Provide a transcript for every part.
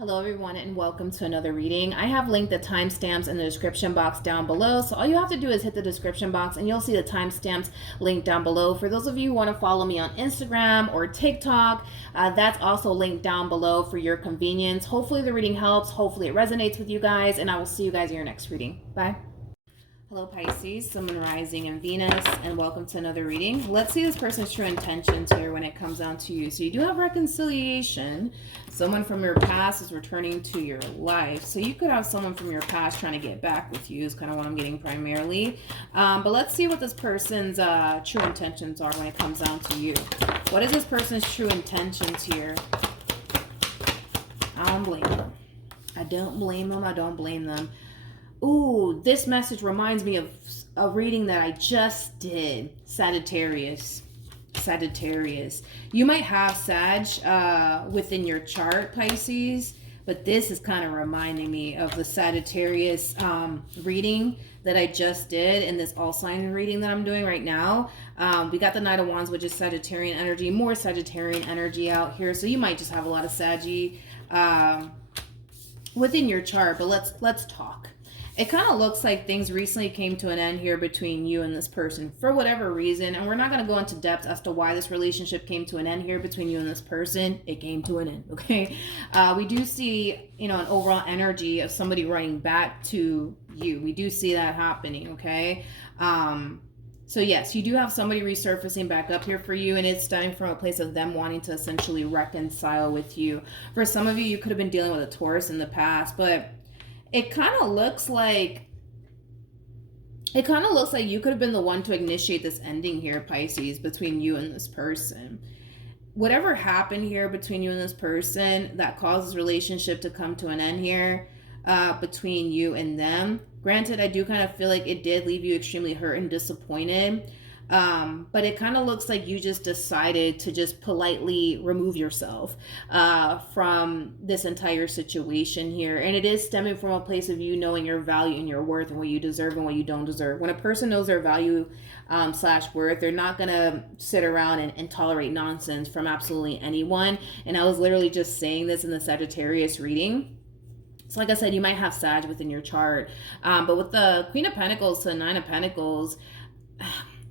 Hello everyone and welcome to another reading. I have linked the timestamps in the description box down below. So all you have to do is hit the description box and you'll see the timestamps linked down below. For those of you who want to follow me on Instagram or TikTok, that's also linked down below for your convenience. Hopefully the reading helps. Hopefully it resonates with you guys, and I will see you guys in your next reading. Bye. Hello Pisces, Sun, Moon, Rising, and Venus, and welcome to another reading. Let's see this person's true intentions here when it comes down to you. So you do have reconciliation. Someone from your past is returning to your life. So you could have someone from your past trying to get back with you is kind of what I'm getting primarily. But let's see what this person's true intentions are when it comes down to you. What is this person's true intentions here? I don't blame them. I don't blame them. I don't blame them. Ooh, this message reminds me of a reading that I just did. Sagittarius. You might have Sag within your chart, Pisces, but this is kind of reminding me of the Sagittarius reading that I just did in this all sign reading that I'm doing right now. We got the Knight of Wands, which is Sagittarian energy, more Sagittarian energy out here. So you might just have a lot of Saggy within your chart, but let's talk. It kind of looks like things recently came to an end here between you and this person for whatever reason. And we're not going to go into depth as to why this relationship came to an end here between you and this person. It came to an end, okay? We do see, an overall energy of somebody running back to you. We do see that happening, okay? So yes, you do have somebody resurfacing back up here for you, and it's stemming from a place of them wanting to essentially reconcile with you. For some of you, you could have been dealing with a Taurus in the past, but it kind of looks like you could have been the one to initiate this ending here, Pisces, between you and this person. Whatever happened here between you and this person that caused this relationship to come to an end here between you and them. Granted, I do kind of feel like it did leave you extremely hurt and disappointed. But it kind of looks like you just decided to just politely remove yourself from this entire situation here. And it is stemming from a place of you knowing your value and your worth and what you deserve and what you don't deserve. When a person knows their value / worth, they're not going to sit around and tolerate nonsense from absolutely anyone. And I was literally just saying this in the Sagittarius reading. So like I said, you might have Sag within your chart. But with the Queen of Pentacles to the Nine of Pentacles,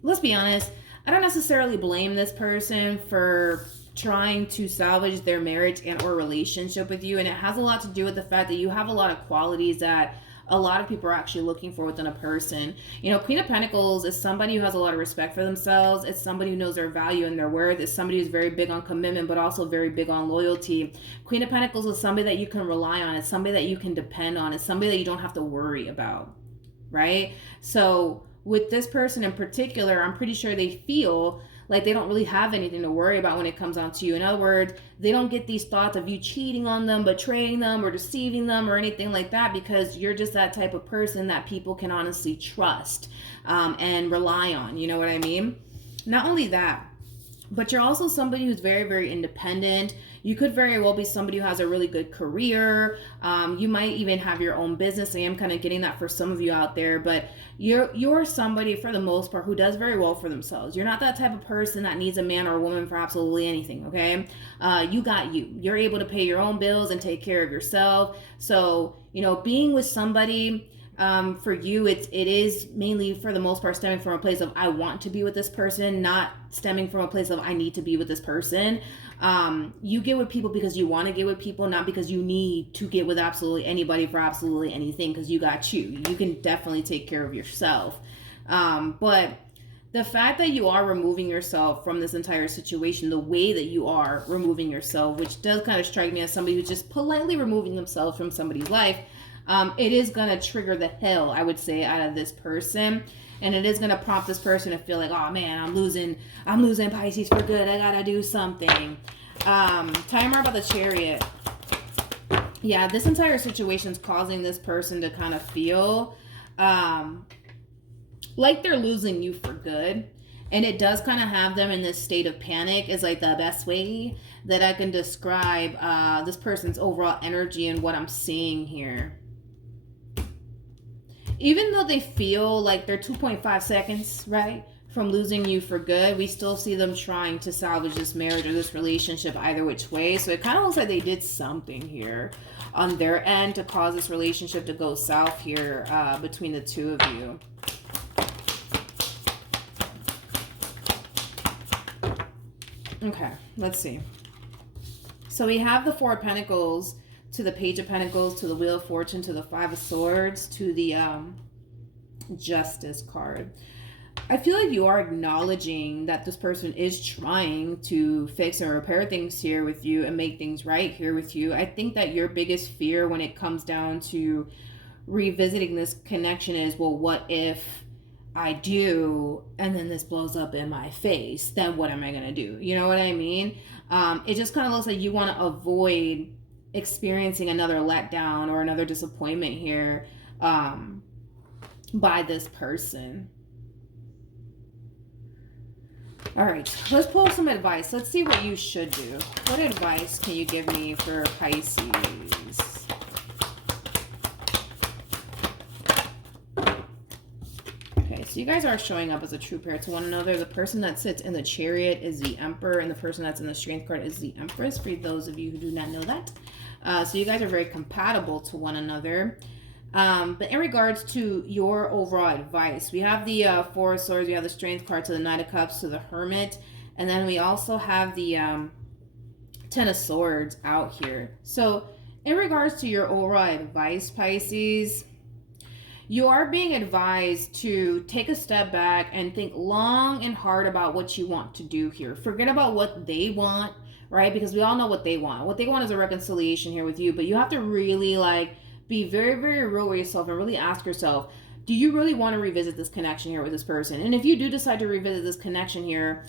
let's be honest, I don't necessarily blame this person for trying to salvage their marriage and or relationship with you. And it has a lot to do with the fact that you have a lot of qualities that a lot of people are actually looking for within a person. Queen of Pentacles is somebody who has a lot of respect for themselves. It's somebody who knows their value and their worth. It's somebody who's very big on commitment, but also very big on loyalty. Queen of Pentacles is somebody that you can rely on. It's somebody that you can depend on. It's somebody that you don't have to worry about, right? So with this person in particular, I'm pretty sure they feel like they don't really have anything to worry about when it comes down to you. In other words, they don't get these thoughts of you cheating on them, betraying them, or deceiving them, or anything like that, because you're just that type of person that people can honestly trust and rely on. You know what I mean? Not only that, but you're also somebody who's very, very independent. You could very well be somebody who has a really good career. You might even have your own business. I am kind of getting that for some of you out there, but you're somebody for the most part who does very well for themselves. You're not that type of person that needs a man or a woman for absolutely anything, okay? You got you. You're able to pay your own bills and take care of yourself. So, being with somebody for you, it is mainly for the most part stemming from a place of I want to be with this person, not stemming from a place of I need to be with this person. You get with people because you want to get with people, not because you need to get with absolutely anybody for absolutely anything, because you got you. You can definitely take care of yourself. But the fact that you are removing yourself from this entire situation, the way that you are removing yourself, which does kind of strike me as somebody who's just politely removing themselves from somebody's life, it is going to trigger the hell, I would say, out of this person. And it is going to prompt this person to feel like, oh man, I'm losing Pisces for good. I got to do something. Tell me more about the Chariot. Yeah, this entire situation is causing this person to kind of feel like they're losing you for good. And it does kind of have them in this state of panic is like the best way that I can describe this person's overall energy and what I'm seeing here. Even though they feel like they're 2.5 seconds, right, from losing you for good, we still see them trying to salvage this marriage or this relationship either which way. So it kind of looks like they did something here on their end to cause this relationship to go south here between the two of you. Okay, let's see. So we have the Four of Pentacles to the Page of Pentacles to the Wheel of Fortune to the Five of Swords to the Justice card. I feel like you are acknowledging that this person is trying to fix and repair things here with you and make things right here with you. I think that your biggest fear when it comes down to revisiting this connection is, well, what if I do and then this blows up in my face? Then what am I going to do? You know what I mean? It just kind of looks like you want to avoid experiencing another letdown or another disappointment here by this person. All right, let's pull some advice. Let's see what you should do. What advice can you give me for Pisces? Okay, so you guys are showing up as a true pair to one another. The person that sits in the Chariot is the Emperor, and the person that's in the Strength card is the Empress, for those of you who do not know that. So you guys are very compatible to one another. But in regards to your overall advice, we have the Four of Swords, we have the Strength card to the Knight of Cups to the Hermit, and then we also have the Ten of Swords out here. So in regards to your overall advice, Pisces, you are being advised to take a step back and think long and hard about what you want to do here. Forget about what they want, right? Because we all know what they want. What they want is a reconciliation here with you, but you have to really be very, very real with yourself and really ask yourself, do you really want to revisit this connection here with this person? And if you do decide to revisit this connection here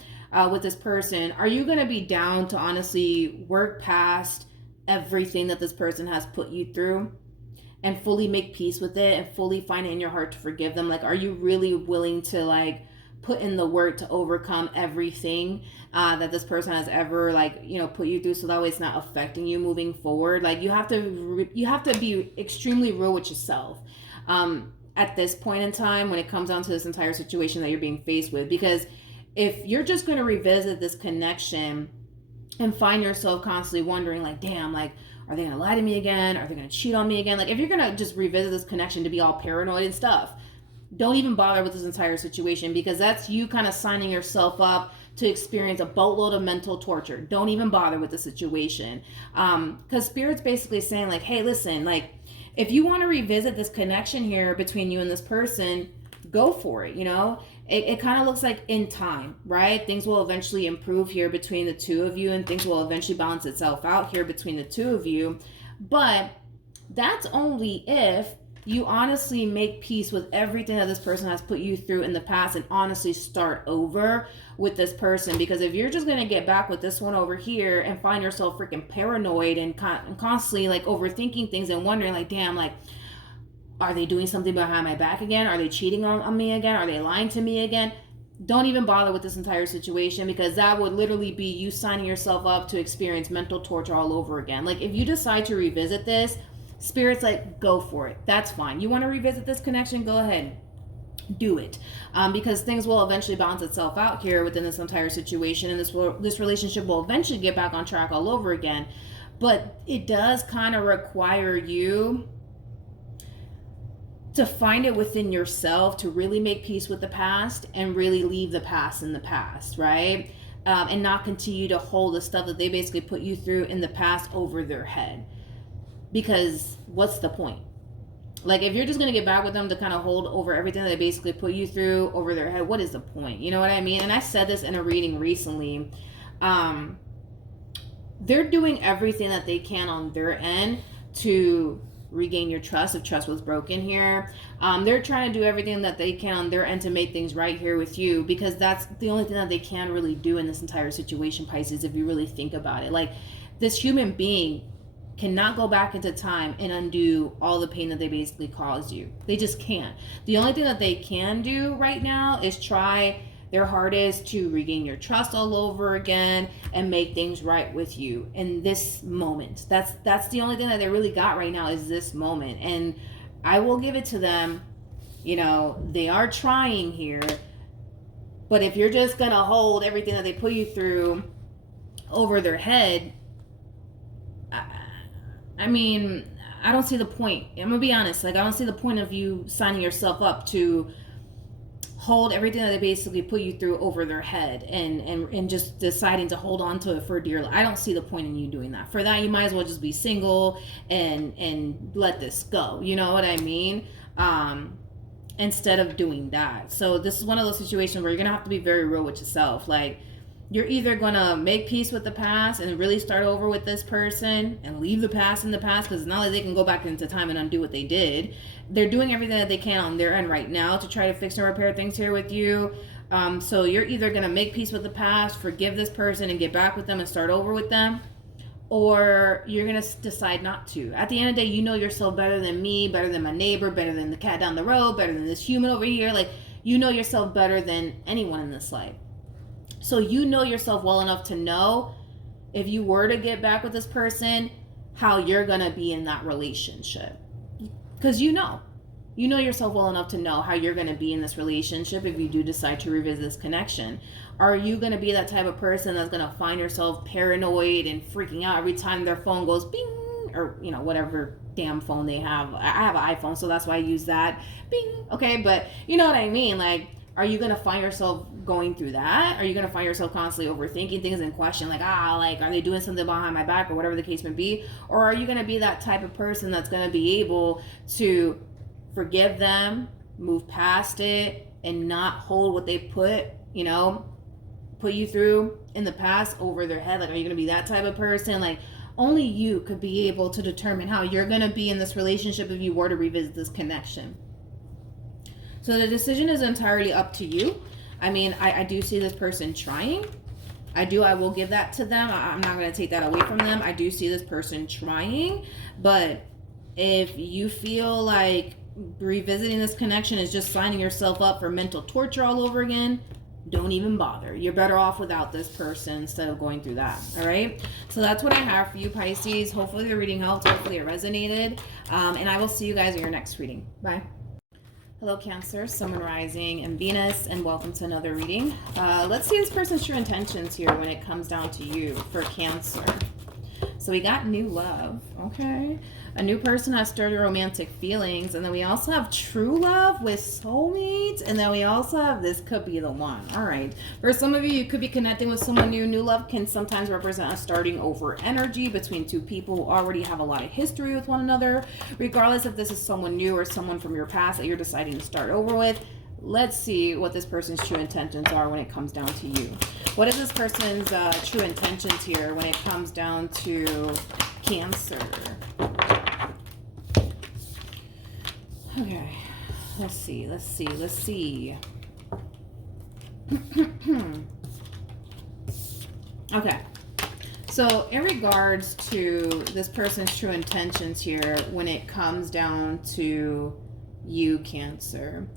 with this person, are you going to be down to honestly work past everything that this person has put you through and fully make peace with it and fully find it in your heart to forgive them? Are you really willing to put in the work to overcome everything that this person has ever put you through, so that way it's not affecting you moving forward? You have to be extremely real with yourself at this point in time when it comes down to this entire situation that you're being faced with. Because if you're just going to revisit this connection and find yourself constantly wondering damn, are they going to lie to me again? Are they going to cheat on me again? If you're going to just revisit this connection to be all paranoid and stuff, don't even bother with this entire situation, because that's you kind of signing yourself up to experience a boatload of mental torture. Don't even bother with the situation. Because Spirit's basically saying hey, listen, if you want to revisit this connection here between you and this person, go for it. It kind of looks like in time, right? Things will eventually improve here between the two of you, and things will eventually balance itself out here between the two of you. But that's only if you honestly make peace with everything that this person has put you through in the past and honestly start over with this person. Because if you're just going to get back with this one over here and find yourself freaking paranoid and constantly overthinking things and wondering damn, are they doing something behind my back again? Are they cheating on me again? Are they lying to me again? Don't even bother with this entire situation, because that would literally be you signing yourself up to experience mental torture all over again. If you decide to revisit this, Spirit's go for it. That's fine. You want to revisit this connection? Go ahead. Do it. Because things will eventually balance itself out here within this entire situation, and this relationship will eventually get back on track all over again. But it does kind of require you to find it within yourself to really make peace with the past and really leave the past in the past, right? And not continue to hold the stuff that they basically put you through in the past over their head. Because what's the point? If you're just going to get back with them to kind of hold over everything that they basically put you through over their head, what is the point? You know what I mean? And I said this in a reading recently. They're doing everything that they can on their end to regain your trust if trust was broken here. They're trying to do everything that they can on their end to make things right here with you, because that's the only thing that they can really do in this entire situation, Pisces, if you really think about it. This human being cannot go back into time and undo all the pain that they basically caused you. They just can't. The only thing that they can do right now is try their hardest to regain your trust all over again and make things right with you in this moment. That's the only thing that they really got right now, is this moment. And I will give it to them. They are trying here. But if you're just going to hold everything that they put you through over their head, I mean, I don't see the point. I'm going to be honest. Like, I don't see the point of you signing yourself up to hold everything that they basically put you through over their head and just deciding to hold on to it for dear life. I don't see the point in you doing that. For that, you might as well just be single and let this go. You know what I mean? Instead of doing that. So this is one of those situations where you're going to have to be very real with yourself. Like, you're either going to make peace with the past and really start over with this person and leave the past in the past, because it's not like they can go back into time and undo what they did. They're doing everything that they can on their end right now to try to fix and repair things here with you. So you're either going to make peace with the past, forgive this person and get back with them and start over with them, or you're going to decide not to. At the end of the day, you know yourself better than me, better than my neighbor, better than the cat down the road, better than this human over here. Like, you know yourself better than anyone in this life. So you know yourself well enough to know, if you were to get back with this person, how you're going to be in that relationship. Because you know yourself well enough to know how you're going to be in this relationship if you do decide to revisit this connection. Are you going to be that type of person that's going to find yourself paranoid and freaking out every time their phone goes bing, or, you know, whatever damn phone they have. I have an iPhone, so that's why I use that. Bing. Okay, but you know what I mean? Like, are you going to find yourself going through that? Are you going to find yourself constantly overthinking things and question, like, are they doing something behind my back, or whatever the case may be? Or are you going to be that type of person that's going to be able to forgive them, move past it, and not hold what they put you through in the past over their head? Like, are you going to be that type of person? Like, only you could be able to determine how you're going to be in this relationship if you were to revisit this connection. So the decision is entirely up to you. I mean, I do see this person trying. I will give that to them. I'm not going to take that away from them. I do see this person trying. But if you feel like revisiting this connection is just signing yourself up for mental torture all over again, don't even bother. You're better off without this person instead of going through that. All right. So that's what I have for you, Pisces. Hopefully the reading helped. Hopefully it resonated. And I will see you guys in your next reading. Bye. Hello, Cancer, Sun, Rising, and Venus, and welcome to another reading. Let's see this person's true intentions here when it comes down to you for Cancer. So we got new love, okay? A new person has stirred your romantic feelings, and then we also have true love with soulmates, and then we also have this could be the one. All right. For some of you, you could be connecting with someone new. New love can sometimes represent a starting over energy between two people who already have a lot of history with one another. Regardless if this is someone new or someone from your past that you're deciding to start over with, let's see what this person's true intentions are when it comes down to you. What is this person's true intentions here when it comes down to Cancer? Okay, let's see. Okay, so in regards to this person's true intentions here when it comes down to you, Cancer,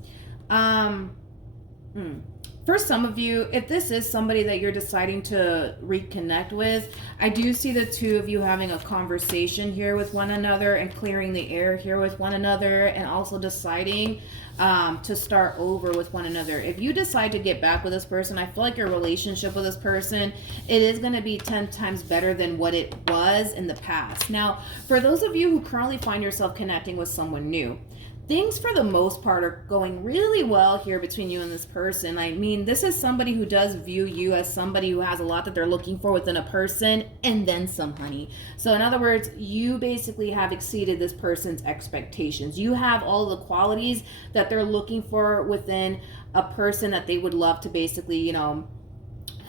for some of you, if this is somebody that you're deciding to reconnect with, I do see the two of you having a conversation here with one another and clearing the air here with one another, and also deciding to start over with one another. If you decide to get back with this person, I feel like your relationship with this person, it is going to be 10 times better than what it was in the past. Now, for those of you who currently find yourself connecting with someone new, things for the most part are going really well here between you and this person. I mean, this is somebody who does view you as somebody who has a lot that they're looking for within a person, and then some, honey. So in other words, you basically have exceeded this person's expectations. You have all the qualities that they're looking for within a person that they would love to basically,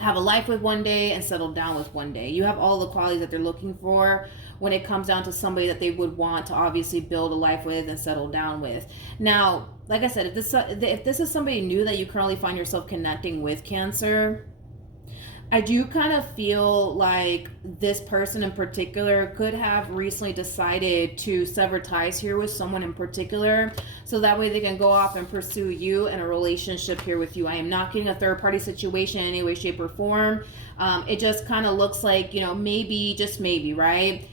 have a life with one day and settle down with one day. You have all the qualities that they're looking for when it comes down to somebody that they would want to obviously build a life with and settle down with. Now, like I said, if this is somebody new that you currently find yourself connecting with, Cancer, I do kind of feel like this person in particular could have recently decided to sever ties here with someone in particular, so that way they can go off and pursue you in a relationship here with you. I am not getting a third party situation in any way, shape, or form. It just kind of looks like, maybe, just maybe, right?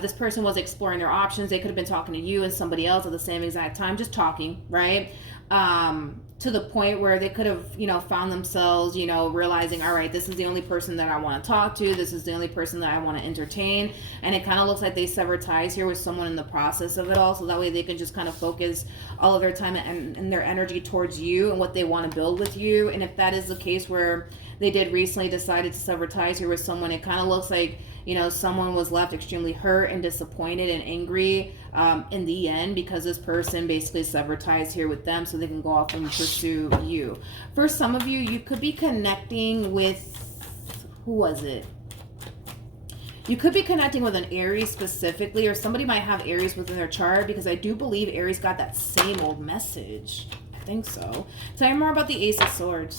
This person was exploring their options. They could have been talking to you and somebody else at the same exact time, just talking, right? to the point where they could have, you know, found themselves, you know, realizing, all right, this is the only person that I want to talk to. This is the only person that I want to entertain. And it kind of looks like they sever ties here with someone in the process of it all. So that way they can just kind of focus all of their time and their energy towards you and what they want to build with you. And if that is the case where they did recently decided to sever ties here with someone, it kind of looks like, you know, someone was left extremely hurt and disappointed and angry in the end, because this person basically severed ties here with them so they can go off and pursue you. For some of you, you could be connecting with, who was it? You could be connecting with an Aries specifically, or somebody might have Aries within their chart, because I do believe Aries got that same old message. I think so. Tell me more about the Ace of Swords.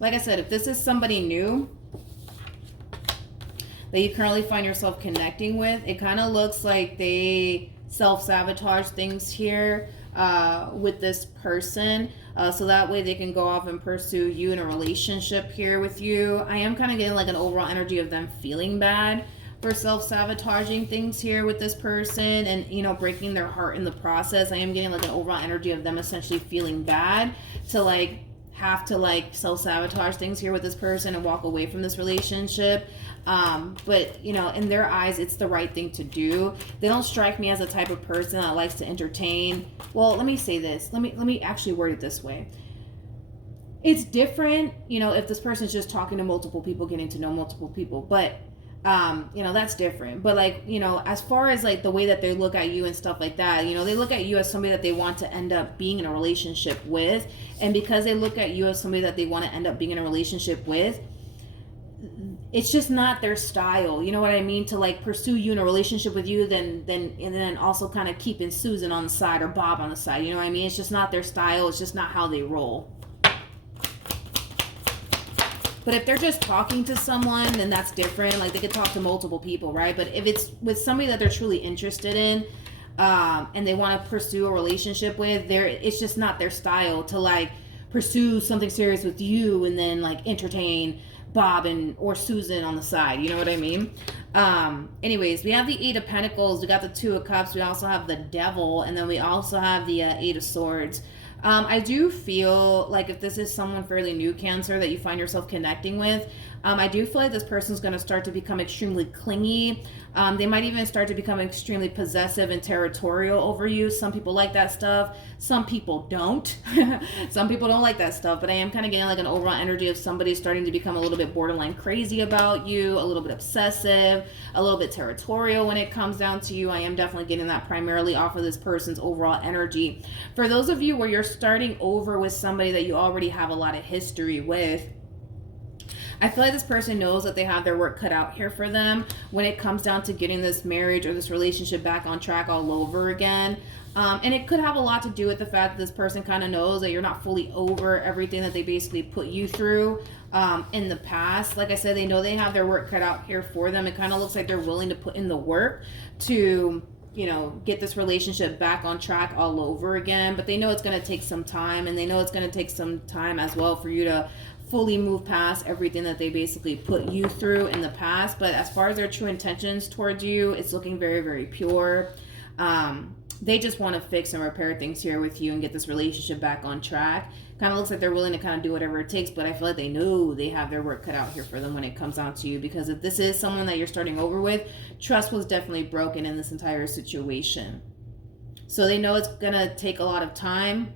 Like I said, if this is somebody new that you currently find yourself connecting with, it kind of looks like they self-sabotage things here with this person. So that way they can go off and pursue you in a relationship here with you. I am kind of getting like an overall energy of them feeling bad for self-sabotaging things here with this person and, you know, breaking their heart in the process. I am getting like an overall energy of them essentially feeling bad to like have to like self-sabotage things here with this person and walk away from this relationship. But you know, in their eyes, it's the right thing to do. They don't strike me as a type of person that likes to entertain. Well, let me say this. Let me actually word it this way. It's different, you know, if this person's just talking to multiple people, getting to know multiple people, but you know, that's different. But like, you know, as far as like the way that they look at you and stuff like that, you know, they look at you as somebody that they want to end up being in a relationship with. And because they look at you as somebody that they want to end up being in a relationship with, it's just not their style. You know what I mean? To like pursue you in a relationship with you, and then also kind of keeping Susan on the side or Bob on the side. You know what I mean? It's just not their style. It's just not how they roll. But if they're just talking to someone, then that's different. Like they could talk to multiple people, right? But if it's with somebody that they're truly interested in, and they want to pursue a relationship with, it's just not their style to like pursue something serious with you and then like entertain Bob or Susan on the side. You know what I mean? Anyways, we have the Eight of Pentacles. We got the Two of Cups. We also have the Devil. And then we also have the Eight of Swords. I do feel like if this is someone fairly new, Cancer, that you find yourself connecting with, I do feel like this person's going to start to become extremely clingy. They might even start to become extremely possessive and territorial over you. Some people like that stuff. Some people don't. Some people don't like that stuff. But I am kind of getting like an overall energy of somebody starting to become a little bit borderline crazy about you, a little bit obsessive, a little bit territorial when it comes down to you. I am definitely getting that primarily off of this person's overall energy. For those of you where you're starting over with somebody that you already have a lot of history with, I feel like this person knows that they have their work cut out here for them when it comes down to getting this marriage or this relationship back on track all over again. And it could have a lot to do with the fact that this person kind of knows that you're not fully over everything that they basically put you through in the past. Like I said, they know they have their work cut out here for them. It kind of looks like they're willing to put in the work to, you know, get this relationship back on track all over again. But they know it's going to take some time, and they know it's going to take some time as well for you to fully move past everything that they basically put you through in the past. But as far as their true intentions towards you, it's looking very, very pure. They just want to fix and repair things here with you and get this relationship back on track. Kind of looks like they're willing to kind of do whatever it takes, but I feel like they know they have their work cut out here for them when it comes down to you, because if this is someone that you're starting over with, trust was definitely broken in this entire situation. So they know it's going to take a lot of time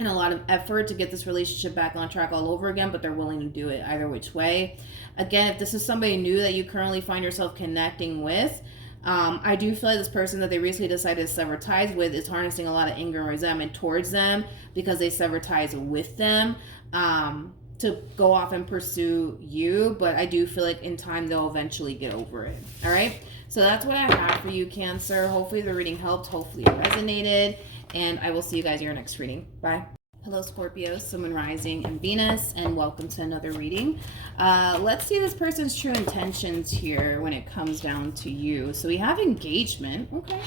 and a lot of effort to get this relationship back on track all over again, but they're willing to do it either which way. Again, if this is somebody new that you currently find yourself connecting with, I do feel like this person that they recently decided to sever ties with is harnessing a lot of anger and resentment towards them because they sever ties with them to go off and pursue you. But I do feel like in time they'll eventually get over it. All right, so that's what I have for you, Cancer. Hopefully the reading helped. Hopefully it resonated. And I will see you guys in your next reading. Bye. Hello, Scorpio, Sun, Moon, Rising, and Venus, and welcome to another reading. Let's see this person's true intentions here when it comes down to you. So we have engagement. Okay.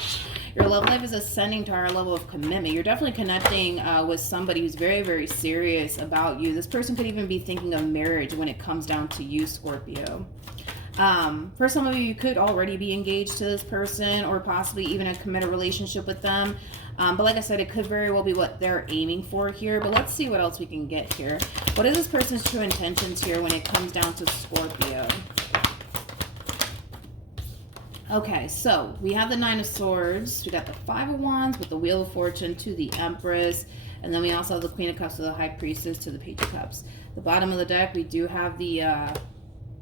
Your love life is ascending to our level of commitment. You're definitely connecting with somebody who's very, very serious about you. This person could even be thinking of marriage when it comes down to you, Scorpio. For some of you, you could already be engaged to this person or possibly even a committed relationship with them. But like I said, it could very well be what they're aiming for here. But let's see what else we can get here. What is this person's true intentions here when it comes down to Scorpio? Okay, so we have the Nine of Swords. We got the Five of Wands with the Wheel of Fortune to the Empress. And then we also have the Queen of Cups to the High Priestess to the Page of Cups. The bottom of the deck, we do have the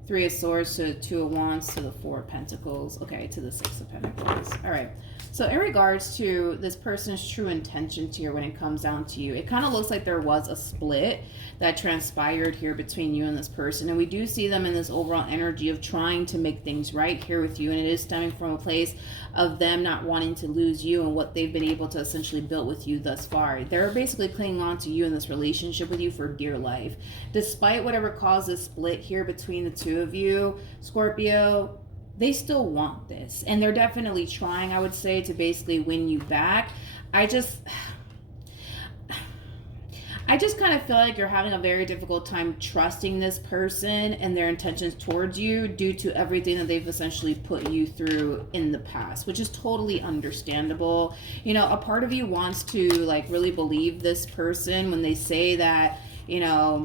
Three of Swords to the Two of Wands to the Four of Pentacles. Okay, to the Six of Pentacles. All right. So in regards to this person's true intentions here when it comes down to you, it kind of looks like there was a split that transpired here between you and this person. And we do see them in this overall energy of trying to make things right here with you. And it is stemming from a place of them not wanting to lose you and what they've been able to essentially build with you thus far. They're basically clinging on to you in this relationship with you for dear life. Despite whatever caused this split here between the two of you, Scorpio, they still want this, and they're definitely trying, I would say, to basically win you back. I just kind of feel like you're having a very difficult time trusting this person and their intentions towards you due to everything that they've essentially put you through in the past, which is totally understandable. You know, a part of you wants to like really believe this person when they say that, you know,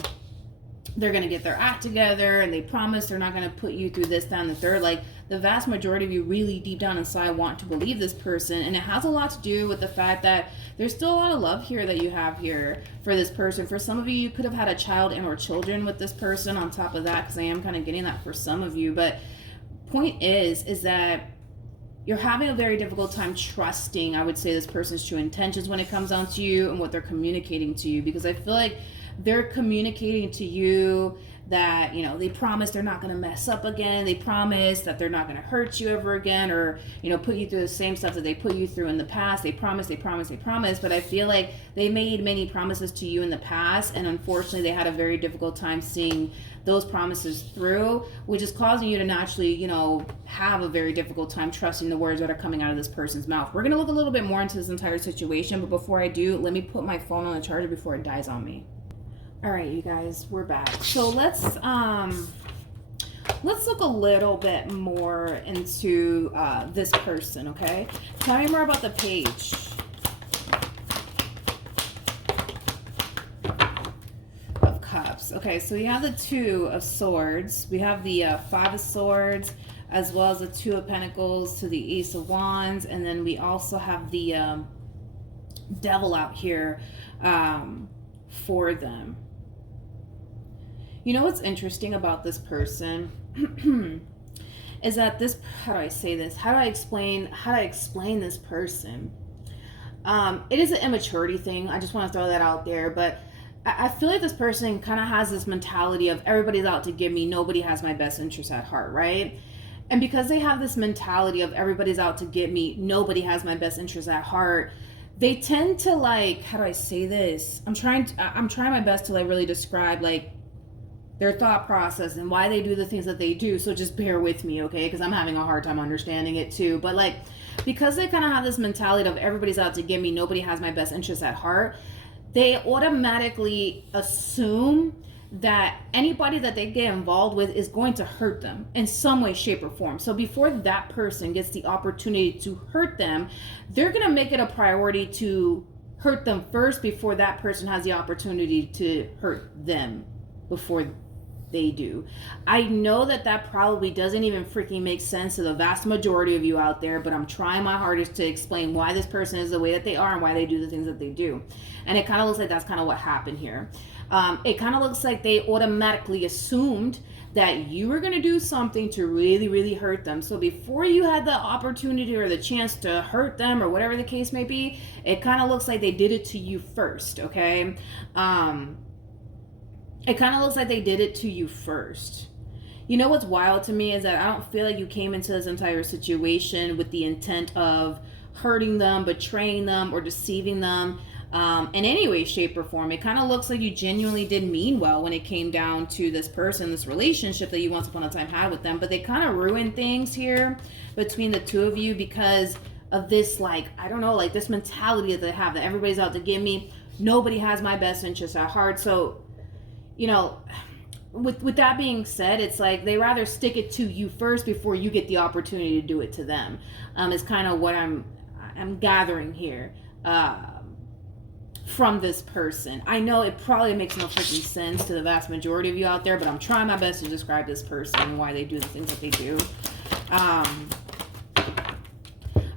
they're going to get their act together and they promise they're not going to put you through this, that, and the third. Like, the vast majority of you really deep down inside want to believe this person. And it has a lot to do with the fact that there's still a lot of love here that you have here for this person. For some of you, you could have had a child and or children with this person on top of that, because I am kind of getting that for some of you. But point is that you're having a very difficult time trusting, I would say, this person's true intentions when it comes down to you and what they're communicating to you, because I feel like they're communicating to you that, you know, they promise they're not going to mess up again. They promise that they're not going to hurt you ever again, or, you know, put you through the same stuff that they put you through in the past. They promise. But I feel like they made many promises to you in the past, and unfortunately they had a very difficult time seeing those promises through, which is causing you to naturally, you know, have a very difficult time trusting the words that are coming out of this person's mouth. We're going to look a little bit more into this entire situation, but before I do, let me put my phone on the charger before it dies on me. All right, you guys, we're back. So let's look a little bit more into this person, okay? Tell me more about the Page of Cups. Okay, so you have the Two of Swords. We have the Five of Swords, as well as the Two of Pentacles to the Ace of Wands, and then we also have the Devil out here for them. You know what's interesting about this person is that this, how do I say this? How do I explain this person? It is an immaturity thing. I just want to throw that out there. But I feel like this person kind of has this mentality of everybody's out to get me. Nobody has my best interest at heart, right? And because they have this mentality of everybody's out to get me, nobody has my best interest at heart, they tend to, like, how do I say this? I'm trying my best to like really describe like their thought process and why they do the things that they do. So just bear with me, okay? Because I'm having a hard time understanding it too. But like, because they kind of have this mentality of everybody's out to get me, nobody has my best interest at heart, they automatically assume that anybody that they get involved with is going to hurt them in some way, shape, or form. So before that person gets the opportunity to hurt them, they're going to make it a priority to hurt them first before that person has the opportunity to hurt them before they do. I know that probably doesn't even freaking make sense to the vast majority of you out there, but I'm trying my hardest to explain why this person is the way that they are and why they do the things that they do. And it kind of looks like that's kind of what happened here. It kind of looks like they automatically assumed that you were going to do something to really, really hurt them. So before you had the opportunity or the chance to hurt them or whatever the case may be, it kind of looks like they did it to you first, okay? It kind of looks like they did it to you first. You know what's wild to me is that I don't feel like you came into this entire situation with the intent of hurting them, betraying them, or deceiving them in any way, shape, or form. It kind of looks like you genuinely did mean well when it came down to this person, this relationship that you once upon a time had with them. But they kind of ruined things here between the two of you because of this, like, I don't know, like this mentality that they have that everybody's out to get me. Nobody has my best interest at heart. So, you know, with that being said, it's like they rather stick it to you first before you get the opportunity to do it to them. Is kind of what I'm gathering here from this person. I know it probably makes no freaking sense to the vast majority of you out there, but I'm trying my best to describe this person and why they do the things that they do.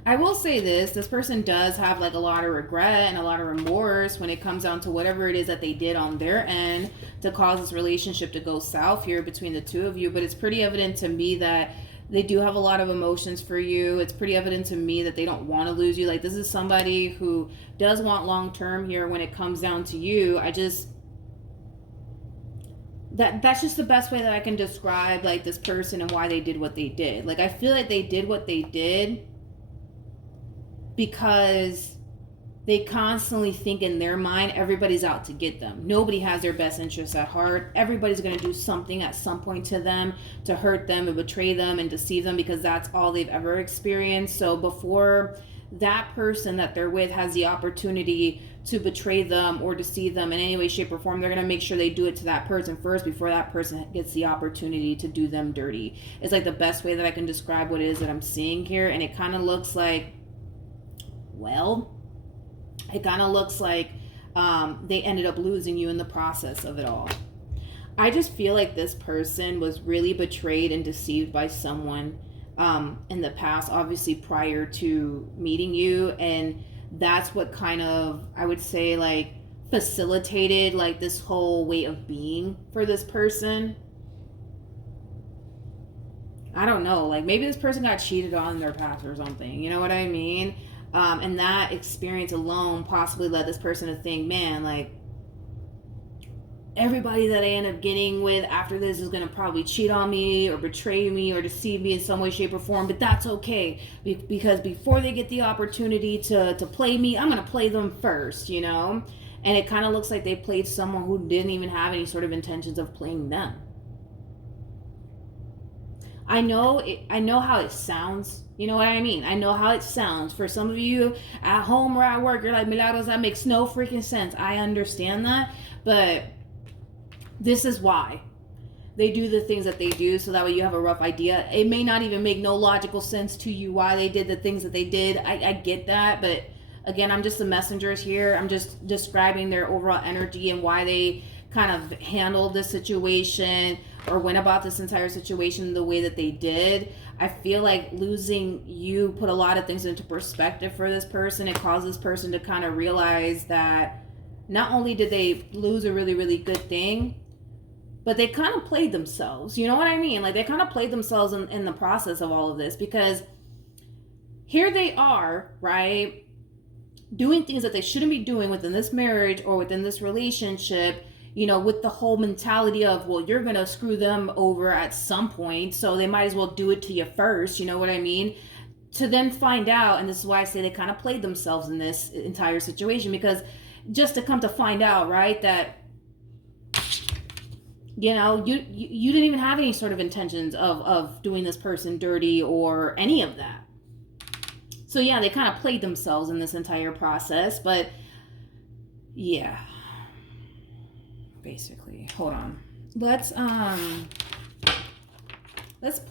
I will say this person does have like a lot of regret and a lot of remorse when it comes down to whatever it is that they did on their end to cause this relationship to go south here between the two of you. But it's pretty evident to me that they do have a lot of emotions for you. It's pretty evident to me that they don't want to lose you. Like, this is somebody who does want long term here when it comes down to you. That's just the best way that I can describe like this person and why they did what they did. Like, I feel like they did what they did because they constantly think in their mind everybody's out to get them. Nobody has their best interests at heart. Everybody's going to do something at some point to them to hurt them and betray them and deceive them, because that's all they've ever experienced. So before that person that they're with has the opportunity to betray them or deceive them in any way, shape, or form, they're going to make sure they do it to that person first before that person gets the opportunity to do them dirty. It's like the best way that I can describe what it is that I'm seeing here. And it kind of looks like, they ended up losing you in the process of it all. I just feel like this person was really betrayed and deceived by someone in the past, obviously prior to meeting you. And that's what kind of, I would say, like, facilitated like this whole way of being for this person. I don't know, like maybe this person got cheated on in their past or something, you know what I mean? And that experience alone possibly led this person to think, man, like, everybody that I end up getting with after this is going to probably cheat on me or betray me or deceive me in some way, shape, or form. But that's okay, because before they get the opportunity to play me, I'm going to play them first, you know? And it kind of looks like they played someone who didn't even have any sort of intentions of playing them. I know how it sounds. You know what I mean? I know how it sounds. For some of you at home or at work, you're like, Milagros, that makes no freaking sense. I understand that. But this is why they do the things that they do, so that way you have a rough idea. It may not even make no logical sense to you why they did the things that they did. I get that. But again, I'm just the messenger here. I'm just describing their overall energy and why they kind of handled this situation or went about this entire situation the way that they did. I feel like losing you put a lot of things into perspective for this person. It caused this person to kind of realize that not only did they lose a really, really good thing, but they kind of played themselves. You know what I mean? Like, they kind of played themselves in the process of all of this, because here they are, right, doing things that they shouldn't be doing within this marriage or within this relationship, you know, with the whole mentality of, well, you're going to screw them over at some point, so they might as well do it to you first, you know what I mean? To then find out, and this is why I say they kind of played themselves in this entire situation, because just to come to find out, right, that, you know, you didn't even have any sort of intentions of doing this person dirty or any of that. So yeah, they kind of played themselves in this entire process, but yeah. Basically, hold on. Let's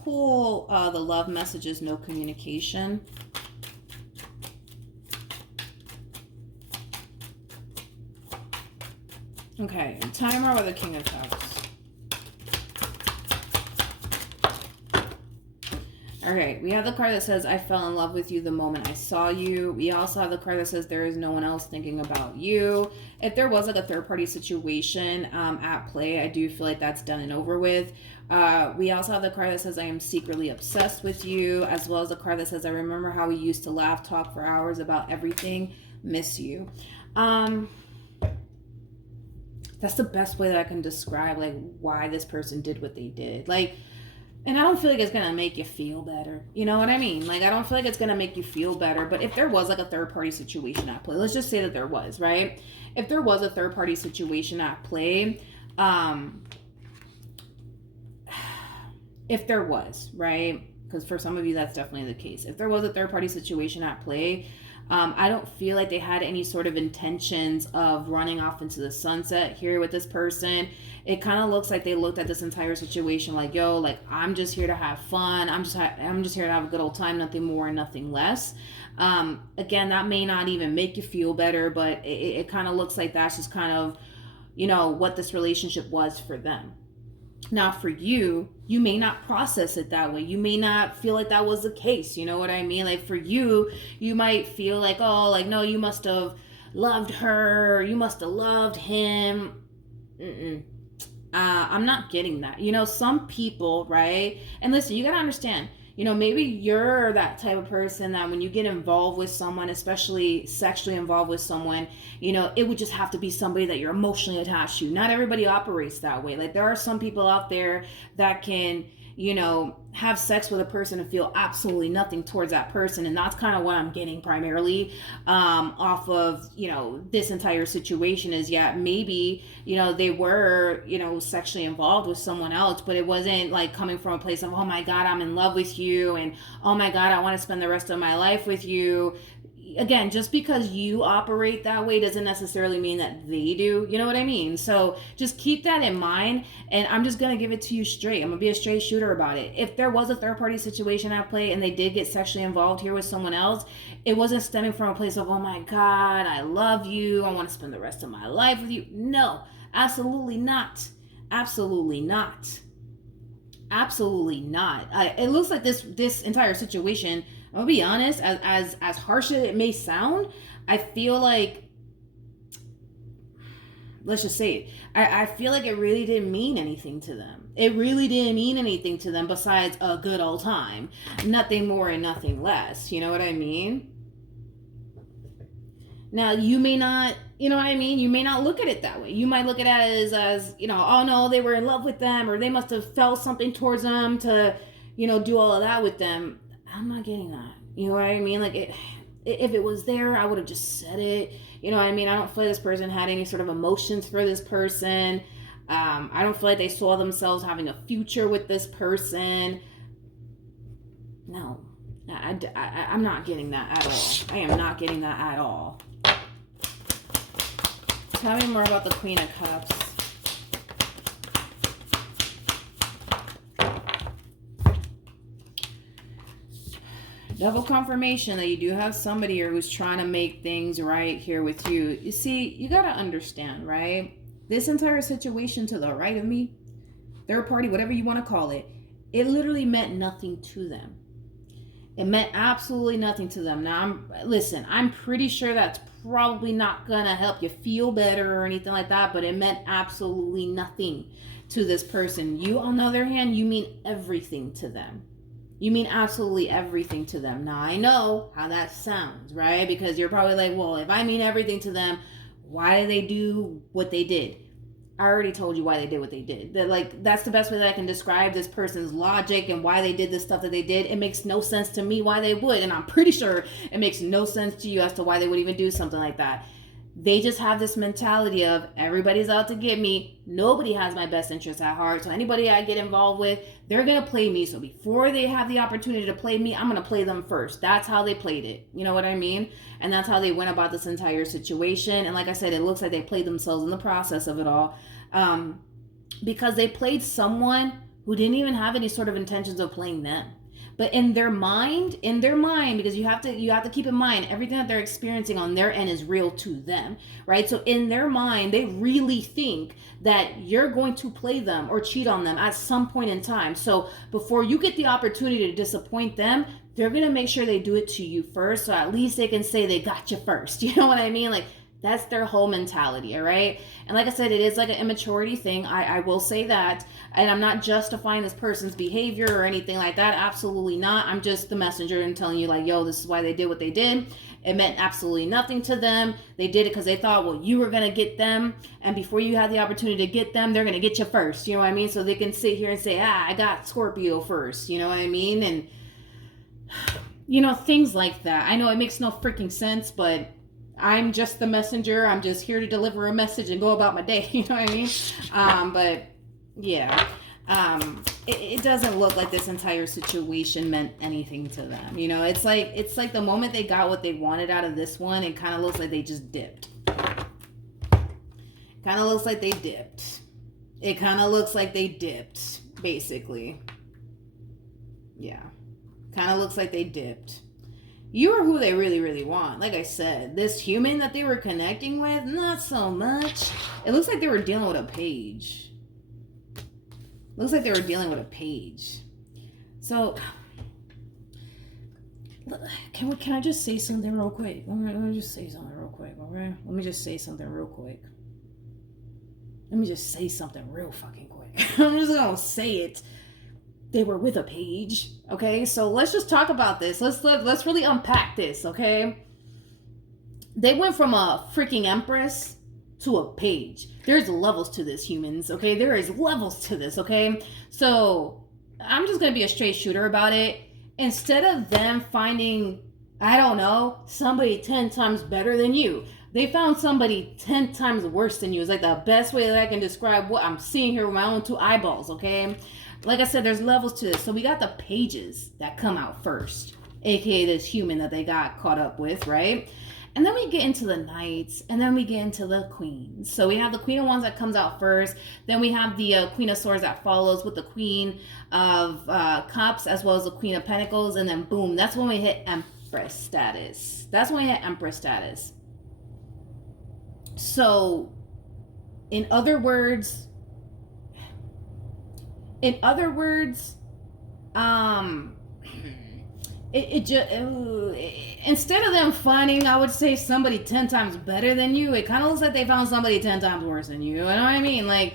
pull the love messages, no communication. Okay, timer with the King of Cups. All right, we have the card that says, I fell in love with you the moment I saw you. We also have the card that says, there is no one else thinking about you. If there was like a third-party situation at play, I do feel like that's done and over with. We also have the card that says, I am secretly obsessed with you, as well as the card that says, I remember how we used to laugh, talk for hours about everything, miss you. That's the best way that I can describe like why this person did what they did. Like, and I don't feel like it's going to make you feel better. You know what I mean? Like, I don't feel like it's going to make you feel better. But if there was like a third-party situation at play, let's just say that there was, right? If there was a third-party situation at play, if there was, right? Because for some of you, that's definitely the case. If there was a third-party situation at play, I don't feel like they had any sort of intentions of running off into the sunset here with this person. It kind of looks like they looked at this entire situation like, yo, like, I'm just here to have fun. I'm just here to have a good old time, nothing more and nothing less. Again, that may not even make you feel better, but it kind of looks like that's just kind of, you know, what this relationship was for them. Now, for you, you may not process it that way. You may not feel like that was the case. You know what I mean? Like, for you, you might feel like, oh, like, no, you must have loved her. You must have loved him. I'm not getting that. You know, some people, right? And listen, you got to understand, you know, maybe you're that type of person that when you get involved with someone, especially sexually involved with someone, you know, it would just have to be somebody that you're emotionally attached to. Not everybody operates that way. Like, there are some people out there that can, you know, have sex with a person and feel absolutely nothing towards that person. And that's kind of what I'm getting primarily off of, you know, this entire situation is, yeah, maybe, you know, they were, you know, sexually involved with someone else, but it wasn't like coming from a place of, oh my God, I'm in love with you. And oh my God, I want to spend the rest of my life with you. Again, just because you operate that way doesn't necessarily mean that they do. You know what I mean? So just keep that in mind. And I'm just going to give it to you straight. I'm going to be a straight shooter about it. If there was a third party situation at play and they did get sexually involved here with someone else, it wasn't stemming from a place of, oh my God, I love you, I want to spend the rest of my life with you. No, absolutely not. Absolutely not. Absolutely not. It looks like this entire situation, I'll be honest, as harsh as it may sound, I feel like, let's just say it, I feel like it really didn't mean anything to them. It really didn't mean anything to them besides a good old time. Nothing more and nothing less. You know what I mean? Now, you may not, you know what I mean? You may not look at it that way. You might look at it as, you know, oh no, they were in love with them, or they must have felt something towards them to, you know, do all of that with them. I'm not getting that. You know what I mean? Like, if it was there, I would have just said it. You know what I mean? I don't feel like this person had any sort of emotions for this person. I don't feel like they saw themselves having a future with this person. No, I'm not getting that at all. I am not getting that at all. Tell me more about the Queen of Cups. Double confirmation that you do have somebody here who's trying to make things right here with you. You see, you got to understand, right? This entire situation to the right of me, third party, whatever you want to call it, it literally meant nothing to them. It meant absolutely nothing to them. Now, I'm pretty sure that's probably not going to help you feel better or anything like that, but it meant absolutely nothing to this person. You, on the other hand, you mean everything to them. You mean absolutely everything to them. Now, I know how that sounds, right? Because you're probably like, well, if I mean everything to them, why did they do what they did? I already told you why they did what they did. That's the best way that I can describe this person's logic and why they did the stuff that they did. It makes no sense to me why they would, and I'm pretty sure it makes no sense to you as to why they would even do something like that. They just have this mentality of everybody's out to get me. Nobody has my best interest at heart. So anybody I get involved with, they're going to play me. So before they have the opportunity to play me, I'm going to play them first. That's how they played it. You know what I mean? And that's how they went about this entire situation. And like I said, it looks like they played themselves in the process of it all. Because they played someone who didn't even have any sort of intentions of playing them. But in their mind, because you have to keep in mind, everything that they're experiencing on their end is real to them, right? So in their mind, they really think that you're going to play them or cheat on them at some point in time. So before you get the opportunity to disappoint them, they're going to make sure they do it to you first. So at least they can say they got you first. You know what I mean? Like, that's their whole mentality, all right? And like I said, it is like an immaturity thing. I will say that. And I'm not justifying this person's behavior or anything like that. Absolutely not. I'm just the messenger and telling you, like, yo, this is why they did what they did. It meant absolutely nothing to them. They did it because they thought, well, you were going to get them. And before you had the opportunity to get them, they're going to get you first. You know what I mean? So they can sit here and say, I got Scorpio first. You know what I mean? And, you know, things like that. I know it makes no freaking sense, but I'm just the messenger. I'm just here to deliver a message and go about my day. You know what I mean? But yeah. It doesn't look like this entire situation meant anything to them. You know, it's like the moment they got what they wanted out of this one, it kind of looks like they just dipped. Kind of looks like they dipped. It kind of looks like they dipped, basically. Yeah. Kind of looks like they dipped. You are who they really, really want. Like I said, this human that they were connecting with, not so much. It looks like they were dealing with a page. Looks like they were dealing with a page. So, can I just say something real quick? Let me just say something real quick, okay? Let me just say something real quick. Let me just say something real fucking quick. I'm just gonna say it. They were with a page, okay? So let's just talk about this. Let's really unpack this, okay? They went from a freaking empress to a page. There's levels to this, humans, okay? There is levels to this, okay? So I'm just gonna be a straight shooter about it. Instead of them finding, I don't know, somebody 10 times better than you, they found somebody 10 times worse than you. It's like the best way that I can describe what I'm seeing here with my own two eyeballs, okay? Like I said, there's levels to this. So we got the pages that come out first, aka this human that they got caught up with, right? And then we get into the knights, and then we get into the queens. So we have the queen of wands that comes out first. Then we have the queen of swords that follows with the queen of cups, as well as the queen of pentacles. And then boom, that's when we hit empress status. That's when we hit empress status. So in other words, instead of them finding, I would say, somebody 10 times better than you, it kind of looks like they found somebody 10 times worse than you. You know what I mean? Like,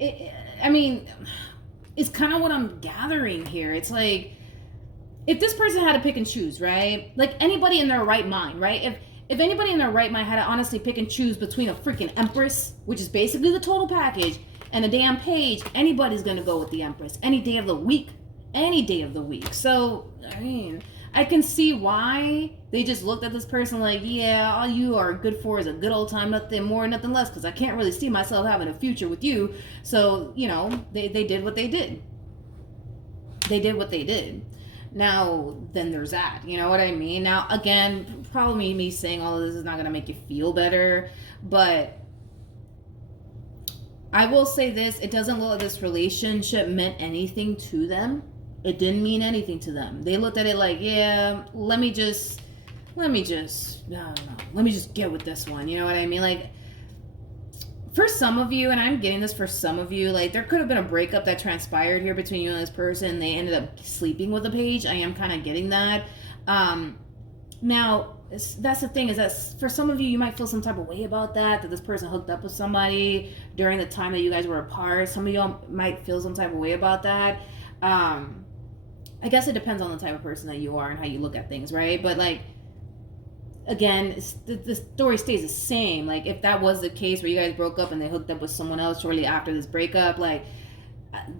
it's kind of what I'm gathering here. It's like, if this person had to pick and choose, right? Like anybody in their right mind, right? If anybody in their right mind had to honestly pick and choose between a freaking empress, which is basically the total package, and a damn page, anybody's gonna go with the empress any day of the week. Any day of the week. So, I mean, I can see why they just looked at this person like, yeah, all you are good for is a good old time, nothing more, nothing less, because I can't really see myself having a future with you. So, you know, they did what they did. They did what they did. Now, then there's that. You know what I mean? Now, again, probably me saying all of this is not going to make you feel better, but I will say this, it doesn't look like this relationship meant anything to them. It didn't mean anything to them. They looked at it like, yeah, let me just get with this one. You know what I mean? Like, for some of you, and I'm getting this for some of you, like, there could have been a breakup that transpired here between you and this person. They ended up sleeping with a page. I am kind of getting that. Now, that's the thing, is that for some of you, you might feel some type of way about that this person hooked up with somebody during the time that you guys were apart. Some of y'all might feel some type of way about that. I guess it depends on the type of person that you are and how you look at things, right? But like, again, the story stays the same. Like, if that was the case where you guys broke up and they hooked up with someone else shortly after this breakup, like,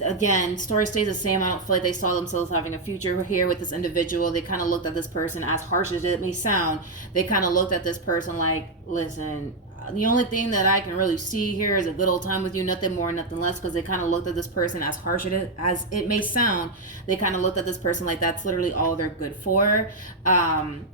again, story stays the same. I don't feel like they saw themselves having a future here with this individual. They kind of looked at this person, as harsh as it may sound, they kind of looked at this person like, listen, the only thing that I can really see here is a good old time with you, nothing more, nothing less, because they kind of looked at this person, as harsh as it may sound, they kind of looked at this person like that's literally all they're good for.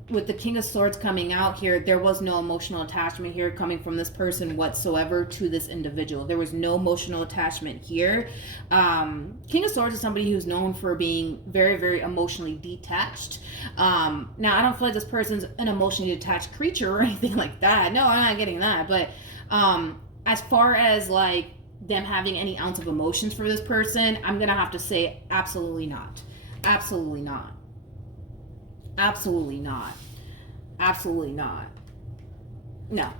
With the King of Swords coming out here, there was no emotional attachment here coming from this person whatsoever to this individual. There was no emotional attachment here. King of Swords is somebody who's known for being very, very emotionally detached. Now, I don't feel like this person's an emotionally detached creature or anything like that. No, I'm not getting that. But as far as like them having any ounce of emotions for this person, I'm gonna have to say absolutely not. Absolutely not. Absolutely not. Absolutely not. No,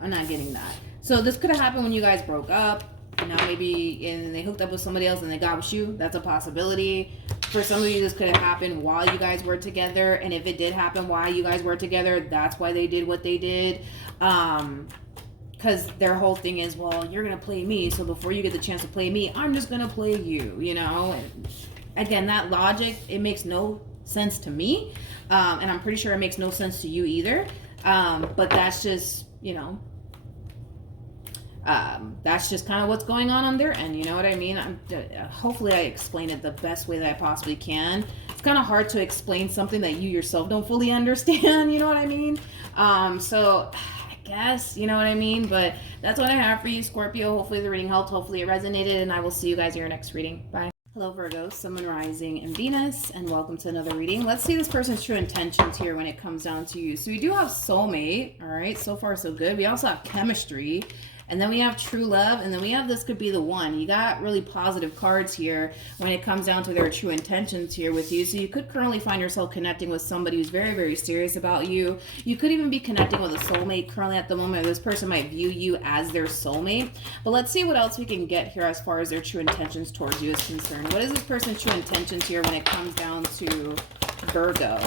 I'm not getting that. So this could have happened when you guys broke up. And now maybe and they hooked up with somebody else and they got with you. That's a possibility. For some of you, this could have happened while you guys were together. And if it did happen while you guys were together, that's why they did what they did. Because their whole thing is, well, you're going to play me. So before you get the chance to play me, I'm just going to play you, you know. And again, that logic, it makes no sense to me. And I'm pretty sure it makes no sense to you either. But that's just, you know. That's just kind of what's going on their end. You know what I mean? Hopefully I explained it the best way that I possibly can. It's kind of hard to explain something that you yourself don't fully understand. You know what I mean? So I guess, you know what I mean? But that's what I have for you, Scorpio. Hopefully the reading helped. Hopefully it resonated. And I will see you guys in your next reading. Bye. Hello, Virgo, Sun, Moon, Rising, and Venus, and welcome to another reading. Let's see this person's true intentions here when it comes down to you. So we do have soulmate, all right? So far, so good. We also have chemistry, and then we have true love, and then we have this could be the one. You got really positive cards here when it comes down to their true intentions here with you. So you could currently find yourself connecting with somebody who's very, very serious about you. You could even be connecting with a soulmate currently at the moment. This person might view you as their soulmate. But let's see what else we can get here as far as their true intentions towards you is concerned. What is this person's true intentions here when it comes down to Virgo?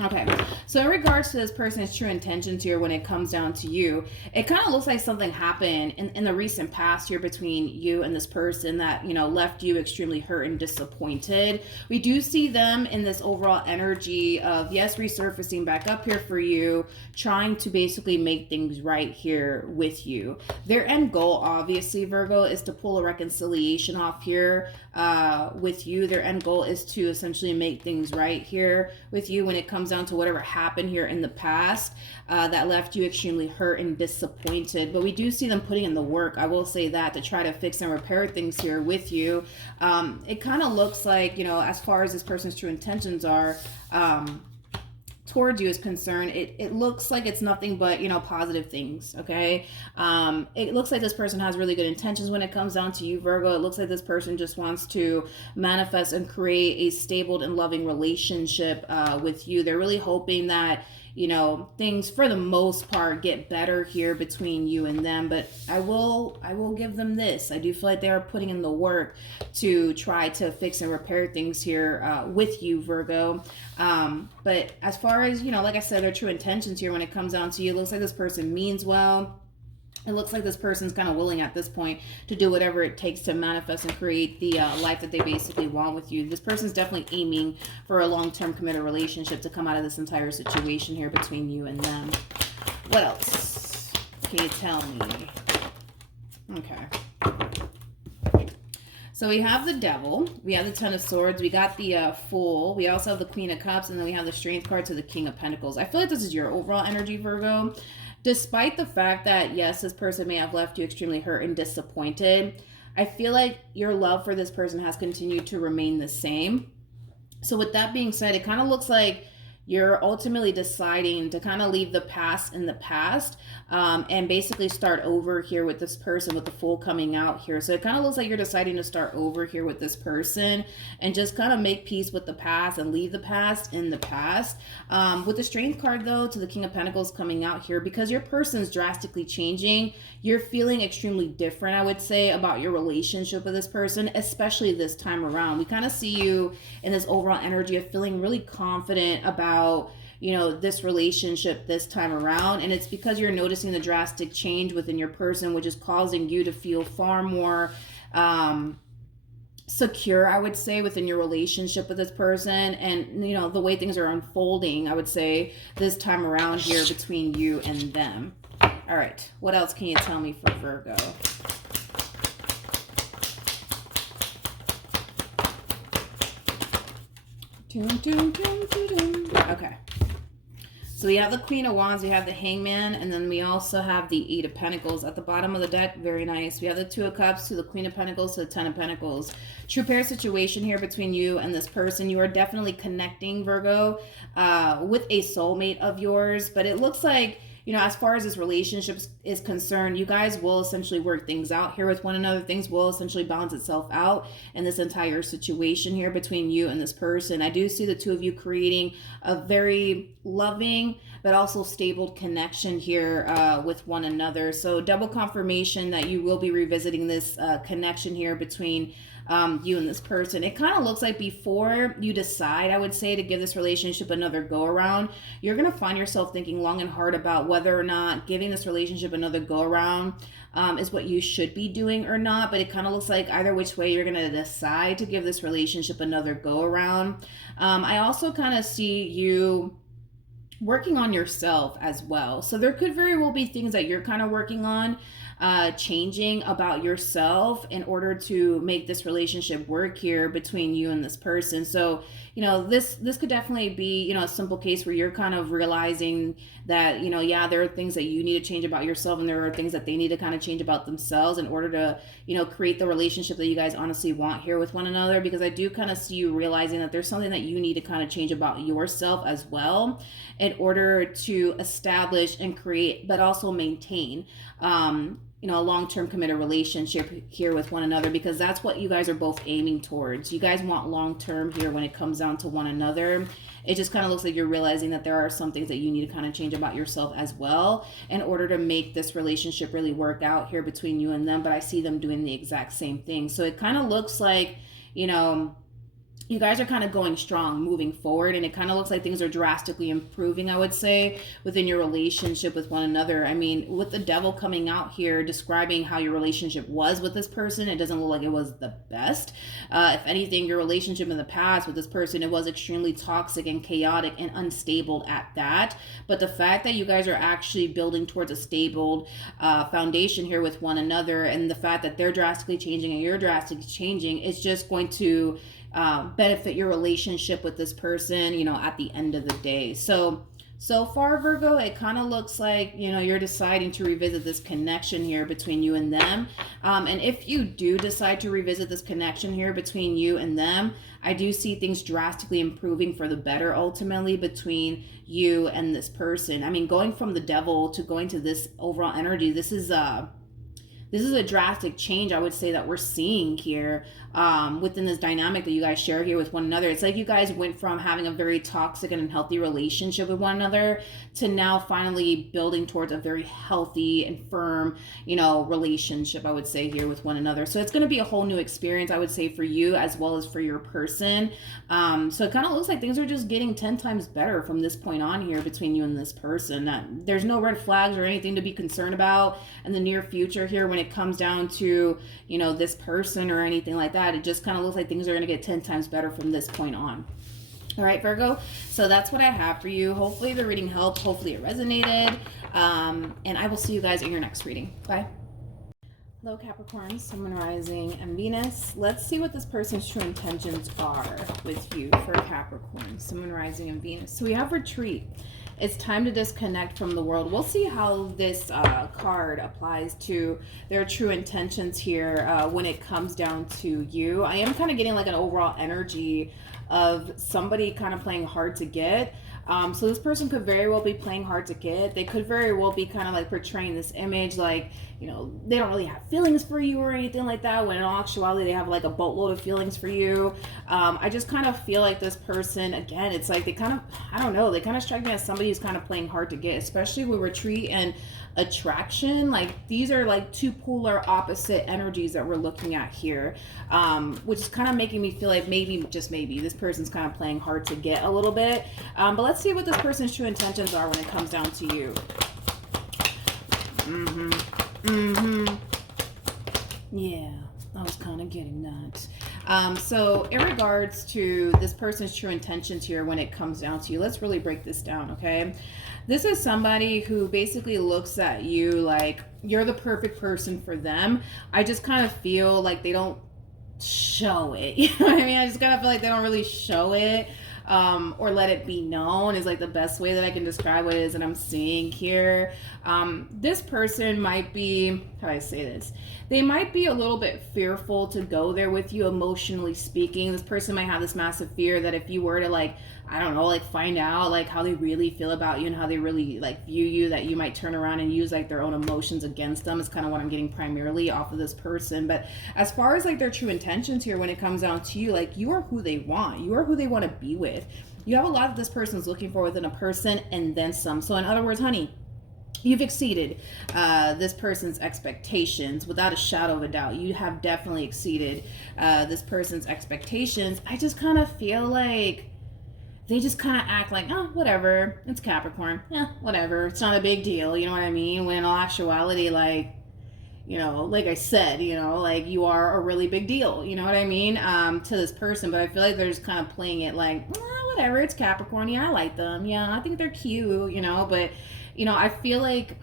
Okay, so in regards to this person's true intentions here when it comes down to you, it kind of looks like something happened in the recent past here between you and this person that, you know, left you extremely hurt and disappointed. We do see them in this overall energy of, yes, resurfacing back up here for you, trying to basically make things right here with you. Their end goal, obviously, Virgo, is to pull a reconciliation off here with you. Their end goal is to essentially make things right here with you when it comes down to whatever happened here in the past that left you extremely hurt and disappointed. But we do see them putting in the work, I will say that, to try to fix and repair things here with you. It kind of looks like, you know, as far as this person's true intentions are towards you is concerned, it looks like it's nothing but, you know, positive things. Okay, it looks like this person has really good intentions when it comes down to you, Virgo. It looks like this person just wants to manifest and create a stable and loving relationship with you. They're really hoping that, you know, things for the most part get better here between you and them. But I will give them this. I do feel like they are putting in the work to try to fix and repair things here with you, Virgo. But as far as, you know, like I said, their true intentions here when it comes down to you, it looks like this person means well. It looks like this person's kind of willing at this point to do whatever it takes to manifest and create the life that they basically want with you. This person's definitely aiming for a long-term committed relationship to come out of this entire situation here between you and them. What else can you tell me? Okay. So we have the Devil, we have the Ten of Swords, we got the Fool, we also have the Queen of Cups, and then we have the Strength card to the King of Pentacles. I feel like this is your overall energy, Virgo. Despite the fact that, yes, this person may have left you extremely hurt and disappointed, I feel like your love for this person has continued to remain the same. So with that being said, it kind of looks like you're ultimately deciding to kind of leave the past in the past and basically start over here with this person, with the Fool coming out here. So it kind of looks like you're deciding to start over here with this person and just kind of make peace with the past and leave the past in the past. With the Strength card, though, to the King of Pentacles coming out here, because your person's drastically changing, you're feeling extremely different, I would say, about your relationship with this person, especially this time around. We kind of see you in this overall energy of feeling really confident about, you know, this relationship this time around. And it's because you're noticing the drastic change within your person, which is causing you to feel far more secure, I would say, within your relationship with this person. And, you know, the way things are unfolding, I would say, this time around here between you and them. All right, what else can you tell me for Virgo? Okay. So we have the Queen of Wands, we have the Hangman, and then we also have the Eight of Pentacles at the bottom of the deck. Very nice. We have the Two of Cups to the Queen of Pentacles to the Ten of Pentacles. True pair situation here between you and this person. You are definitely connecting, Virgo, with a soulmate of yours, but it looks like, you know, as far as this relationship is concerned, you guys will essentially work things out here with one another. Things will essentially balance itself out in this entire situation here between you and this person. I do see the two of you creating a very loving but also stable connection here with one another. So double confirmation that you will be revisiting this connection here between you and this person. It kind of looks like before you decide, I would say, to give this relationship another go around, you're going to find yourself thinking long and hard about whether or not giving this relationship another go around is what you should be doing or not. But it kind of looks like either which way you're going to decide to give this relationship another go around. I also kind of see you working on yourself as well. So there could very well be things that you're kind of working on, changing about yourself in order to make this relationship work here between you and this person. So, you know, this could definitely be, you know, a simple case where you're kind of realizing that, you know, yeah, there are things that you need to change about yourself, and there are things that they need to kind of change about themselves in order to, you know, create the relationship that you guys honestly want here with one another. Because I do kind of see you realizing that there's something that you need to kind of change about yourself as well in order to establish and create, but also maintain, you know, a long-term committed relationship here with one another, because that's what you guys are both aiming towards. You guys want long-term here when it comes down to one another. It just kind of looks like you're realizing that there are some things that you need to kind of change about yourself as well in order to make this relationship really work out here between you and them. But I see them doing the exact same thing. So it kind of looks like, you know, you guys are kind of going strong moving forward, and it kind of looks like things are drastically improving, I would say, within your relationship with one another. I mean, with the devil coming out here describing how your relationship was with this person, it doesn't look like it was the best. If anything, your relationship in the past with this person, it was extremely toxic and chaotic and unstable at that. But the fact that you guys are actually building towards a stable foundation here with one another, and the fact that they're drastically changing and you're drastically changing, it's just going to benefit your relationship with this person, you know, at the end of the day. So far, Virgo, it kind of looks like, you know, you're deciding to revisit this connection here between you and them. And if you do decide to revisit this connection here between you and them, I do see things drastically improving for the better ultimately between you and this person. I mean, going from the devil to going to this overall energy, this is a drastic change, I would say, that we're seeing here within this dynamic that you guys share here with one another. It's like you guys went from having a very toxic and unhealthy relationship with one another to now finally building towards a very healthy and firm, you know, relationship, I would say, here with one another. So it's going to be a whole new experience, I would say, for you as well as for your person. So it kind of looks like things are just getting 10 times better from this point on here between you and this person. There's no red flags or anything to be concerned about in the near future here when it comes down to, you know, this person or anything like that. It just kind of looks like things are going to get 10 times better from this point on. All right, Virgo. So that's what I have for you. Hopefully the reading helped. Hopefully it resonated. And I will see you guys in your next reading. Bye. Hello, Capricorn, Sun, Rising, and Venus. Let's see what this person's true intentions are with you for Capricorn, Sun, Rising, and Venus. So we have retreat. It's time to disconnect from the world. We'll see how this card applies to their true intentions here when it comes down to you. I am kind of getting like an overall energy of somebody kind of playing hard to get. So this person could very well be playing hard to get. They could very well be kind of like portraying this image like, you know, they don't really have feelings for you or anything like that, when in all actuality they have like a boatload of feelings for you. I just kind of feel like this person, again, it's like they kind of, I don't know, they kind of strike me as somebody who's kind of playing hard to get, especially with retreat and attraction. Like these are like two polar opposite energies that we're looking at here, which is kind of making me feel like maybe, just maybe, this person's kind of playing hard to get a little bit. But let's see what this person's true intentions are when it comes down to you. Yeah, I was kind of getting that. So in regards to this person's true intentions here when it comes down to you, let's really break this down, okay? This is somebody who basically looks at you like you're the perfect person for them. I just kind of feel like they don't show it. You know what I mean? I just kind of feel like they don't really show it. Or let it be known is like the best way that I can describe what it is that I'm seeing here. This person might be, how do I say this? They might be a little bit fearful to go there with you, emotionally speaking. This person might have this massive fear that if you were to like, I don't know, like find out like how they really feel about you and how they really like view you, that you might turn around and use like their own emotions against them. Is kind of what I'm getting primarily off of this person. But as far as like their true intentions here when it comes down to you, like you are who they want. You are who they want to be with. You have a lot that this person's looking for within a person and then some. So in other words, honey, you've exceeded this person's expectations without a shadow of a doubt. You have definitely exceeded this person's expectations. I just kind of feel like they just kind of act like, oh, whatever, it's Capricorn. Yeah, whatever. It's not a big deal. You know what I mean? When in all actuality, like, you know, like I said, you know, like you are a really big deal. You know what I mean? To this person. But I feel like they're just kind of playing it like, whatever, it's Capricorn. Yeah, I like them. Yeah, I think they're cute, you know, but, you know, I feel like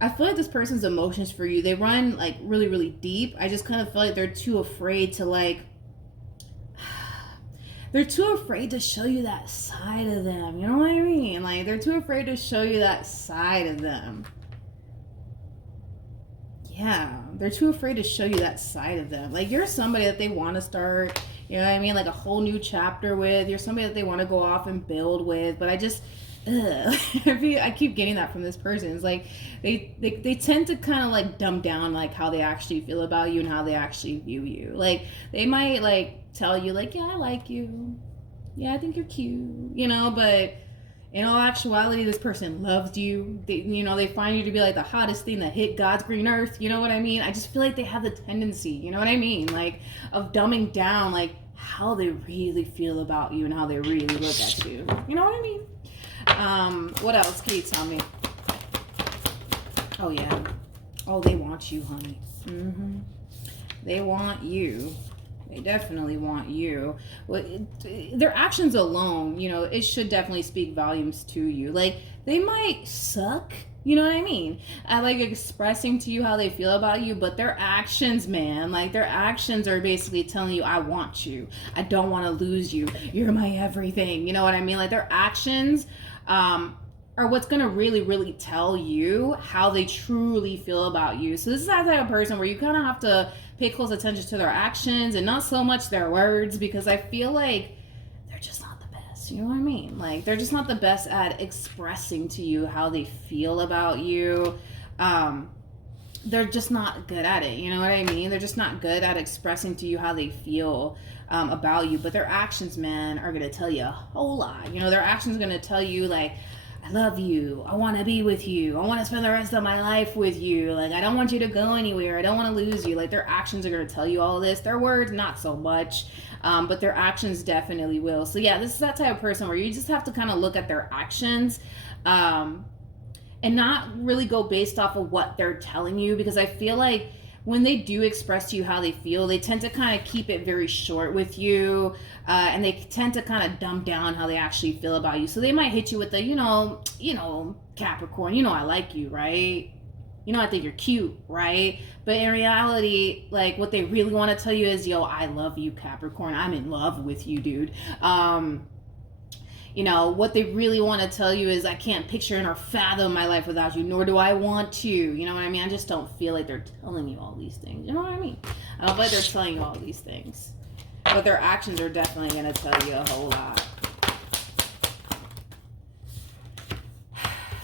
this person's emotions for you, they run like really, really deep. I just kind of feel like they're too afraid to like, they're too afraid to show you that side of them. You know what I mean? Like, they're too afraid to show you that side of them. Yeah, they're too afraid to show you that side of them. Like, you're somebody that they want to start, you know what I mean, like a whole new chapter with. You're somebody that they want to go off and build with. But I just, I keep getting that from this person. It's like they tend to kind of like dumb down like how they actually feel about you and how they actually view you. Like, they might like tell you like, yeah, I like you, yeah, I think you're cute, you know, but in all actuality, this person loves you. They, you know, they find you to be like the hottest thing that hit God's green earth. You know what I mean? I just feel like they have the tendency, you know what I mean? Like, of dumbing down like how they really feel about you and how they really look at you. You know what I mean? What else can you tell me? Oh yeah. Oh, they want you, honey. They want you. They definitely want you. Well, their actions alone, you know, it should definitely speak volumes to you. Like, they might suck, you know what I mean, at like expressing to you how they feel about you, but their actions, man, like their actions are basically telling you, I want you, I don't want to lose you, you're my everything, you know what I mean? Like, their actions are what's going to really, really tell you how they truly feel about you. So this is that type of person where you kind of have to pay close attention to their actions and not so much their words, because I feel like they're just not the best. You know what I mean? Like, they're just not the best at expressing to you how they feel about you. They're just not good at it. You know what I mean? They're just not good at expressing to you how they feel about you. But their actions, man, are going to tell you a whole lot. You know, their actions are going to tell you like, I love you, I want to be with you, I want to spend the rest of my life with you, like, I don't want you to go anywhere, I don't want to lose you. Like, their actions are going to tell you all this. Their words, not so much, but their actions definitely will. So yeah, this is that type of person where you just have to kind of look at their actions and not really go based off of what they're telling you, because I feel like when they do express to you how they feel, they tend to kind of keep it very short with you, and they tend to kind of dumb down how they actually feel about you. So they might hit you with the, you know, Capricorn, you know, I like you, right? You know, I think you're cute, right? But in reality, like, what they really want to tell you is, yo, I love you, Capricorn. I'm in love with you, dude. You know, what they really want to tell you is, I can't picture nor fathom my life without you, nor do I want to. You know what I mean? I just don't feel like they're telling you all these things. You know what I mean? I don't feel like they're telling you all these things. But their actions are definitely going to tell you a whole lot.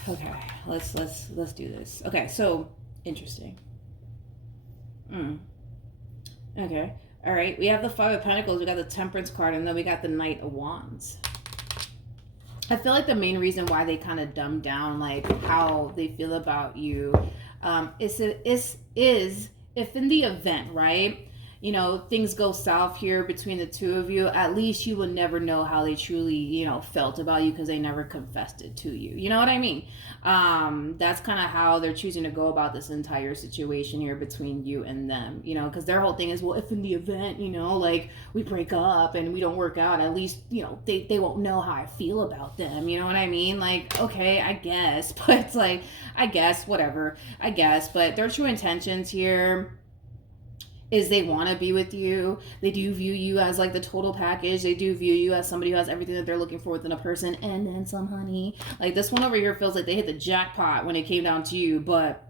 Okay, let's do this. Okay, so, interesting. Okay, all right. We have the Five of Pentacles, we got the Temperance card, and then we got the Knight of Wands. I feel like the main reason why they kind of dumb down like how they feel about you is if in the event, right, you know, things go south here between the two of you, at least you will never know how they truly, you know, felt about you, because they never confessed it to you. You know what I mean? That's kind of how they're choosing to go about this entire situation here between you and them, you know, because their whole thing is, well, if in the event, you know, like, we break up and we don't work out, at least, you know, they won't know how I feel about them. You know what I mean? Like, okay, I guess, but it's like, I guess, whatever, I guess. But their true intentions here is they want to be with you. They do view you as like the total package. They do view you as somebody who has everything that they're looking for within a person, and then some, honey. Like, this one over here feels like they hit the jackpot when it came down to you, but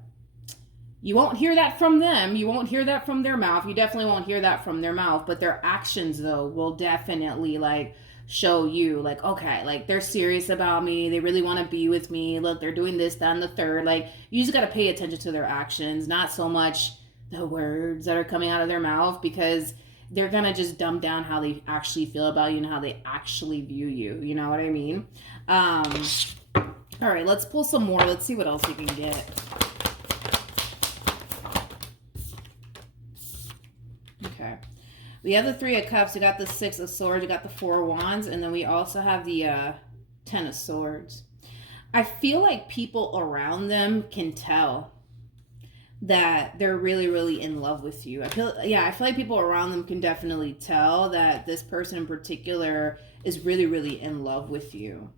you won't hear that from them. You won't hear that from their mouth. You definitely won't hear that from their mouth, but their actions, though, will definitely like show you like, okay, like, they're serious about me. They really want to be with me. Look, they're doing this, that, and the third. Like, you just got to pay attention to their actions, not so much the words that are coming out of their mouth, because they're gonna just dumb down how they actually feel about you and how they actually view you. You know what I mean? All right, let's pull some more. Let's see what else we can get. Okay, we have the Three of Cups, we got the Six of Swords, we got the Four of Wands, and then we also have the Ten of Swords. I feel like people around them can tell. that they're really, really in love with you. I feel like people around them can definitely tell that this person in particular is really, really in love with you.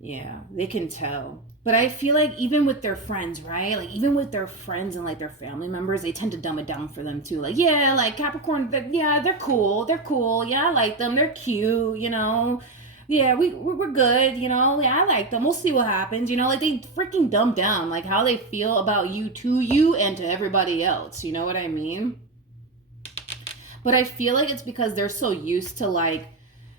Yeah, they can tell. But I feel like even with their friends, right? Like even with their friends and like their family members, they tend to dumb it down for them too. Like, yeah, like Capricorn, they're cool. They're cool. Yeah, I like them. They're cute, you know. Yeah, we're good, you know. Yeah, I like them. We'll see what happens, you know. Like they freaking dumb down like how they feel about you to you and to everybody else. You know what I mean? But I feel like it's because they're so used to like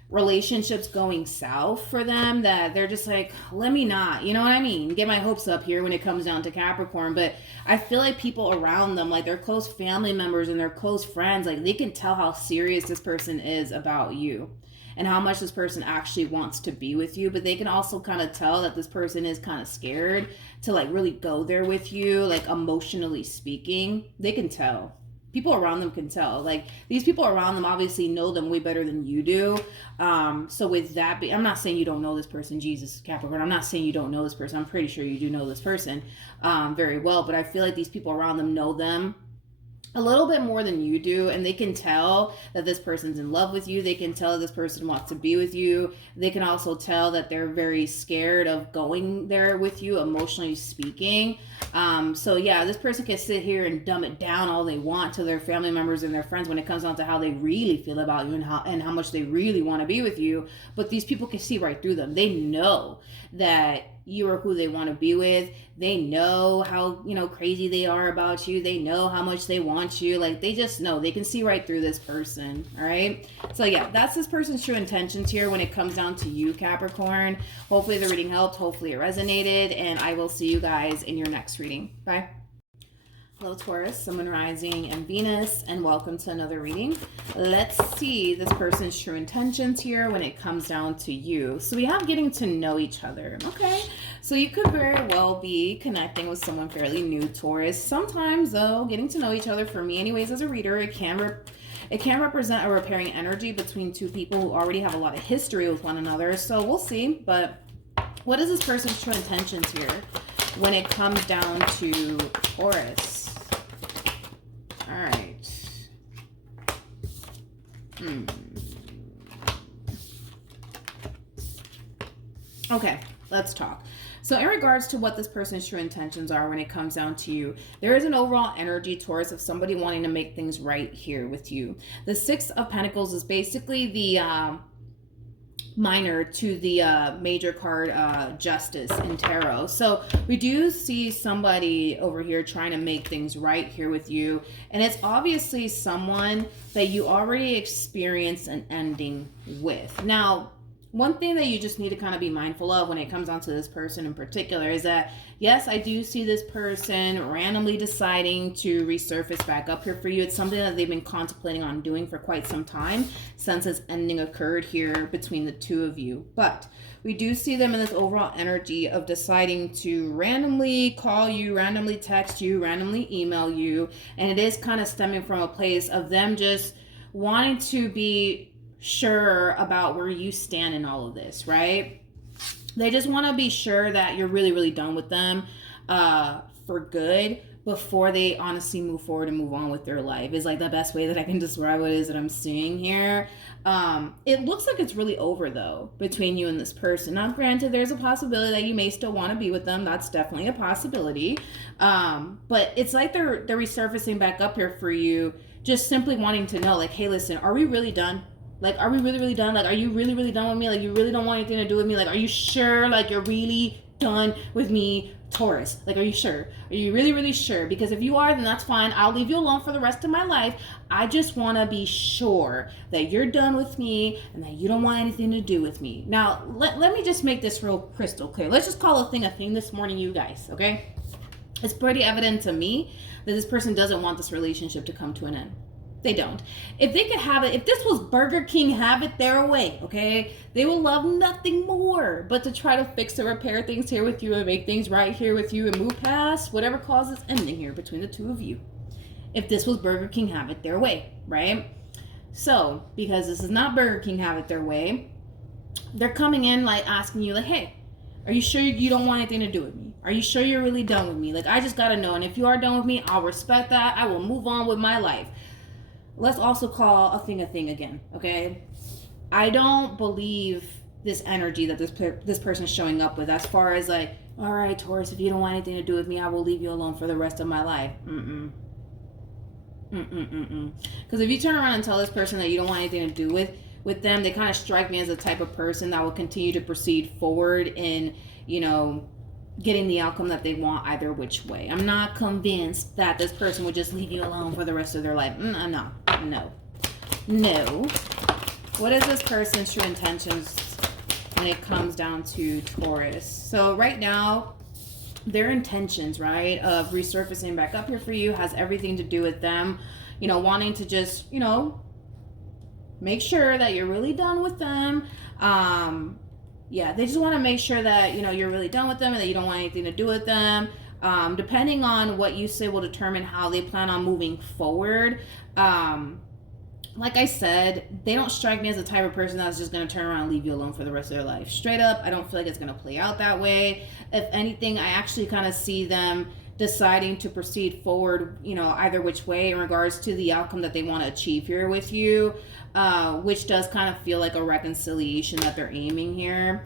relationships going south for them that they're just like, let me not, you know what I mean, get my hopes up here when it comes down to Capricorn. But I feel like people around them, like their close family members and their close friends, like they can tell how serious this person is about you and how much this person actually wants to be with you. But they can also kind of tell that this person is kind of scared to like really go there with you, like emotionally speaking. They can tell. People around them can tell. Like these people around them obviously know them way better than you do. So with that, I'm not saying you don't know this person, Jesus, Capricorn. I'm not saying you don't know this person. I'm pretty sure you do know this person very well. But I feel like these people around them know them a little bit more than you do, and they can tell that this person's in love with you. They can tell that this person wants to be with you. They can also tell that they're very scared of going there with you, emotionally speaking. So yeah, this person can sit here and dumb it down all they want to their family members and their friends when it comes down to how they really feel about you and how much they really want to be with you. But these people can see right through them. They know that you are who they want to be with. They know how, you know, crazy they are about you. They know how much they want you. Like they just know. They can see right through this person. All right. So yeah, that's this person's true intentions here when it comes down to you, Capricorn. Hopefully the reading helped. Hopefully it resonated. And I will see you guys in your next reading. Bye. Hello Taurus, Sun, Moon, Rising, and Venus, and welcome to another reading. Let's see this person's true intentions here when it comes down to you. So we have getting to know each other. Okay, so you could very well be connecting with someone fairly new, Taurus. Sometimes though, getting to know each other, for me anyways as a reader, it can represent a repairing energy between two people who already have a lot of history with one another. So we'll see, but what is this person's true intentions here when it comes down to Taurus? All right. Okay, let's talk. So in regards to what this person's true intentions are when it comes down to you, there is an overall energy, Taurus, of somebody wanting to make things right here with you. The Six of Pentacles is basically the minor to the major card, Justice in tarot. So we do see somebody over here trying to make things right here with you, and it's obviously someone that you already experienced an ending with. Now, one thing that you just need to kind of be mindful of when it comes down to this person in particular is that, yes, I do see this person randomly deciding to resurface back up here for you. It's something that they've been contemplating on doing for quite some time since this ending occurred here between the two of you. But we do see them in this overall energy of deciding to randomly call you, randomly text you, randomly email you. And it is kind of stemming from a place of them just wanting to be sure about where you stand in all of this, right? They just want to be sure that you're really, really done with them for good before they honestly move forward and move on with their life, is like the best way that I can describe what it is that I'm seeing here. It looks like it's really over though between you and this person. Now granted, there's a possibility that you may still want to be with them. That's definitely a possibility. But it's like they're resurfacing back up here for you, just simply wanting to know, like, hey, listen, are we really done? Like, are we really, really done? Like, are you really, really done with me? Like, you really don't want anything to do with me? Like, are you sure? Like, you're really done with me, Taurus? Like, are you sure? Are you really, really sure? Because if you are, then that's fine. I'll leave you alone for the rest of my life. I just want to be sure that you're done with me and that you don't want anything to do with me. Now, let me just make this real crystal clear. Let's just call a thing this morning, you guys, okay? It's pretty evident to me that this person doesn't want this relationship to come to an end. They don't. If they could have it, if this was Burger King, have it their way, okay? They will love nothing more but to try to fix and repair things here with you and make things right here with you and move past whatever causes ending here between the two of you. If this was Burger King, have it their way, right? So, because this is not Burger King, have it their way, they're coming in like asking you like, hey, Are you sure you don't want anything to do with me? Are you sure you're really done with me? Like, I just gotta know. And if you are done with me, I'll respect that. I will move on with my life. Let's also call a thing again, okay? I don't believe this energy that this person's showing up with, as far as like, all right, Taurus, if you don't want anything to do with me, I will leave you alone for the rest of my life. Because if you turn around and tell this person that you don't want anything to do with them, they kind of strike me as the type of person that will continue to proceed forward in, getting the outcome that they want either which way. I'm not convinced that this person would just leave you alone for the rest of their life. No. What is this person's true intentions when it comes down to Taurus? So right now, their intentions, right, of resurfacing back up here for you has everything to do with them, wanting to just, make sure that you're really done with them. They just want to make sure that, you're really done with them and that you don't want anything to do with them. Depending on what you say will determine how they plan on moving forward. Like I said, they don't strike me as the type of person that's just going to turn around and leave you alone for the rest of their life. Straight up, I don't feel like it's going to play out that way. If anything, I actually kind of see them deciding to proceed forward, either which way in regards to the outcome that they want to achieve here with you, which does kind of feel like a reconciliation that they're aiming here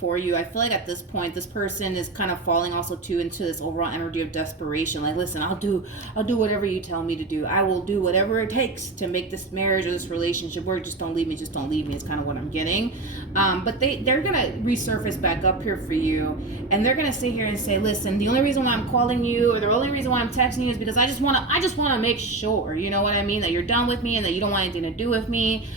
for you. I feel like at this point, this person is kind of falling also too into this overall energy of desperation. Like, listen, I'll do whatever you tell me to do. I will do whatever it takes to make this marriage or this relationship work. Just don't leave me. Just don't leave me. It's kind of what I'm getting. But they're going to resurface back up here for you. And they're going to sit here and say, listen, the only reason why I'm calling you, or the only reason why I'm texting you, is because I just want to make sure, you know what I mean, that you're done with me and that you don't want anything to do with me.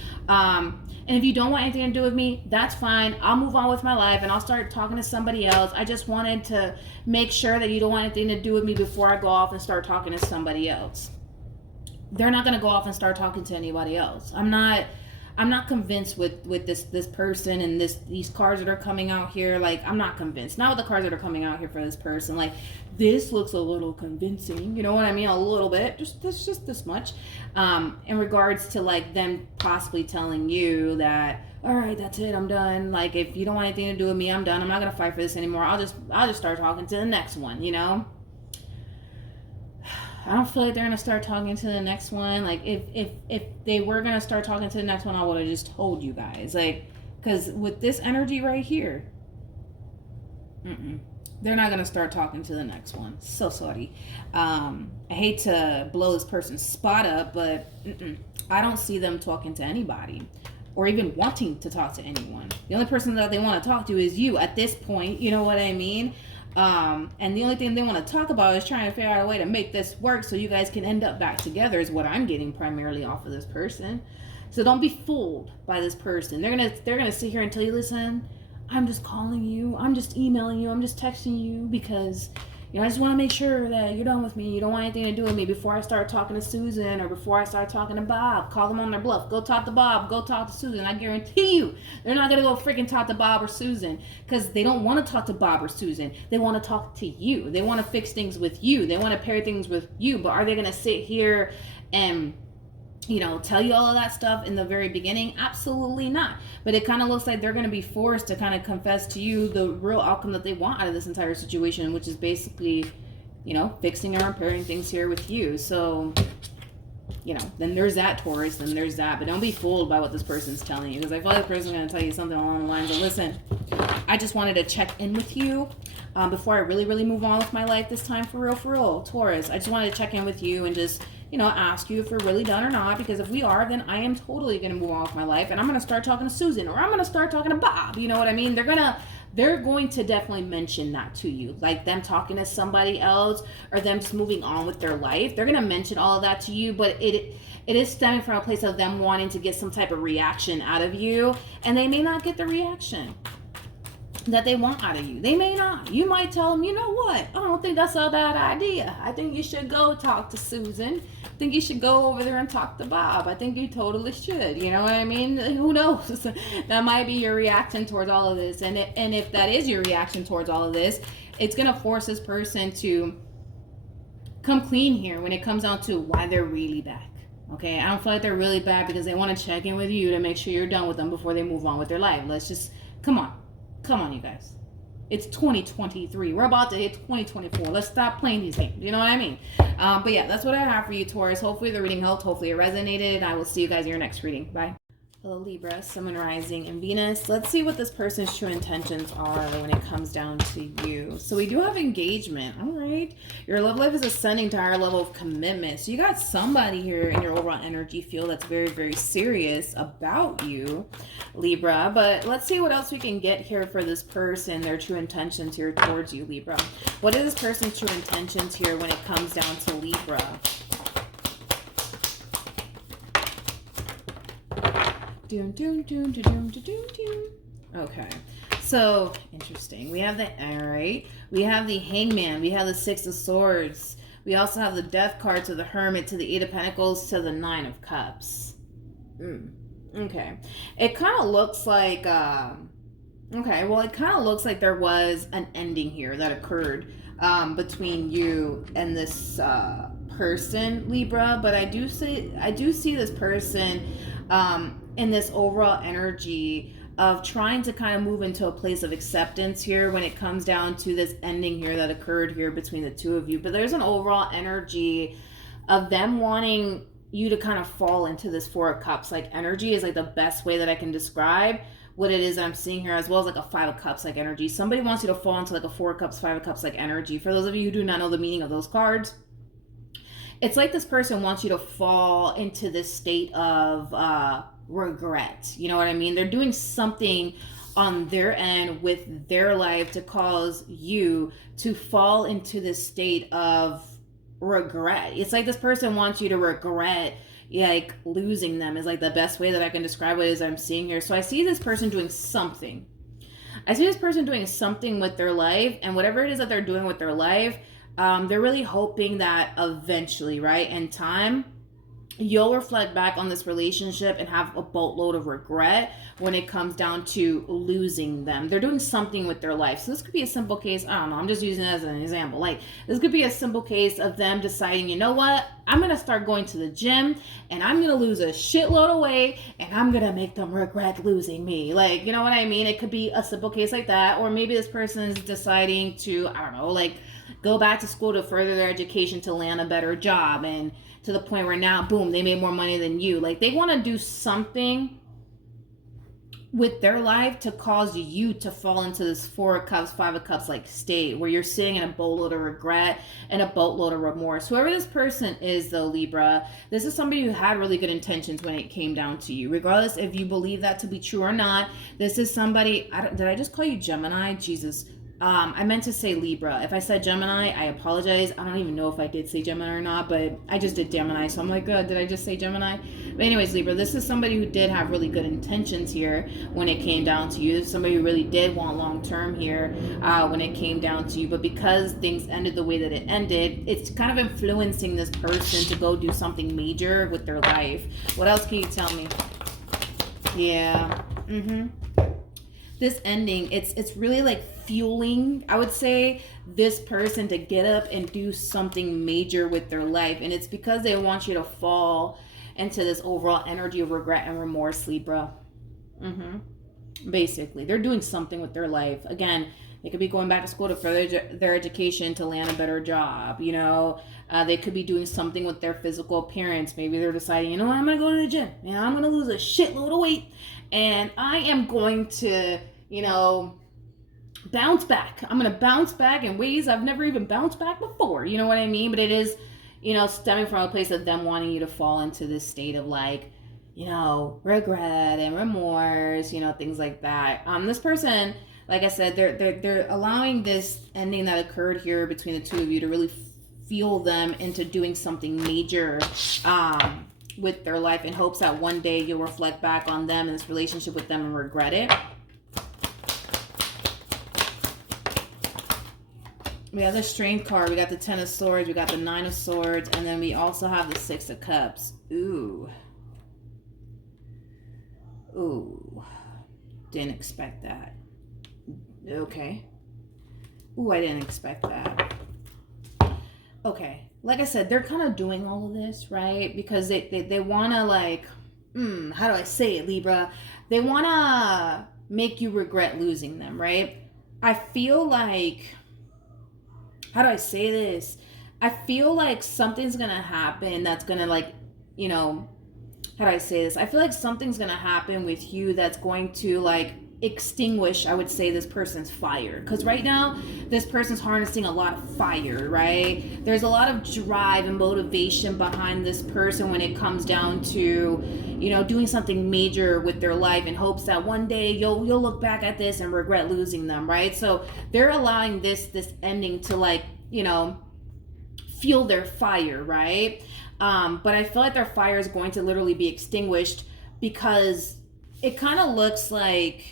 And if you don't want anything to do with me, that's fine. I'll move on with my life and I'll start talking to somebody else. I just wanted to make sure that you don't want anything to do with me before I go off and start talking to somebody else. They're not going to go off and start talking to anybody else. I'm not convinced with this person and these cards that are coming out here. Like, I'm not convinced. Not with the cards that are coming out here for this person. Like, this looks a little convincing. You know what I mean? A little bit. Just this much. In regards to, like, them possibly telling you that, all right, that's it, I'm done. Like, if you don't want anything to do with me, I'm done. I'm not going to fight for this anymore. I'll just start talking to the next one, I don't feel like they're gonna start talking to the next one. Like, if they were gonna start talking to the next one, I would have just told you guys. Like, because with this energy right here, they're not gonna start talking to the next one. So sorry. I hate to blow this person's spot up, but I don't see them talking to anybody or even wanting to talk to anyone. The only person that they want to talk to is you at this point. You know what I mean? And the only thing they want to talk about is trying to figure out a way to make this work so you guys can end up back together, is what I'm getting primarily off of this person. So don't be fooled by this person. They're gonna sit here and tell you, listen, I'm just calling you, I'm just emailing you, I'm just texting you because I just want to make sure that you're done with me. You don't want anything to do with me before I start talking to Susan or before I start talking to Bob. Call them on their bluff. Go talk to Bob. Go talk to Susan. I guarantee you, they're not going to go freaking talk to Bob or Susan because they don't want to talk to Bob or Susan. They want to talk to you. They want to fix things with you. They want to pair things with you. But are they going to sit here and tell you all of that stuff in the very beginning? Absolutely not. But it kind of looks like they're going to be forced to kind of confess to you the real outcome that they want out of this entire situation, which is basically, fixing or repairing things here with you. So, then there's that, Taurus, then there's that. But don't be fooled by what this person's telling you, because I feel like this person's going to tell you something along the lines of, listen, I just wanted to check in with you before I really, really move on with my life this time, for real, Taurus. I just wanted to check in with you and just ask you if we're really done or not, because if we are, then I am totally going to move on with my life and I'm going to start talking to Susan, or I'm going to start talking to Bob. You know what I mean? They're going to definitely mention that to you, like them talking to somebody else or them just moving on with their life. They're going to mention all of that to you, but it is stemming from a place of them wanting to get some type of reaction out of you, and they may not get the reaction that they want out of you. They may not. You might tell them, you know what? I don't think that's a bad idea. I think you should go talk to Susan. I think you should go over there and talk to Bob. I think you totally should. You know what I mean? Who knows? That might be your reaction towards all of this. And if that is your reaction towards all of this, it's going to force this person to come clean here when it comes down to why they're really back. Okay? I don't feel like they're really bad because they want to check in with you to make sure you're done with them before they move on with their life. Let's just, come on, you guys. It's 2023. We're about to hit 2024. Let's stop playing these games. You know what I mean? But yeah, that's what I have for you, Taurus. Hopefully the reading helped. Hopefully it resonated. I will see you guys in your next reading. Bye. Hello, Libra, Sun, Rising, and Venus. Let's see what this person's true intentions are when it comes down to you. So we do have engagement. All right. Your love life is ascending to a higher level of commitment. So you got somebody here in your overall energy field that's very, very serious about you, Libra. But let's see what else we can get here for this person, their true intentions here towards you, Libra. What are this person's true intentions here when it comes down to Libra? Okay, so interesting. We have we have the Hangman, we have the Six of Swords, we also have the Death card to the Hermit, to the Eight of Pentacles, to the Nine of Cups. Okay, it kind of looks like it kind of looks like there was an ending here that occurred between you and this person, Libra. But I do see this person in this overall energy of trying to kind of move into a place of acceptance here when it comes down to this ending here that occurred here between the two of you. But there's an overall energy of them wanting you to kind of fall into this Four of Cups like energy is like the best way that I can describe what it is that I'm seeing here, as well as like a Five of Cups like energy. Somebody wants you to fall into like a Four of Cups, Five of Cups like energy. For those of you who do not know the meaning of those cards, it's like this person wants you to fall into this state of regret. You know what I mean? They're doing something on their end with their life to cause you to fall into this state of regret. It's like this person wants you to regret like losing them is like the best way that I can describe what it is I'm seeing here. So I see this person doing something. I see this person doing something with their life, and whatever it is that they're doing with their life, they're really hoping that eventually, right, in time, you'll reflect back on this relationship and have a boatload of regret when it comes down to losing them. They're doing something with their life. So this could be a simple case. I don't know. I'm just using it as an example. Like, this could be a simple case of them deciding, you know what? I'm going to start going to the gym and I'm going to lose a shitload of weight and I'm going to make them regret losing me. Like, you know what I mean? It could be a simple case like that. Or maybe this person is deciding to, I don't know, like go back to school to further their education to land a better job, and to the point where now, boom, they made more money than you. Like, they want to do something with their life to cause you to fall into this Four of Cups, Five of Cups like state where you're sitting in a boatload of regret and a boatload of remorse. Whoever this person is, though, Libra, this is somebody who had really good intentions when it came down to you. Regardless if you believe that to be true or not, this is somebody, did I just call you Gemini? Jesus. I meant to say Libra. If I said Gemini, I apologize. I don't even know if I did say Gemini or not, but I just did Gemini. So I'm like, did I just say Gemini? But anyways, Libra, this is somebody who did have really good intentions here when it came down to you. This is somebody who really did want long term here when it came down to you. But because things ended the way that it ended, it's kind of influencing this person to go do something major with their life. What else can you tell me? Yeah. This ending, it's really like fueling, I would say, this person to get up and do something major with their life. And it's because they want you to fall into this overall energy of regret and remorse, Libra. Basically, they're doing something with their life. Again, they could be going back to school to further their education to land a better job. You know, they could be doing something with their physical appearance. Maybe they're deciding, you know what, I'm going to go to the gym. You know, I'm going to lose a shitload of weight. And I am going to, you know, bounce back. I'm going to bounce back in ways I've never even bounced back before. You know what I mean? But it is, you know, stemming from a place of them wanting you to fall into this state of like, you know, regret and remorse, you know, things like that. This person, like I said, they're allowing this ending that occurred here between the two of you to really fuel them into doing something major with their life in hopes that one day you'll reflect back on them and this relationship with them and regret it. We have the Strength card, we got the Ten of Swords, we got the Nine of Swords, and then we also have the Six of Cups. Ooh. Didn't expect that. Okay. Ooh, I didn't expect that. Okay. Like I said, they're kind of doing all of this, right? Because they want to, like, how do I say it, Libra? They want to make you regret losing them, right? I feel like, how do I say this? I feel like something's gonna happen that's gonna, like, you know, how do I say this? I feel like something's gonna happen with you that's going to, like, extinguish, I would say, this person's fire. Because right now, this person's harnessing a lot of fire, right? There's a lot of drive and motivation behind this person when it comes down to, you know, doing something major with their life in hopes that one day you'll look back at this and regret losing them, right? So they're allowing this ending to, like, you know, fuel their fire, right? But I feel like their fire is going to literally be extinguished because it kind of looks like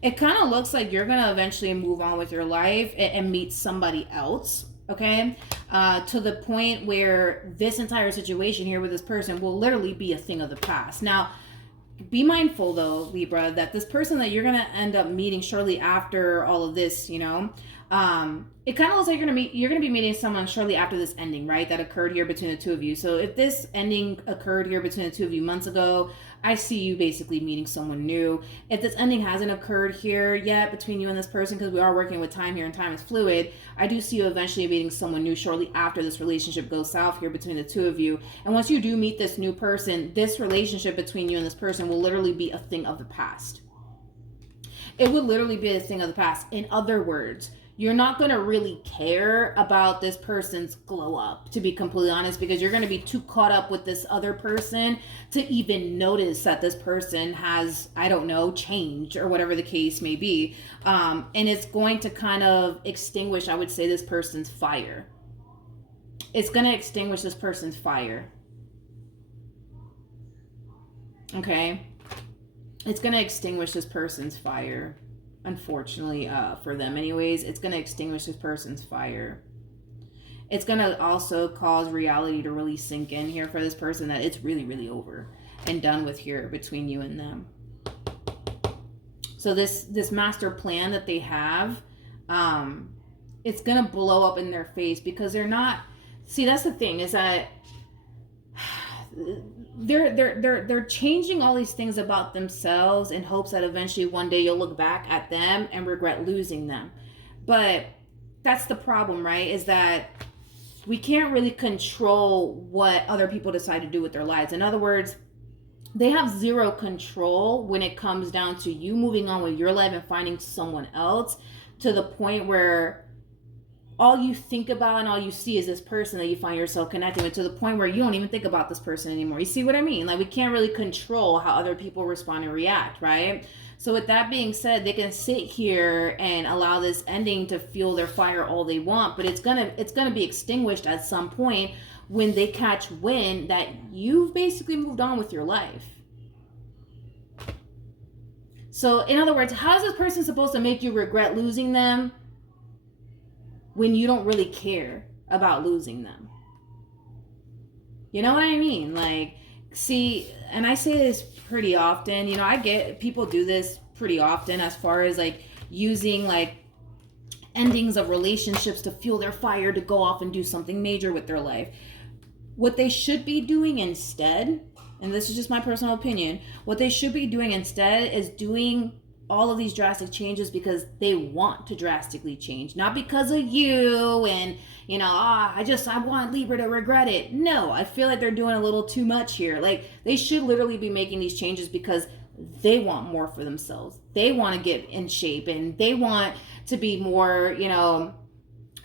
you're going to eventually move on with your life and meet somebody else, okay? To the point where this entire situation here with this person will literally be a thing of the past. Now, be mindful though, Libra, that this person that you're going to end up meeting shortly after all of this, you know, it kind of looks like you're going to be meeting someone shortly after this ending, right? That occurred here between the two of you. So if this ending occurred here between the two of you months ago, I see you basically meeting someone new. If this ending hasn't occurred here yet between you and this person, because we are working with time here and time is fluid, I do see you eventually meeting someone new shortly after this relationship goes south here between the two of you. And once you do meet this new person, this relationship between you and this person will literally be a thing of the past. It would literally be a thing of the past. In other words, you're not going to really care about this person's glow up, to be completely honest, because you're going to be too caught up with this other person to even notice that this person has, I don't know, changed or whatever the case may be. And it's going to kind of extinguish, I would say, this person's fire. It's going to extinguish this person's fire. Okay? It's going to extinguish this person's fire. Unfortunately, for them anyways, it's going to extinguish this person's fire. It's going to also cause reality to really sink in here for this person that it's really, really over and done with here between you and them. So this master plan that they have, it's going to blow up in their face because they're not, see, that's the thing, is that they're changing all these things about themselves in hopes that eventually one day you'll look back at them and regret losing them. But that's the problem, right? Is that we can't really control what other people decide to do with their lives. In other words, they have zero control when it comes down to you moving on with your life and finding someone else, to the point where all you think about and all you see is this person that you find yourself connecting with, to the point where you don't even think about this person anymore. You see what I mean? Like, we can't really control how other people respond and react, right? So with that being said, they can sit here and allow this ending to fuel their fire all they want, but it's gonna be extinguished at some point when they catch wind that you've basically moved on with your life. So in other words, how is this person supposed to make you regret losing them when you don't really care about losing them? You know what I mean? Like, see, and I say this pretty often, you know, I get people do this pretty often as far as like using like endings of relationships to fuel their fire to go off and do something major with their life. What they should be doing instead, and this is just my personal opinion, what they should be doing instead is doing all of these drastic changes because they want to drastically change, not because of you and, you know, I want Libra to regret it. No, I feel like they're doing a little too much here. Like, they should literally be making these changes because they want more for themselves. They want to get in shape and they want to be more, you know,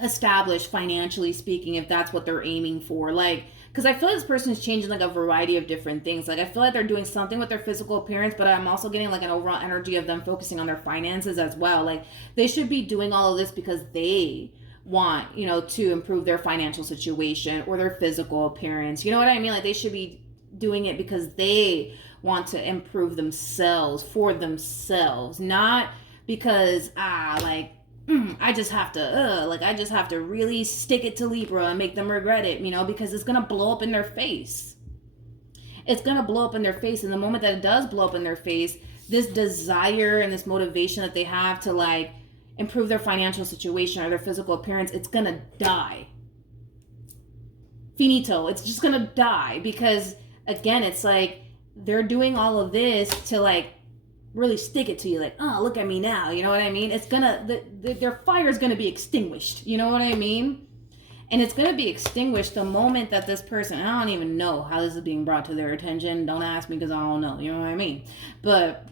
established financially speaking, if that's what they're aiming for. Like, because I feel like this person is changing like a variety of different things. Like, I feel like they're doing something with their physical appearance, but I'm also getting like an overall energy of them focusing on their finances as well. Like, they should be doing all of this because they want, you know, to improve their financial situation or their physical appearance. You know what I mean? Like, they should be doing it because they want to improve themselves for themselves, not because, I just have to really stick it to Libra and make them regret it, you know, because it's going to blow up in their face. It's going to blow up in their face. And the moment that it does blow up in their face, this desire and this motivation that they have to like improve their financial situation or their physical appearance, it's going to die. Finito. It's just going to die because, again, it's like they're doing all of this to like really stick it to you, like, oh, look at me now, you know what I mean? It's gonna, their fire is gonna be extinguished, you know what I mean? And it's gonna be extinguished the moment that this person, I don't even know how this is being brought to their attention, don't ask me because I don't know, you know what I mean? But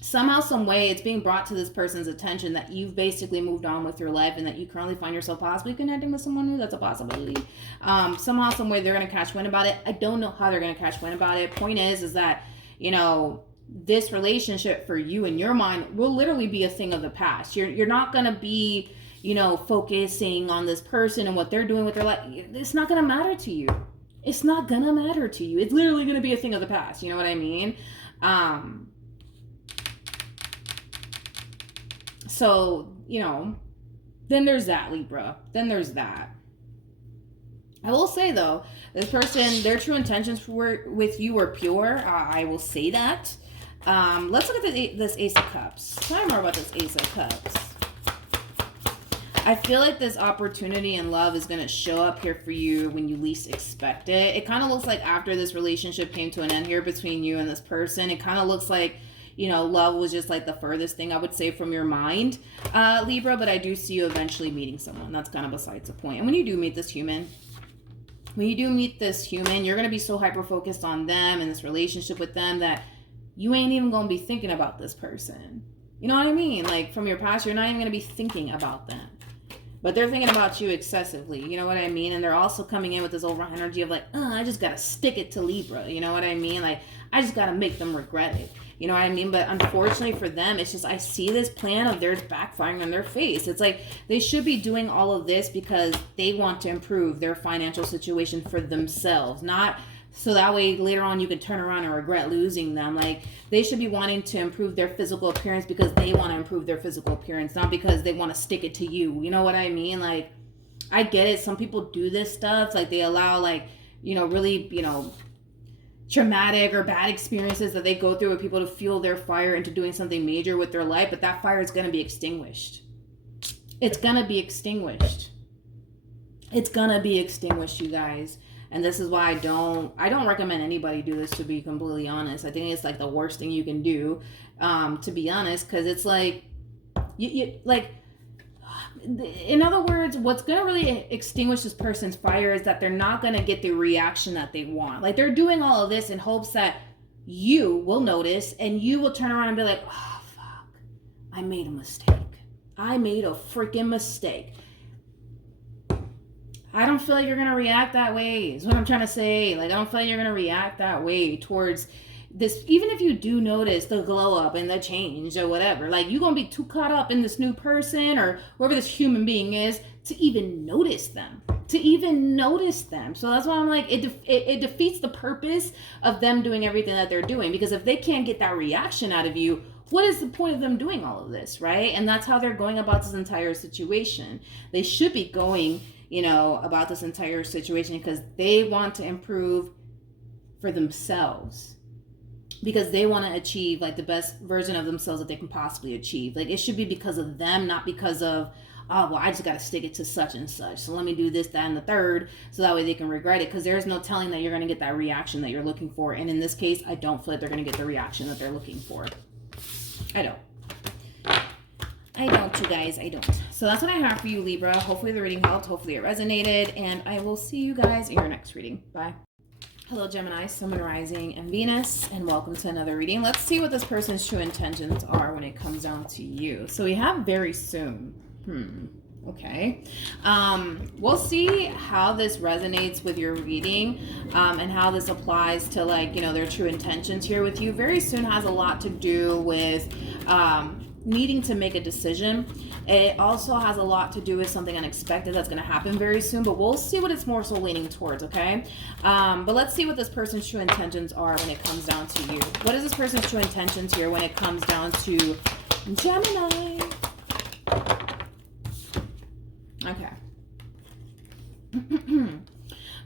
somehow, some way, it's being brought to this person's attention that you've basically moved on with your life and that you currently find yourself possibly connecting with someone new. That's a possibility. Somehow, some way, they're going to catch wind about it. I don't know how they're going to catch wind about it. Point is that, you know, this relationship for you in your mind will literally be a thing of the past. You're not going to be, you know, focusing on this person and what they're doing with their life. It's not going to matter to you. It's not going to matter to you. It's literally going to be a thing of the past. You know what I mean? So, you know, then there's that, Libra. Then there's that. I will say, though, this person, their true intentions with you are pure. I will say that. Let's look at this Ace of Cups. Tell me more about this Ace of Cups. I feel like this opportunity and love is going to show up here for you when you least expect it. It kind of looks like after this relationship came to an end here between you and this person, it kind of looks like, you know, love was just like the furthest thing I would say from your mind, Libra, but I do see you eventually meeting someone. That's kind of besides the point. And when you do meet this human, you're going to be so hyper-focused on them and this relationship with them that you ain't even going to be thinking about this person. You know what I mean? Like, from your past, you're not even going to be thinking about them. But they're thinking about you excessively, you know what I mean? And they're also coming in with this over energy of like, oh, I just got to stick it to Libra, you know what I mean? Like, I just got to make them regret it. You know what I mean? But unfortunately for them, it's just, I see this plan of theirs backfiring on their face. It's like they should be doing all of this because they want to improve their financial situation for themselves, not so that way later on you can turn around and regret losing them. Like, they should be wanting to improve their physical appearance because they want to improve their physical appearance, not because they want to stick it to you. You know what I mean? Like, I get it. Some people do this stuff. Like, they allow, like, you know, really, you know, traumatic or bad experiences that they go through with people to fuel their fire into doing something major with their life, but that fire is going to be extinguished. It's going to be extinguished. It's going to be extinguished, you guys. And this is why I don't recommend anybody do this, to be completely honest. I think it's like the worst thing you can do, to be honest, because it's like, you like, in other words, what's going to really extinguish this person's fire is that they're not going to get the reaction that they want. Like, they're doing all of this in hopes that you will notice and you will turn around and be like, oh, fuck, I made a mistake. I made a freaking mistake. I don't feel like you're going to react that way, is what I'm trying to say. Like, I don't feel like you're going to react that way towards this, even if you do notice the glow up and the change or whatever. Like, you're going to be too caught up in this new person or whoever this human being is to even notice them. So that's why I'm like, it defeats the purpose of them doing everything that they're doing. Because if they can't get that reaction out of you, what is the point of them doing all of this, right? And that's how they're going about this entire situation. They should be going, you know, about this entire situation because they want to improve for themselves. Because they want to achieve like the best version of themselves that they can possibly achieve. Like, it should be because of them, not because of, oh, well, I just got to stick it to such and such. So let me do this, that, and the third, so that way they can regret it. Because there's no telling that you're going to get that reaction that you're looking for. And in this case, I don't feel like they're going to get the reaction that they're looking for. I don't, you guys. I don't. So that's what I have for you, Libra. Hopefully the reading helped. Hopefully it resonated. And I will see you guys in your next reading. Bye. Hello, Gemini, Sun, Rising, and Venus, and welcome to another reading. Let's see what this person's true intentions are when it comes down to you. So we have very soon. Okay. We'll see how this resonates with your reading, and how this applies to, like, you know, their true intentions here with you. Very soon has a lot to do with needing to make a decision. It also has a lot to do with something unexpected that's going to happen very soon, but we'll see what it's more so leaning towards, okay? But let's see what this person's true intentions are when it comes down to you. What is this person's true intentions here when it comes down to Gemini? Okay.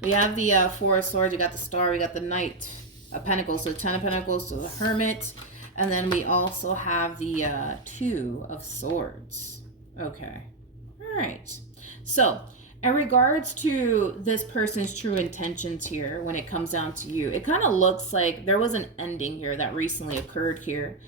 We have the Four of Swords, we got the Star, we got the Knight of Pentacles, so 10 of Pentacles, so the Hermit, and then we also have the Two of Swords. Okay. All right. So in regards to this person's true intentions here, when it comes down to you, it kind of looks like there was an ending here that recently occurred here.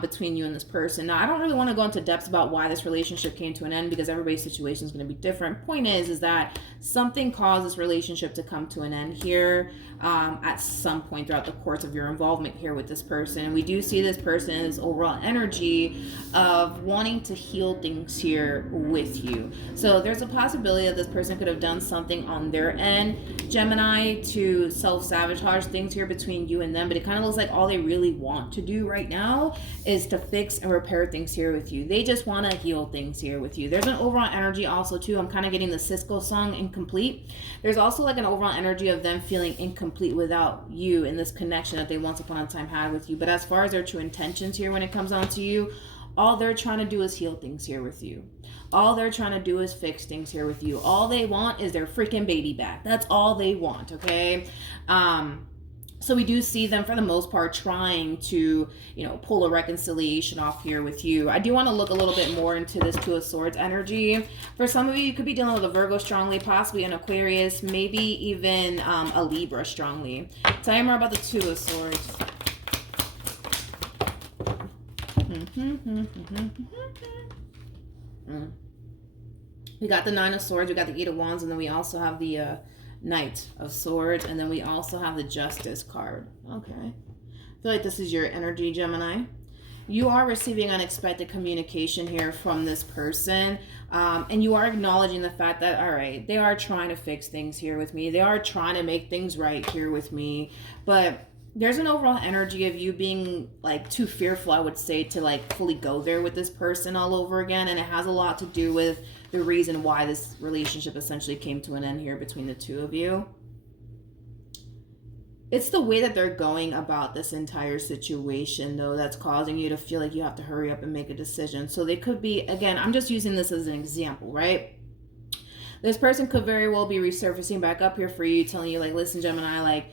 between you and this person. Now, I don't really want to go into depth about why this relationship came to an end because everybody's situation is going to be different. Point is that something caused this relationship to come to an end here at some point throughout the course of your involvement here with this person. We do see this person's overall energy of wanting to heal things here with you. So there's a possibility that this person could have done something on their end, Gemini, to self-sabotage things here between you and them, but it kind of looks like all they really want to do right now is to fix and repair things here with you. They just want to heal things here with you. There's an overall energy also too. I'm kind of getting the Cisco song, Incomplete. There's also like an overall energy of them feeling incomplete without you in this connection that they once upon a time had with you. But as far as their true intentions here when it comes down to you, all they're trying to do is heal things here with you. All they're trying to do is fix things here with you. All they want is their freaking baby back. That's all they want, okay? So we do see them for the most part trying to, pull a reconciliation off here with you. I do want to look a little bit more into this Two of Swords energy. For some of you, you could be dealing with a Virgo strongly, possibly an Aquarius, maybe even a Libra strongly. Tell me more about the Two of Swords. We got the Nine of Swords, we got the Eight of Wands, and then we also have the Knight of Swords, and then we also have the Justice card. Okay. I feel like this is your energy, Gemini. You are receiving unexpected communication here from this person, and you are acknowledging the fact that, all right, they are trying to fix things here with me. They are trying to make things right here with me, but there's an overall energy of you being like too fearful, I would say, to like fully go there with this person all over again. And it has a lot to do with the reason why this relationship essentially came to an end here between the two of you. It's the way that they're going about this entire situation, though, that's causing you to feel like you have to hurry up and make a decision. So they could be, again, I'm just using this as an example, right? This person could very well be resurfacing back up here for you, telling you like, listen, Gemini, like,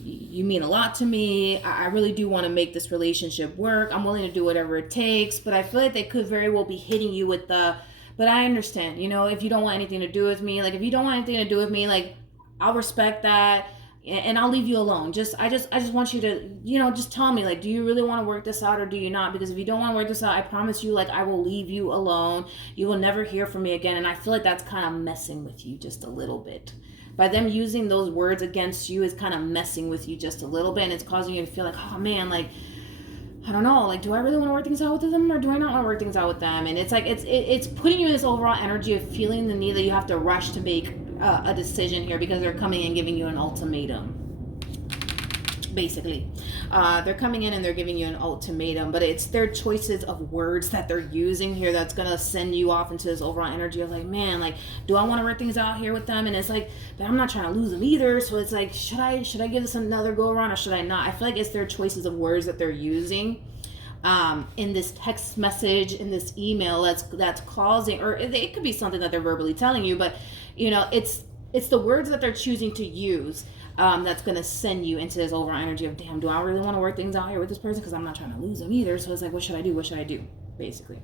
you mean a lot to me. I really do want to make this relationship work. I'm willing to do whatever it takes, but I feel like they could very well be hitting you with the, but I understand, if you don't want anything to do with me, like if you don't want anything to do with me, like I'll respect that and I'll leave you alone. I just want you to, just tell me, like, do you really want to work this out or do you not? Because if you don't want to work this out, I promise you, like, I will leave you alone. You will never hear from me again. And I feel like that's kind of messing with you just a little bit. By them using those words against you is kind of messing with you just a little bit, and it's causing you to feel like, oh man, like, I don't know, like, do I really want to work things out with them or do I not want to work things out with them? And it's like, it's putting you in this overall energy of feeling the need that you have to rush to make a decision here because they're coming and giving you an ultimatum. Basically, they're coming in and they're giving you an ultimatum, but it's their choices of words that they're using here that's gonna send you off into this overall energy of like, man, like, do I want to work things out here with them? And it's like, but I'm not trying to lose them either. So it's like, should I give this another go around or should I not? I feel like it's their choices of words that they're using in this text message, in this email that's causing, or it could be something that they're verbally telling you, but it's the words that they're choosing to use. That's going to send you into this overall energy of, damn, do I really want to work things out here with this person? Because I'm not trying to lose them either. So it's like, what should I do? What should I do? Basically.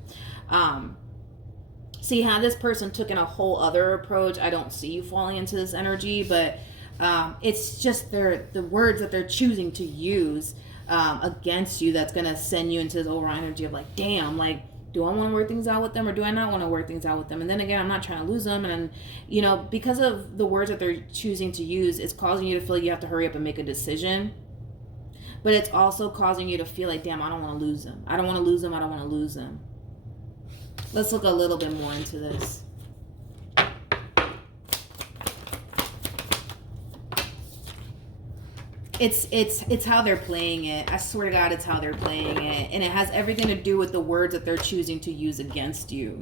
See how this person took in a whole other approach. I don't see you falling into this energy, but it's just the words that they're choosing to use against you that's going to send you into this overall energy of like, damn, like, do I want to work things out with them or do I not want to work things out with them? And then again, I'm not trying to lose them. And, because of the words that they're choosing to use, it's causing you to feel like you have to hurry up and make a decision. But it's also causing you to feel like, damn, I don't want to lose them. I don't want to lose them. I don't want to lose them. Let's look a little bit more into this. It's how they're playing it. I swear to God, it's how they're playing it. And it has everything to do with the words that they're choosing to use against you,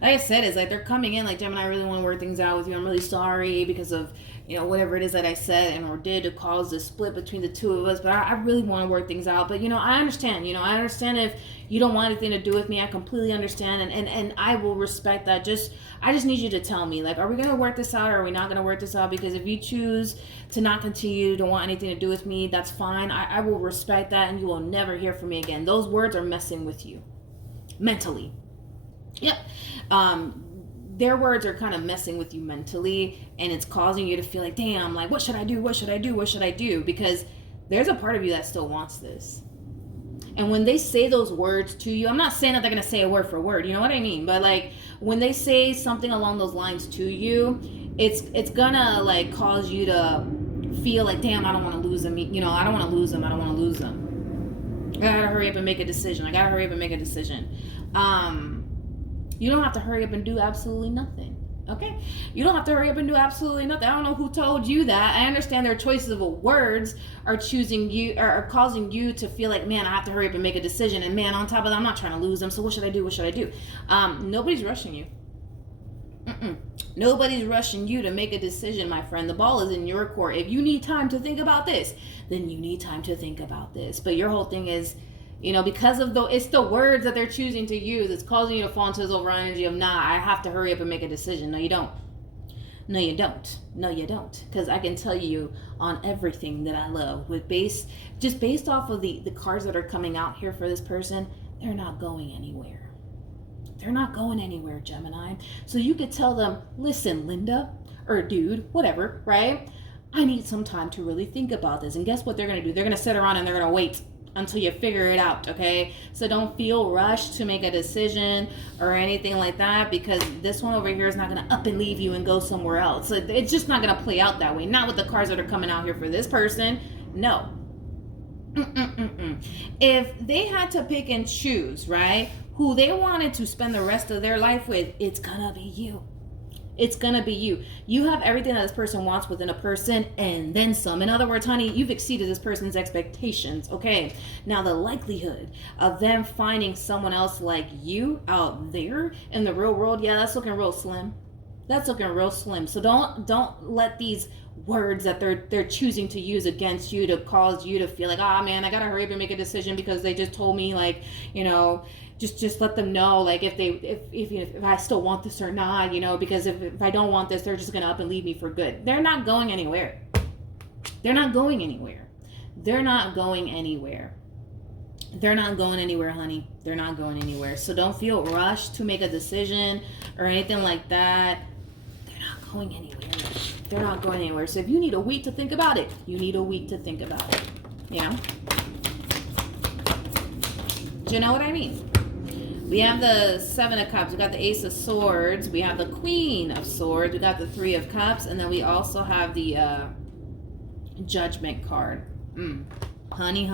Like I said, it's like they're coming in like, Gemini, I really want to work things out with you. I'm really sorry because of, whatever it is that I said and or did to cause this split between the two of us. But I really want to work things out. But, I understand. I understand if you don't want anything to do with me. I completely understand. And I will respect that. I just need you to tell me, like, are we going to work this out or are we not going to work this out? Because if you choose to not continue, don't want anything to do with me, that's fine. I will respect that and you will never hear from me again. Those words are messing with you mentally. Yep. Their words are kind of messing with you mentally and it's causing you to feel like, damn, like, what should I do? What should I do? What should I do? Because there's a part of you that still wants this. And when they say those words to you, I'm not saying that they're going to say a word for word, you know what I mean? But like when they say something along those lines to you, it's gonna like cause you to feel like, damn, I don't want to lose them. You know, I don't want to lose them. I don't want to lose them. I gotta hurry up and make a decision. You don't have to hurry up and do absolutely nothing. Okay? You don't have to hurry up and do absolutely nothing. I don't know who told you that. I understand their choices of words are choosing you, are causing you to feel like, man, I have to hurry up and make a decision. And man, on top of that, I'm not trying to lose them. So what should I do? Nobody's rushing you. Nobody's rushing you to make a decision, my friend. The ball is in your court. If you need time to think about this, then you need time to think about this. But your whole thing is, you know, because of it's the words that they're choosing to use, it's causing you to fall into this over energy of, nah, I have to hurry up and make a decision. No, you don't. Because I can tell you on everything that I love, based off of the cards that are coming out here for this person, they're not going anywhere. They're not going anywhere, Gemini. So you could tell them, listen, Linda, or dude, whatever, right? I need some time to really think about this. And guess what they're going to do? They're going to sit around and they're going to wait until you figure it out, okay? So don't feel rushed to make a decision or anything like that, because this one over here is not going to up and leave you and go somewhere else. So it's just not going to play out that way. Not with the cards that are coming out here for this person. No. If they had to pick and choose, right, who they wanted to spend the rest of their life with, it's gonna be you. It's gonna be you. You have everything that this person wants within a person and then some. In other words, honey, you've exceeded this person's expectations, okay? Now the likelihood of them finding someone else like you out there in the real world, yeah, that's looking real slim. So don't let these words that they're choosing to use against you to cause you to feel like, oh man, I gotta hurry up and make a decision because they just told me, like, you know, just let them know, like, if I still want this or not, you know, because if I don't want this, they're just gonna up and leave me for good. They're not going anywhere. They're not going anywhere, honey. They're not going anywhere. So don't feel rushed to make a decision or anything like that. They're not going anywhere. So if you need a week to think about it, you know? Do you know what I mean? We have the Seven of Cups. We got the Ace of Swords. We have the Queen of Swords. We got the Three of Cups. And then we also have the Judgment card. Honey.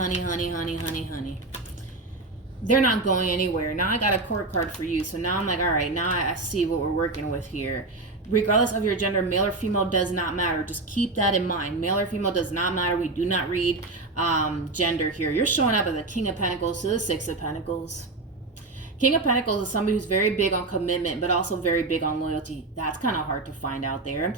They're not going anywhere. Now I got a court card for you. So now I'm like, all right, now I see what we're working with here. Regardless of your gender, male or female does not matter. Just keep that in mind. Male or female does not matter. We do not read gender here. You're showing up as the King of Pentacles to the Six of Pentacles. King of Pentacles is somebody who's very big on commitment, but also very big on loyalty. That's kind of hard to find out there.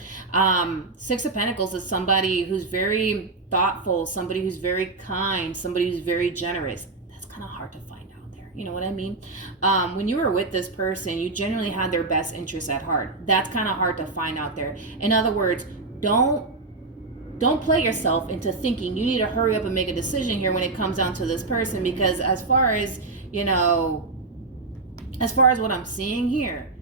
Six of Pentacles is somebody who's very thoughtful, somebody who's very kind, somebody who's very generous. That's kind of hard to find out there. You know what I mean? When you were with this person, you genuinely had their best interests at heart. That's kind of hard to find out there. In other words, don't play yourself into thinking you need to hurry up and make a decision here when it comes down to this person, because as far as what I'm seeing here,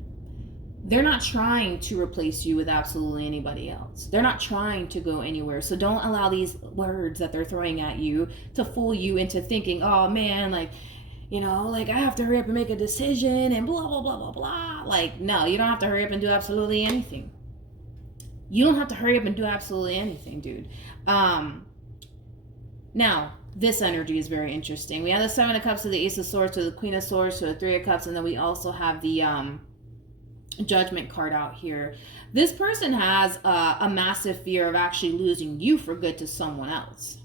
they're not trying to replace you with absolutely anybody else. They're not trying to go anywhere. So don't allow these words that they're throwing at you to fool you into thinking, oh man, like, you know, like I have to hurry up and make a decision and blah, blah, blah, blah, blah. Like, no, you don't have to hurry up and do absolutely anything. Dude. Now, this energy is very interesting. We have the Seven of Cups to the Ace of Swords to the Queen of Swords to the Three of Cups, and then we also have the Judgment card out here. This person has a massive fear of actually losing you for good to someone else.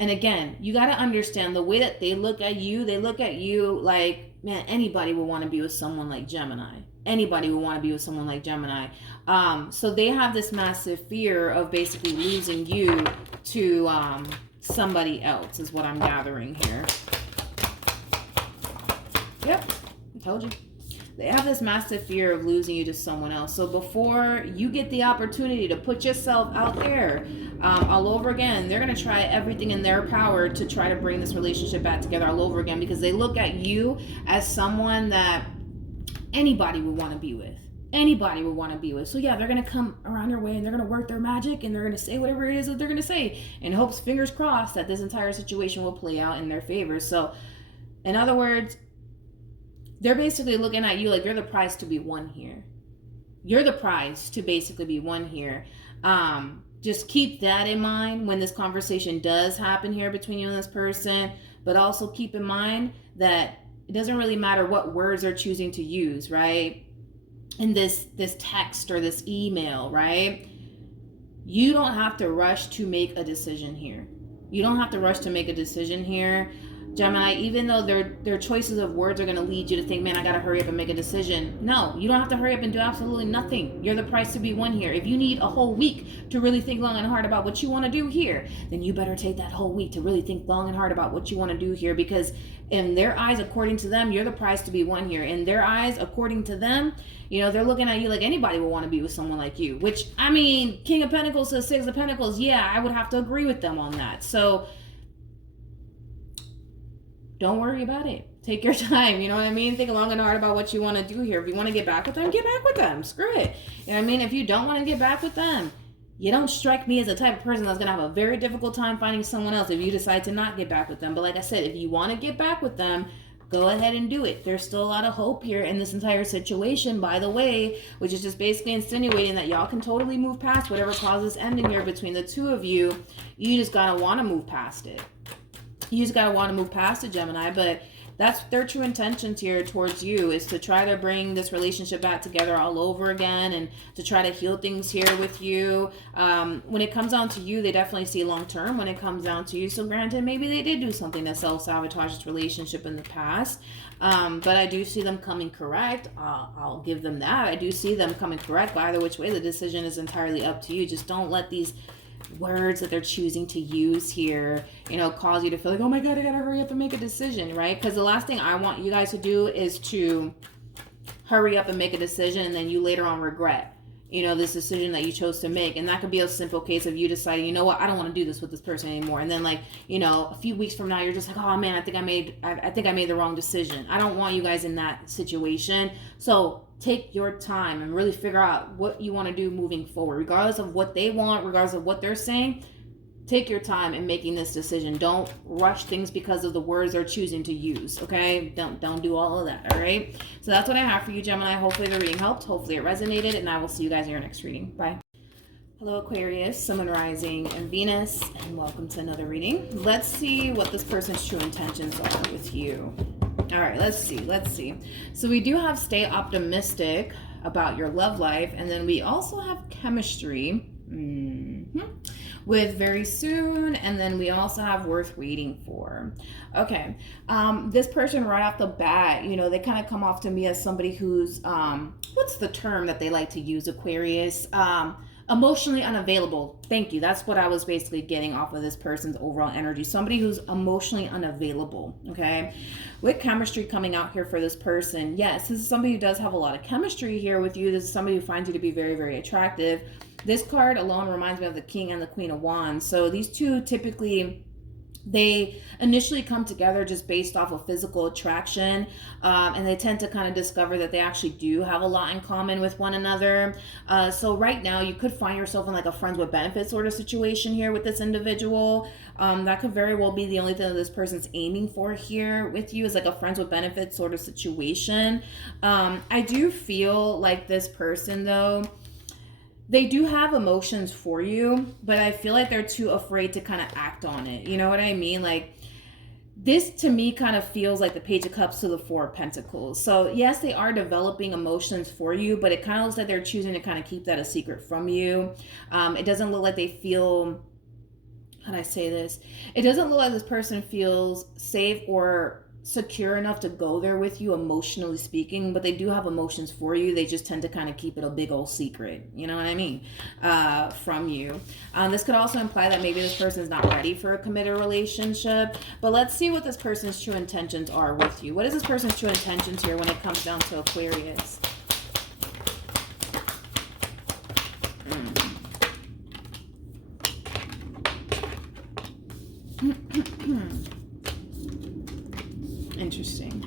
And again, you got to understand the way that they look at you like, man, anybody would want to be with someone like Gemini. So they have this massive fear of basically losing you to somebody else, is what I'm gathering here. Yep, I told you. They have this massive fear of losing you to someone else. So before you get the opportunity to put yourself out there all over again, they're going to try everything in their power to try to bring this relationship back together all over again, because they look at you as someone that anybody would want to be with. anybody would want to be with. So yeah, they're going to come around your way and they're going to work their magic and they're going to say whatever it is that they're going to say in hopes, fingers crossed, that this entire situation will play out in their favor. So in other words, they're basically looking at you like you're the prize to be won here. You're the prize to basically be won here. Just keep that in mind when this conversation does happen here between you and this person, but also keep in mind that it doesn't really matter what words they're choosing to use, right? In this text or this email, right? You don't have to rush to make a decision here. You don't have to rush to make a decision here, Gemini, even though their choices of words are going to lead you to think, man, I got to hurry up and make a decision. No, you don't have to hurry up and do absolutely nothing. You're the prize to be won here. If you need a whole week to really think long and hard about what you want to do here, then you better take that whole week to really think long and hard about what you want to do here, because in their eyes, according to them, you're the prize to be won here. In their eyes, according to them, you know, they're looking at you like anybody would want to be with someone like you, which, I mean, King of Pentacles to Six of Pentacles, yeah, I would have to agree with them on that. So don't worry about it. Take your time. You know what I mean? Think long and hard about what you want to do here. If you want to get back with them, get back with them. Screw it. You know what I mean? If you don't want to get back with them, you don't strike me as the type of person that's going to have a very difficult time finding someone else if you decide to not get back with them. But like I said, if you want to get back with them, go ahead and do it. There's still a lot of hope here in this entire situation, by the way, which is just basically insinuating that y'all can totally move past whatever causes ending here between the two of you. You just got to want to move past it. You just got to want to move past it, Gemini. But that's their true intentions here towards you, is to try to bring this relationship back together all over again and to try to heal things here with you. When it comes down to you, they definitely see long term when it comes down to you. So granted, maybe they did do something to self-sabotage this relationship in the past. But I do see them coming correct. I'll give them that. I do see them coming correct. But either which way, the decision is entirely up to you. Just don't let these words that they're choosing to use here, you know, cause you to feel like, oh my God, I gotta hurry up and make a decision, right? Because the last thing I want you guys to do is to hurry up and make a decision and then you later on regret, you know, this decision that you chose to make. And that could be a simple case of you deciding, you know what, I don't want to do this with this person anymore. And then, like, you know, a few weeks from now, you're just like, oh man, I think I made the wrong decision. I don't want you guys in that situation. So take your time and really figure out what you want to do moving forward, regardless of what they want, regardless of what they're saying. Take your time in making this decision. Don't rush things because of the words they're choosing to use, okay? Don't do all of that, all right? So that's what I have for you, Gemini. Hopefully the reading helped. Hopefully it resonated, and I will see you guys in your next reading. Bye. Hello, Aquarius, Sun, Moon, Rising, and Venus, and welcome to another reading. Let's see what this person's true intentions are with you. All right, let's see. So we do have stay optimistic about your love life, and then we also have chemistry with very soon, and then we also have worth waiting for. Okay, this person right off the bat, you know, they kind of come off to me as somebody who's, what's the term that they like to use, Aquarius? Emotionally unavailable. Thank you. That's what I was basically getting off of this person's overall energy. Somebody who's emotionally unavailable, okay? With chemistry coming out here for this person, yes, this is somebody who does have a lot of chemistry here with you. This is somebody who finds you to be very, very attractive. This card alone reminds me of the King and the Queen of Wands. So these two typically, they initially come together just based off of physical attraction, and they tend to kind of discover that they actually do have a lot in common with one another. So right now you could find yourself in like a friends with benefits sort of situation here with this individual. That could very well be the only thing that this person's aiming for here with you, is like a friends with benefits sort of situation. I do feel like this person, though, they do have emotions for you, but I feel like they're too afraid to kind of act on it. You know what I mean? Like, this to me kind of feels like the Page of Cups to the Four of Pentacles. So yes, they are developing emotions for you, but it kind of looks like they're choosing to kind of keep that a secret from you. It doesn't look like they feel, how do I say this? It doesn't look like this person feels safe or secure enough to go there with you, emotionally speaking, but they do have emotions for you. They just tend to kind of keep it a big old secret, you know what I mean, from you. This could also imply that maybe this person is not ready for a committed relationship, but let's see what this person's true intentions are with you. What is this person's true intentions here when it comes down to Aquarius? Interesting.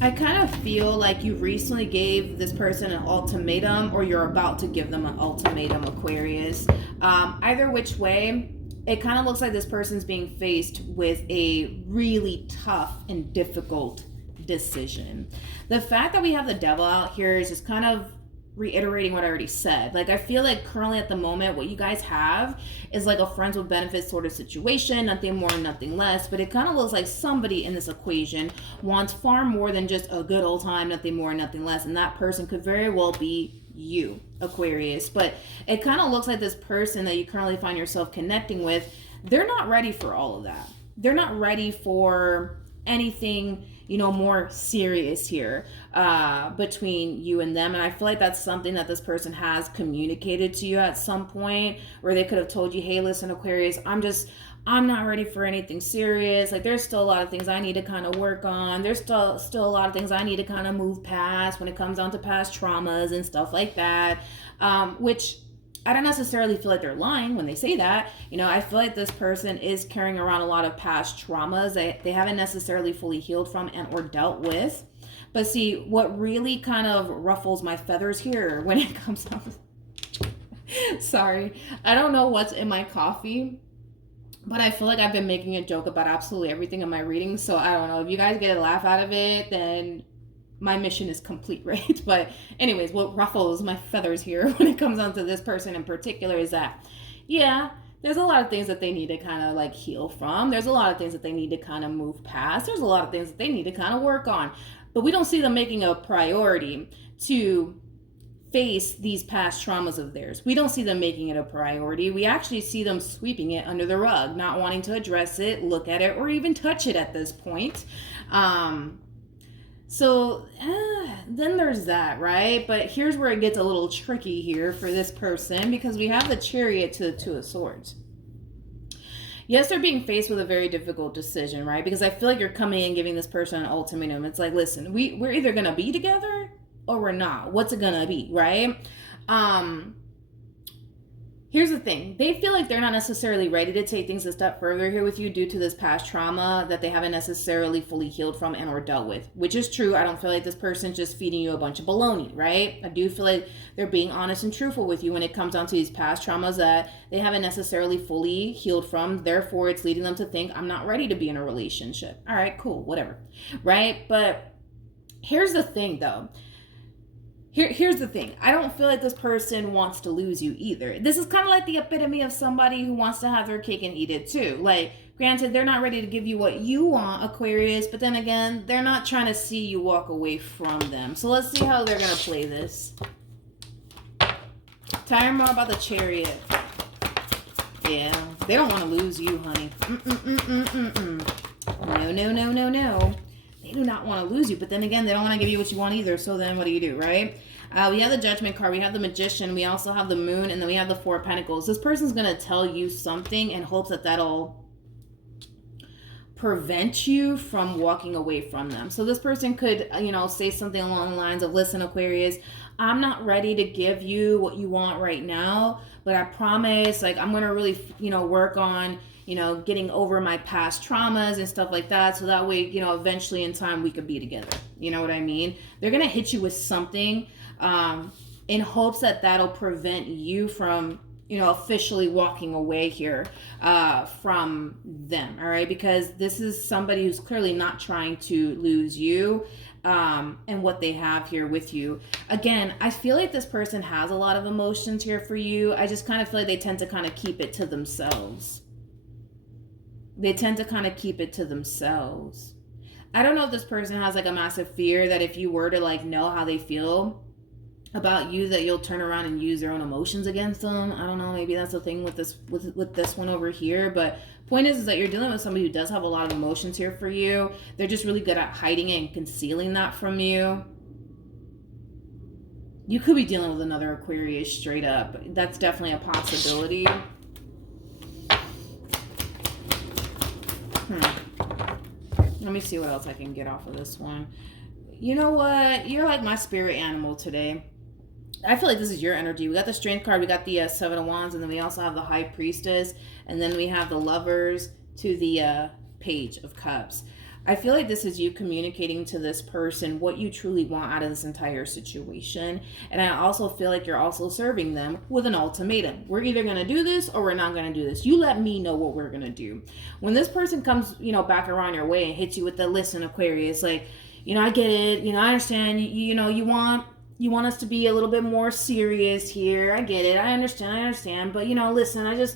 I kind of feel like you recently gave this person an ultimatum, or you're about to give them an ultimatum, Aquarius. Either which way, it kind of looks like this person's being faced with a really tough and difficult decision. The fact that we have the devil out here is just kind of reiterating what I already said. Like, I feel like currently at the moment, what you guys have is like a friends with benefits sort of situation, nothing more, nothing less. But it kind of looks like somebody in this equation wants far more than just a good old time, nothing more, nothing less. And that person could very well be you, Aquarius. But it kind of looks like this person that you currently find yourself connecting with, they're not ready for all of that. They're not ready for anything, you know, more serious here between you and them. And I feel like that's something that this person has communicated to you at some point, where they could have told you, hey, listen, Aquarius, I'm not ready for anything serious. Like, there's still a lot of things I need to kind of work on. There's still a lot of things I need to kind of move past when it comes down to past traumas and stuff like that, which I don't necessarily feel like they're lying when they say that. You know, I feel like this person is carrying around a lot of past traumas that they haven't necessarily fully healed from and or dealt with. But see, what really kind of ruffles my feathers here when it comes down to... Sorry, I don't know what's in my coffee, but I feel like I've been making a joke about absolutely everything in my readings. So I don't know, if you guys get a laugh out of it, then my mission is complete, right? But anyways, what ruffles my feathers here when it comes down to this person in particular is that, yeah, there's a lot of things that they need to kind of like heal from. There's a lot of things that they need to kind of move past. There's a lot of things that they need to kind of work on. But we don't see them making a priority to face these past traumas of theirs. We don't see them making it a priority. We actually see them sweeping it under the rug, not wanting to address it, look at it, or even touch it at this point. So then there's that, right? But here's where it gets a little tricky here for this person, because we have the Chariot to the Two of Swords. Yes, they're being faced with a very difficult decision, right? Because I feel like you're coming in giving this person an ultimatum. It's like, listen, we're either going to be together or we're not. What's it going to be, right? Here's the thing. They feel like they're not necessarily ready to take things a step further here with you due to this past trauma that they haven't necessarily fully healed from and or dealt with, which is true. I don't feel like this person's just feeding you a bunch of baloney, right? I do feel like they're being honest and truthful with you when it comes down to these past traumas that they haven't necessarily fully healed from. Therefore, it's leading them to think, I'm not ready to be in a relationship. All right, cool, whatever, right? But here's the thing, though. Here's the thing. I don't feel like this person wants to lose you either. This is kind of like the epitome of somebody who wants to have their cake and eat it too. Like, granted, they're not ready to give you what you want, Aquarius, but then again, they're not trying to see you walk away from them. So let's see how they're going to play this. Tell me more about the Chariot. Yeah, they don't want to lose you, honey. No. They do not want to lose you, but then again, they don't want to give you what you want either. So then what do, right? We have the Judgment card, we have the Magician, we also have the Moon, and then we have the Four of Pentacles. This person's going to tell you something in hopes that that'll prevent you from walking away from them. So this person could, say something along the lines of, listen, Aquarius, I'm not ready to give you what you want right now, but I promise, I'm going to really, work on getting over my past traumas and stuff like that. So that way, eventually in time we could be together. You know what I mean? They're going to hit you with something in hopes that that'll prevent you from, officially walking away here from them. All right. Because this is somebody who's clearly not trying to lose you and what they have here with you. Again, I feel like this person has a lot of emotions here for you. I just kind of feel like they tend to kind of keep it to themselves. They tend to kind of keep it to themselves. I don't know if this person has a massive fear that if you were to know how they feel about you, that you'll turn around and use their own emotions against them. I don't know. Maybe that's the thing with this one over here. But point is that you're dealing with somebody who does have a lot of emotions here for you. They're just really good at hiding it and concealing that from you. You could be dealing with another Aquarius straight up. That's definitely a possibility. Let me see what else I can get off of this one. You know what? You're like my spirit animal today. I feel like this is your energy. We got the Strength card. We got the Seven of Wands. And then we also have the High Priestess. And then we have the Lovers to the Page of Cups. I feel like this is you communicating to this person what you truly want out of this entire situation. And I also feel like you're also serving them with an ultimatum. We're either going to do this or we're not going to do this. You let me know what we're going to do. When this person comes, back around your way and hits you with the listen, Aquarius, like, I get it. I understand. You want us to be a little bit more serious here. I get it. I understand. But, listen,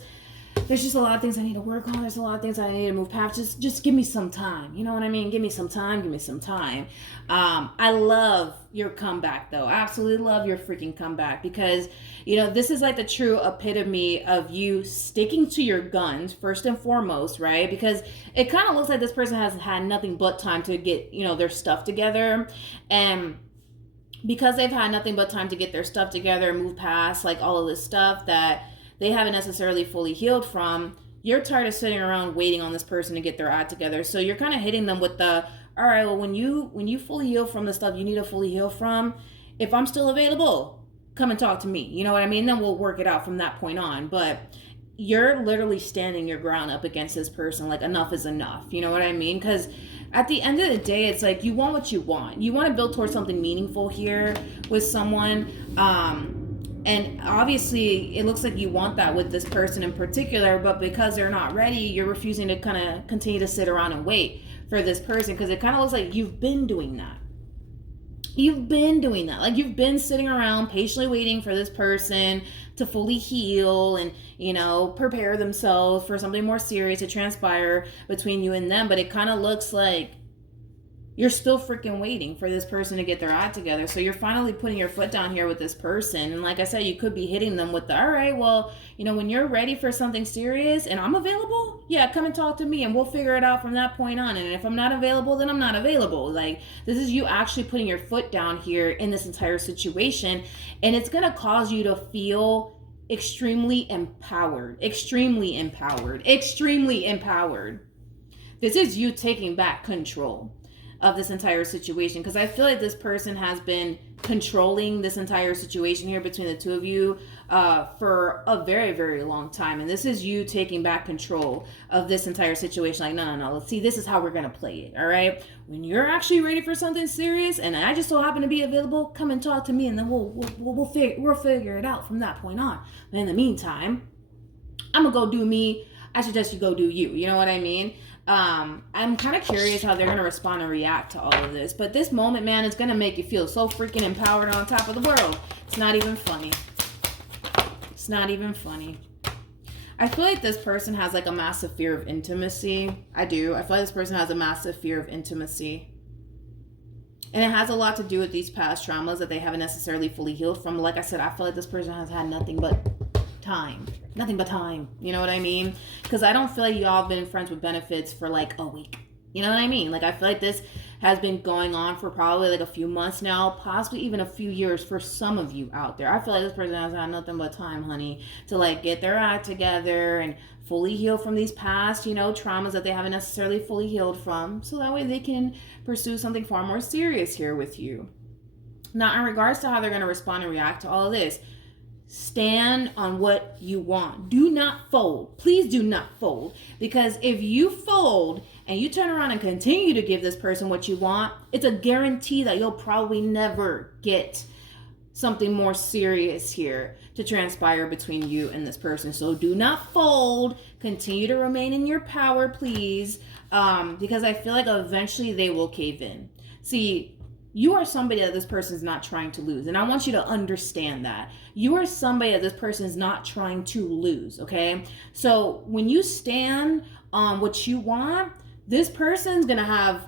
there's just a lot of things I need to work on. There's a lot of things I need to move past. Just give me some time. You know what I mean? Give me some time. I love your comeback, though. I absolutely love your freaking comeback because, this is like the true epitome of you sticking to your guns first and foremost, right? Because it kind of looks like this person has had nothing but time to get, their stuff together. And because they've had nothing but time to get their stuff together and move past like all of this stuff that they haven't necessarily fully healed from, you're tired of sitting around waiting on this person to get their act together. So you're kind of hitting them with the, all right, well, when you fully heal from the stuff you need to fully heal from, if I'm still available, come and talk to me. You know what I mean? Then we'll work it out from that point on. But you're literally standing your ground up against this person. Like, enough is enough. You know what I mean? Because at the end of the day, it's like you want what you want. You want to build towards something meaningful here with someone. And obviously, it looks like you want that with this person in particular, but because they're not ready, you're refusing to kind of continue to sit around and wait for this person because it kind of looks like you've been doing that. Like, you've been sitting around patiently waiting for this person to fully heal and, prepare themselves for something more serious to transpire between you and them. But it kind of looks like you're still freaking waiting for this person to get their act together. So you're finally putting your foot down here with this person. And like I said, you could be hitting them with the, all right, well, when you're ready for something serious and I'm available, yeah, come and talk to me and we'll figure it out from that point on. And if I'm not available, then I'm not available. Like, this is you actually putting your foot down here in this entire situation. And it's going to cause you to feel extremely empowered. This is you taking back control of this entire situation, because I feel like this person has been controlling this entire situation here between the two of you for a very, very long time. And this is you taking back control of this entire situation. Like, no, let's see, this is how we're gonna play it. All right, when you're actually ready for something serious and I just so happen to be available, come and talk to me, and then we'll figure it out from that point on. But in the meantime, I'm gonna go do me. I suggest you go do you. You know what I mean? I'm kind of curious how they're going to respond and react to all of this. But this moment, man, is going to make you feel so freaking empowered on top of the world. It's not even funny. I feel like this person has like a massive fear of intimacy. I do. I feel like this person has a massive fear of intimacy. And it has a lot to do with these past traumas that they haven't necessarily fully healed from. Like I said, I feel like this person has had nothing but time. You know what I mean? Because I don't feel like y'all have been friends with benefits for like a week. You know what I mean? Like, I feel like this has been going on for probably like a few months now, possibly even a few years for some of you out there. I feel like this person has had nothing but time, honey, to like get their act together and fully heal from these past, traumas that they haven't necessarily fully healed from. So that way they can pursue something far more serious here with you. Now, in regards to how they're going to respond and react to all of this, stand on what you want. Do not fold. Please do not fold. Because if you fold and you turn around and continue to give this person what you want, it's a guarantee that you'll probably never get something more serious here to transpire between you and this person. So do not fold. Continue to remain in your power, please. Because I feel like eventually they will cave in. See, you are somebody that this person is not trying to lose. And I want you to understand that. You are somebody that this person is not trying to lose, okay? So when you stand on what you want, this person's going to have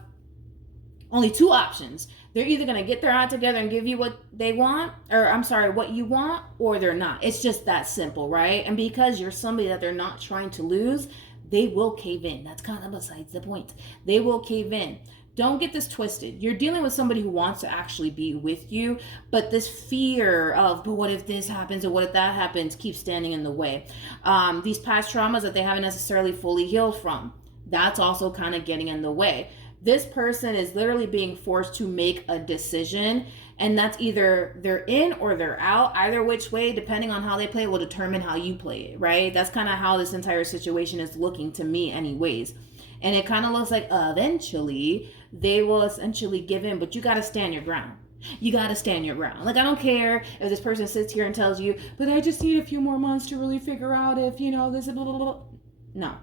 only two options. They're either going to get their act together and give you what they want, what you want, or they're not. It's just that simple, right? And because you're somebody that they're not trying to lose, they will cave in. That's kind of besides the point. They will cave in. Don't get this twisted. You're dealing with somebody who wants to actually be with you, but this fear of, but what if this happens or what if that happens, keeps standing in the way. These past traumas that they haven't necessarily fully healed from, that's also kind of getting in the way. This person is literally being forced to make a decision, and that's either they're in or they're out. Either which way, depending on how they play, will determine how you play it, right? That's kind of how this entire situation is looking to me anyways. And it kind of looks like eventually they will essentially give in, but you got to stand your ground. You got to stand your ground. Like, I don't care if this person sits here and tells you, but I just need a few more months to really figure out if, you know, this is blah, blah, blah. No.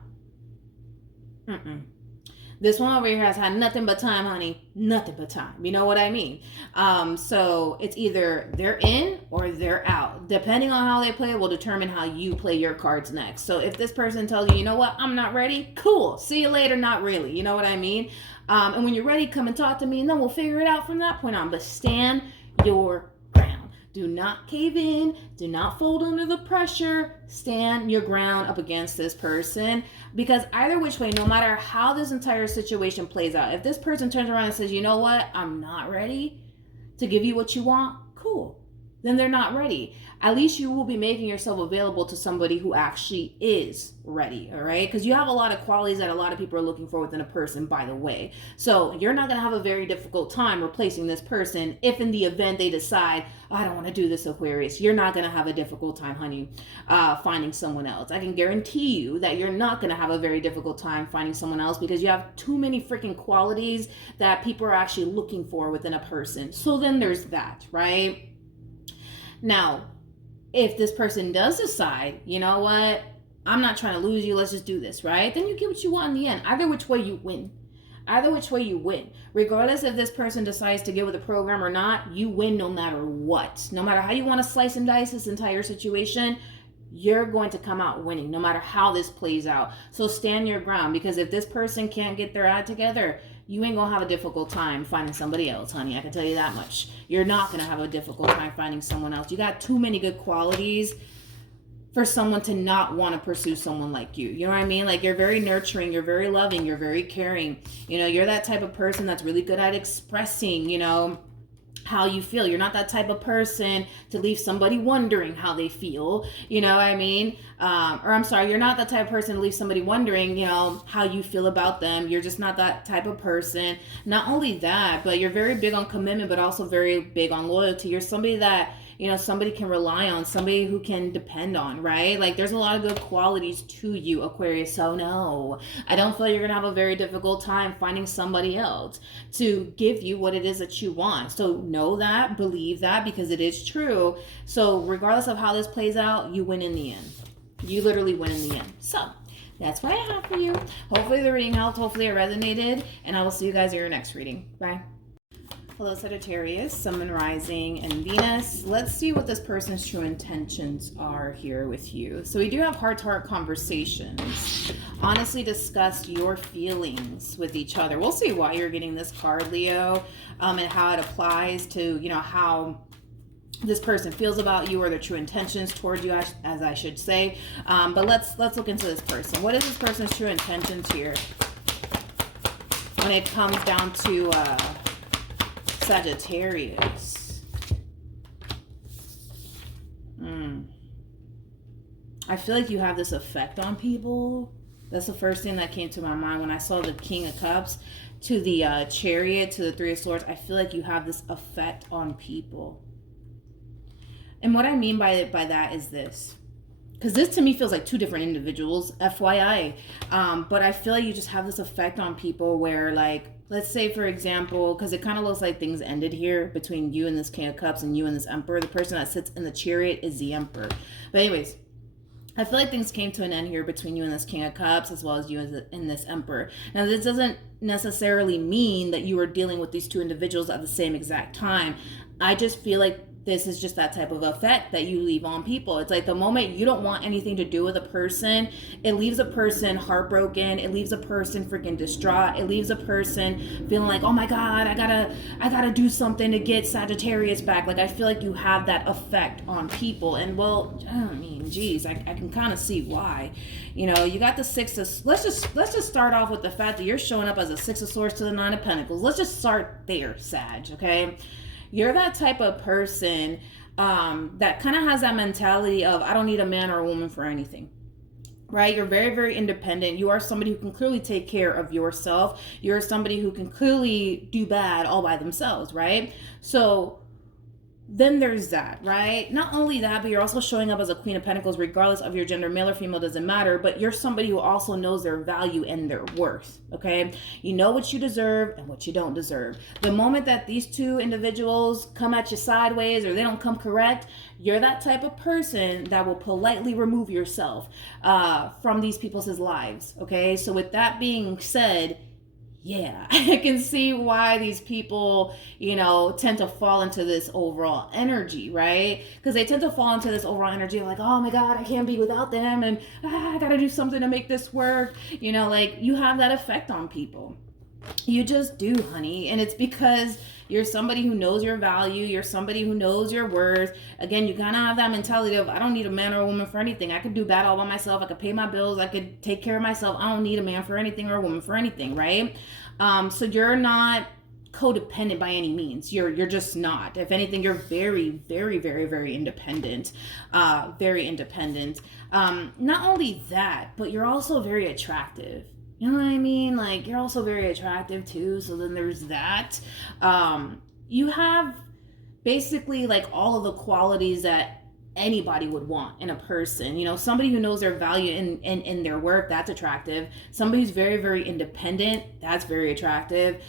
This one over here has had nothing but time, honey. Nothing but time. You know what I mean? So it's either they're in or they're out. Depending on how they play it will determine how you play your cards next. So if this person tells you, you know what, I'm not ready, cool. See you later, not really. You know what I mean? And when you're ready, come and talk to me, and then we'll figure it out from that point on. But stand your ground. Do not cave in. Do not fold under the pressure. Stand your ground up against this person. Because either which way, no matter how this entire situation plays out, if this person turns around and says, you know what, I'm not ready to give you what you want, cool. Then they're not ready. At least you will be making yourself available to somebody who actually is ready, all right? Because you have a lot of qualities that a lot of people are looking for within a person, by the way. So you're not going to have a very difficult time replacing this person if in the event they decide, oh, I don't want to do this, Aquarius. You're not going to have a difficult time, honey, finding someone else. I can guarantee you that you're not going to have a very difficult time finding someone else because you have too many freaking qualities that people are actually looking for within a person. So then there's that, right? Now, if this person does decide, you know what, I'm not trying to lose you, let's just do this, right? Then you get what you want in the end. Either which way you win. Either which way you win. Regardless if this person decides to get with the program or not, you win no matter what. No matter how you want to slice and dice this entire situation, you're going to come out winning no matter how this plays out. So stand your ground, because if this person can't get their act together, you ain't gonna have a difficult time finding somebody else, honey. I can tell you that much. You're not gonna have a difficult time finding someone else. You got too many good qualities for someone to not want to pursue someone like you. You know what I mean? Like, you're very nurturing, you're very loving, you're very caring. You know, you're that type of person that's really good at expressing, you know, how you feel. You're not that type of person to leave somebody wondering how they feel, you know what I mean? Or I'm sorry, you're not that type of person to leave somebody wondering, you know, how you feel about them. You're just not that type of person. Not only that, but you're very big on commitment, but also very big on loyalty. You're somebody that, you know, somebody can rely on, somebody who can depend on, right? Like, there's a lot of good qualities to you, Aquarius. So no, I don't feel like you're going to have a very difficult time finding somebody else to give you what it is that you want. So know that, believe that, because it is true. So regardless of how this plays out, you win in the end. You literally win in the end. So that's what I have for you. Hopefully the reading helped. Hopefully it resonated. And I will see you guys in your next reading. Bye. Hello, Sagittarius, Sun, Moon, Rising, and Venus. Let's see what this person's true intentions are here with you. So we do have heart-to-heart conversations. Honestly discuss your feelings with each other. We'll see why you're getting this card, Leo, and how it applies to, you know, how this person feels about you, or their true intentions towards you, as I should say. But let's look into this person. What is this person's true intentions here when it comes down to Sagittarius? I feel like you have this effect on people. That's the first thing that came to my mind when I saw the King of Cups to the Chariot to the Three of Swords. I feel like you have this effect on people. And what I mean by that is this. Because this to me feels like two different individuals, FYI. But I feel like you just have this effect on people where, like, let's say, for example, because it kind of looks like things ended here between you and this King of Cups and you and this Emperor. The person that sits in the Chariot is the Emperor. But anyways, I feel like things came to an end here between you and this King of Cups, as well as you and this Emperor. Now, this doesn't necessarily mean that you were dealing with these two individuals at the same exact time. I just feel like this is just that type of effect that you leave on people. It's like the moment you don't want anything to do with a person, it leaves a person heartbroken. It leaves a person freaking distraught. It leaves a person feeling like, oh my God, I gotta do something to get Sagittarius back. Like, I feel like you have that effect on people. And well, I mean, geez, I can kind of see why. You know, you got the Six of, let's just start off with the fact that you're showing up as a Six of Swords to the Nine of Pentacles. Let's just start there, Sag, okay? You're that type of person that kind of has that mentality of, I don't need a man or a woman for anything, right? You're very, very independent. You are somebody who can clearly take care of yourself. You're somebody who can clearly do bad all by themselves, right? So then there's that, right? Not only that, but you're also showing up as a Queen of Pentacles, regardless of your gender, male or female, doesn't matter. But you're somebody who also knows their value and their worth, okay? You know what you deserve and what you don't deserve. The moment that these two individuals come at you sideways or they don't come correct, you're that type of person that will politely remove yourself from these people's lives, okay? So with that being said, yeah, I can see why these people, tend to fall into this overall energy, right? Because they tend to fall into this overall energy of like, oh my God, I can't be without them. And I got to do something to make this work. Like you have that effect on people. You just do, honey. And it's because you're somebody who knows your value. You're somebody who knows your worth. Again, you kind of have that mentality of, I don't need a man or a woman for anything. I could do bad all by myself. I could pay my bills. I could take care of myself. I don't need a man for anything or a woman for anything, right? So you're not codependent by any means. You're just not. If anything, you're very, very, very, very independent. Very independent. Not only that, but you're also very attractive. You know what I mean? Like, you're also very attractive too. So then there's that. You have basically like all of the qualities that anybody would want in a person. Somebody who knows their value in their work, that's attractive. Somebody who's very, very independent, that's very attractive.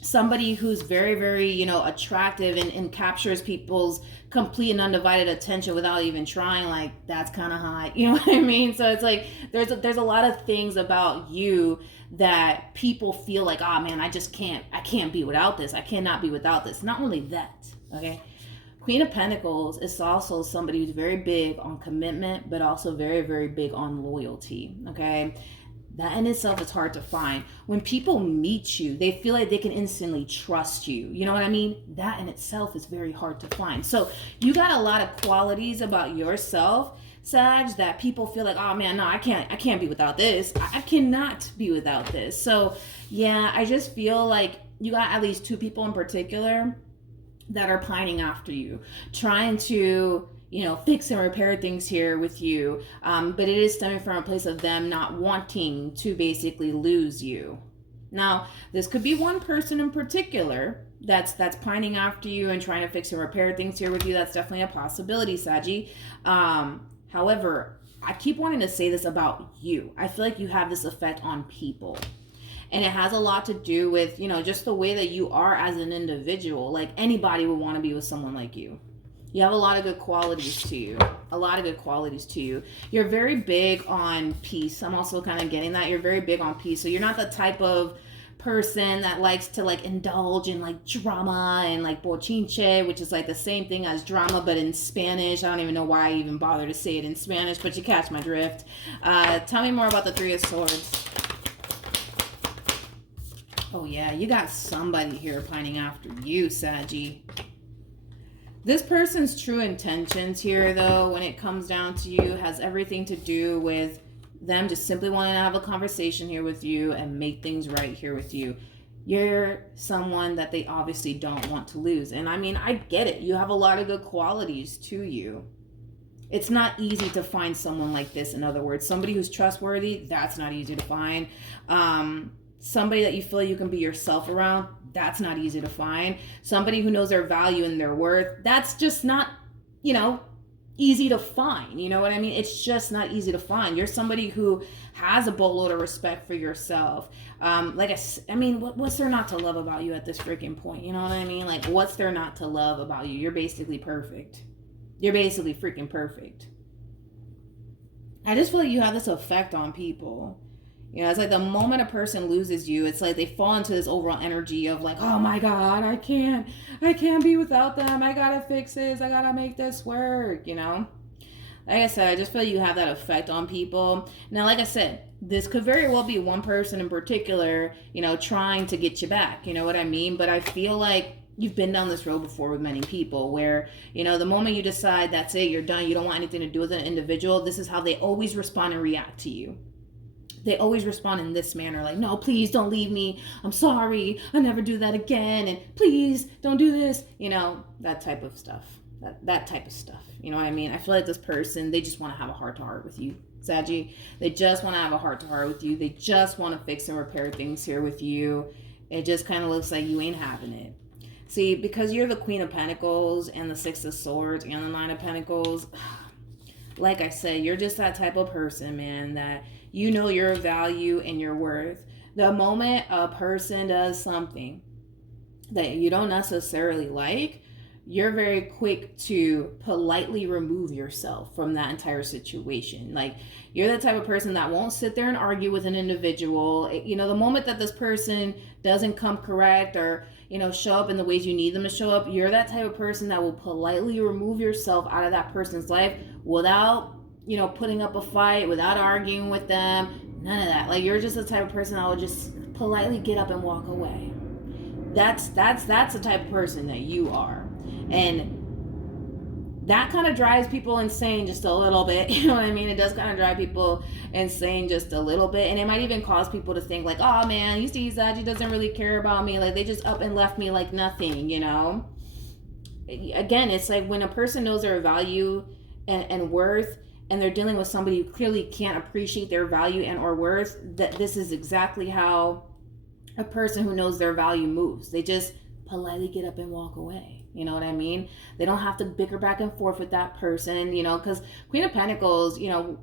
Somebody who's very, very, attractive and captures people's complete and undivided attention without even trying, like, that's kind of hot. You know what I mean? So it's like there's a lot of things about you that people feel like, oh man, I can't be without this. I cannot be without this. Not only that, okay? Queen of Pentacles is also somebody who's very big on commitment, but also very, very big on loyalty, okay? That in itself is hard to find. When people meet you, they feel like they can instantly trust you. You know what I mean? That in itself is very hard to find. So you got a lot of qualities about yourself, Sag, that people feel like, oh man, no, I can't be without this. I cannot be without this. So yeah, I just feel like you got at least two people in particular that are pining after you, trying to fix and repair things here with you. But it is stemming from a place of them not wanting to basically lose you. Now, this could be one person in particular that's pining after you and trying to fix and repair things here with you. That's definitely a possibility, Saggy. However, I keep wanting to say this about you. I feel like you have this effect on people. And it has a lot to do with, just the way that you are as an individual. Like, anybody would want to be with someone like you. You have a lot of good qualities to you. You're very big on peace. I'm also kind of getting that. You're very big on peace. So you're not the type of person that likes to like indulge in like drama and like bochinche, which is like the same thing as drama, but in Spanish. I don't even know why I even bother to say it in Spanish, but you catch my drift. Tell me more about the Three of Swords. Oh yeah, you got somebody here pining after you, Saggy. This person's true intentions here, though, when it comes down to you, has everything to do with them just simply wanting to have a conversation here with you and make things right here with you. You're someone that they obviously don't want to lose. And I mean, I get it. You have a lot of good qualities to you. It's not easy to find someone like this, in other words. Somebody who's trustworthy, that's not easy to find. Somebody that you feel like you can be yourself around, that's not easy to find. Somebody who knows their value and their worth, that's just not, easy to find. You know what I mean? It's just not easy to find. You're somebody who has a boatload of respect for yourself. What's there not to love about you at this freaking point? You know what I mean? Like, what's there not to love about you? You're basically perfect. You're basically freaking perfect. I just feel like you have this effect on people. It's like the moment a person loses you, it's like they fall into this overall energy of like, oh my God, I can't be without them. I gotta fix this. I gotta make this work, Like I said, I just feel like you have that effect on people. Now, like I said, this could very well be one person in particular, trying to get you back. You know what I mean? But I feel like you've been down this road before with many people where, the moment you decide that's it, you're done, you don't want anything to do with an individual, this is how they always respond and react to you. They always respond in this manner, like, no, please don't leave me. I'm sorry. I'll never do that again. And please don't do this. That type of stuff. That type of stuff. You know what I mean? I feel like this person, they just want to have a heart-to-heart with you, Saggy. They just want to have a heart-to-heart with you. They just want to fix and repair things here with you. It just kind of looks like you ain't having it. See, because you're the Queen of Pentacles and the Six of Swords and the Nine of Pentacles, like I said, you're just that type of person, man, that you know your value and your worth. The moment a person does something that you don't necessarily like, you're very quick to politely remove yourself from that entire situation. Like, you're the type of person that won't sit there and argue with an individual. You know, the moment that this person doesn't come correct or, you know, show up in the ways you need them to show up, you're that type of person that will politely remove yourself out of that person's life without, you know, putting up a fight, without arguing with them, none of that. Like, you're just the type of person that will just politely get up and walk away. That's the type of person that you are. And that kind of drives people insane just a little bit. You know what I mean? It does kind of drive people insane just a little bit. And it might even cause people to think like, oh man, you see that, he doesn't really care about me. Like, they just up and left me like nothing, you know? Again, it's like when a person knows their value and worth, and they're dealing with somebody who clearly can't appreciate their value and or worth, that this is exactly how a person who knows their value moves. They just politely get up and walk away. You know what I mean? They don't have to bicker back and forth with that person, you know, because Queen of Pentacles, you know,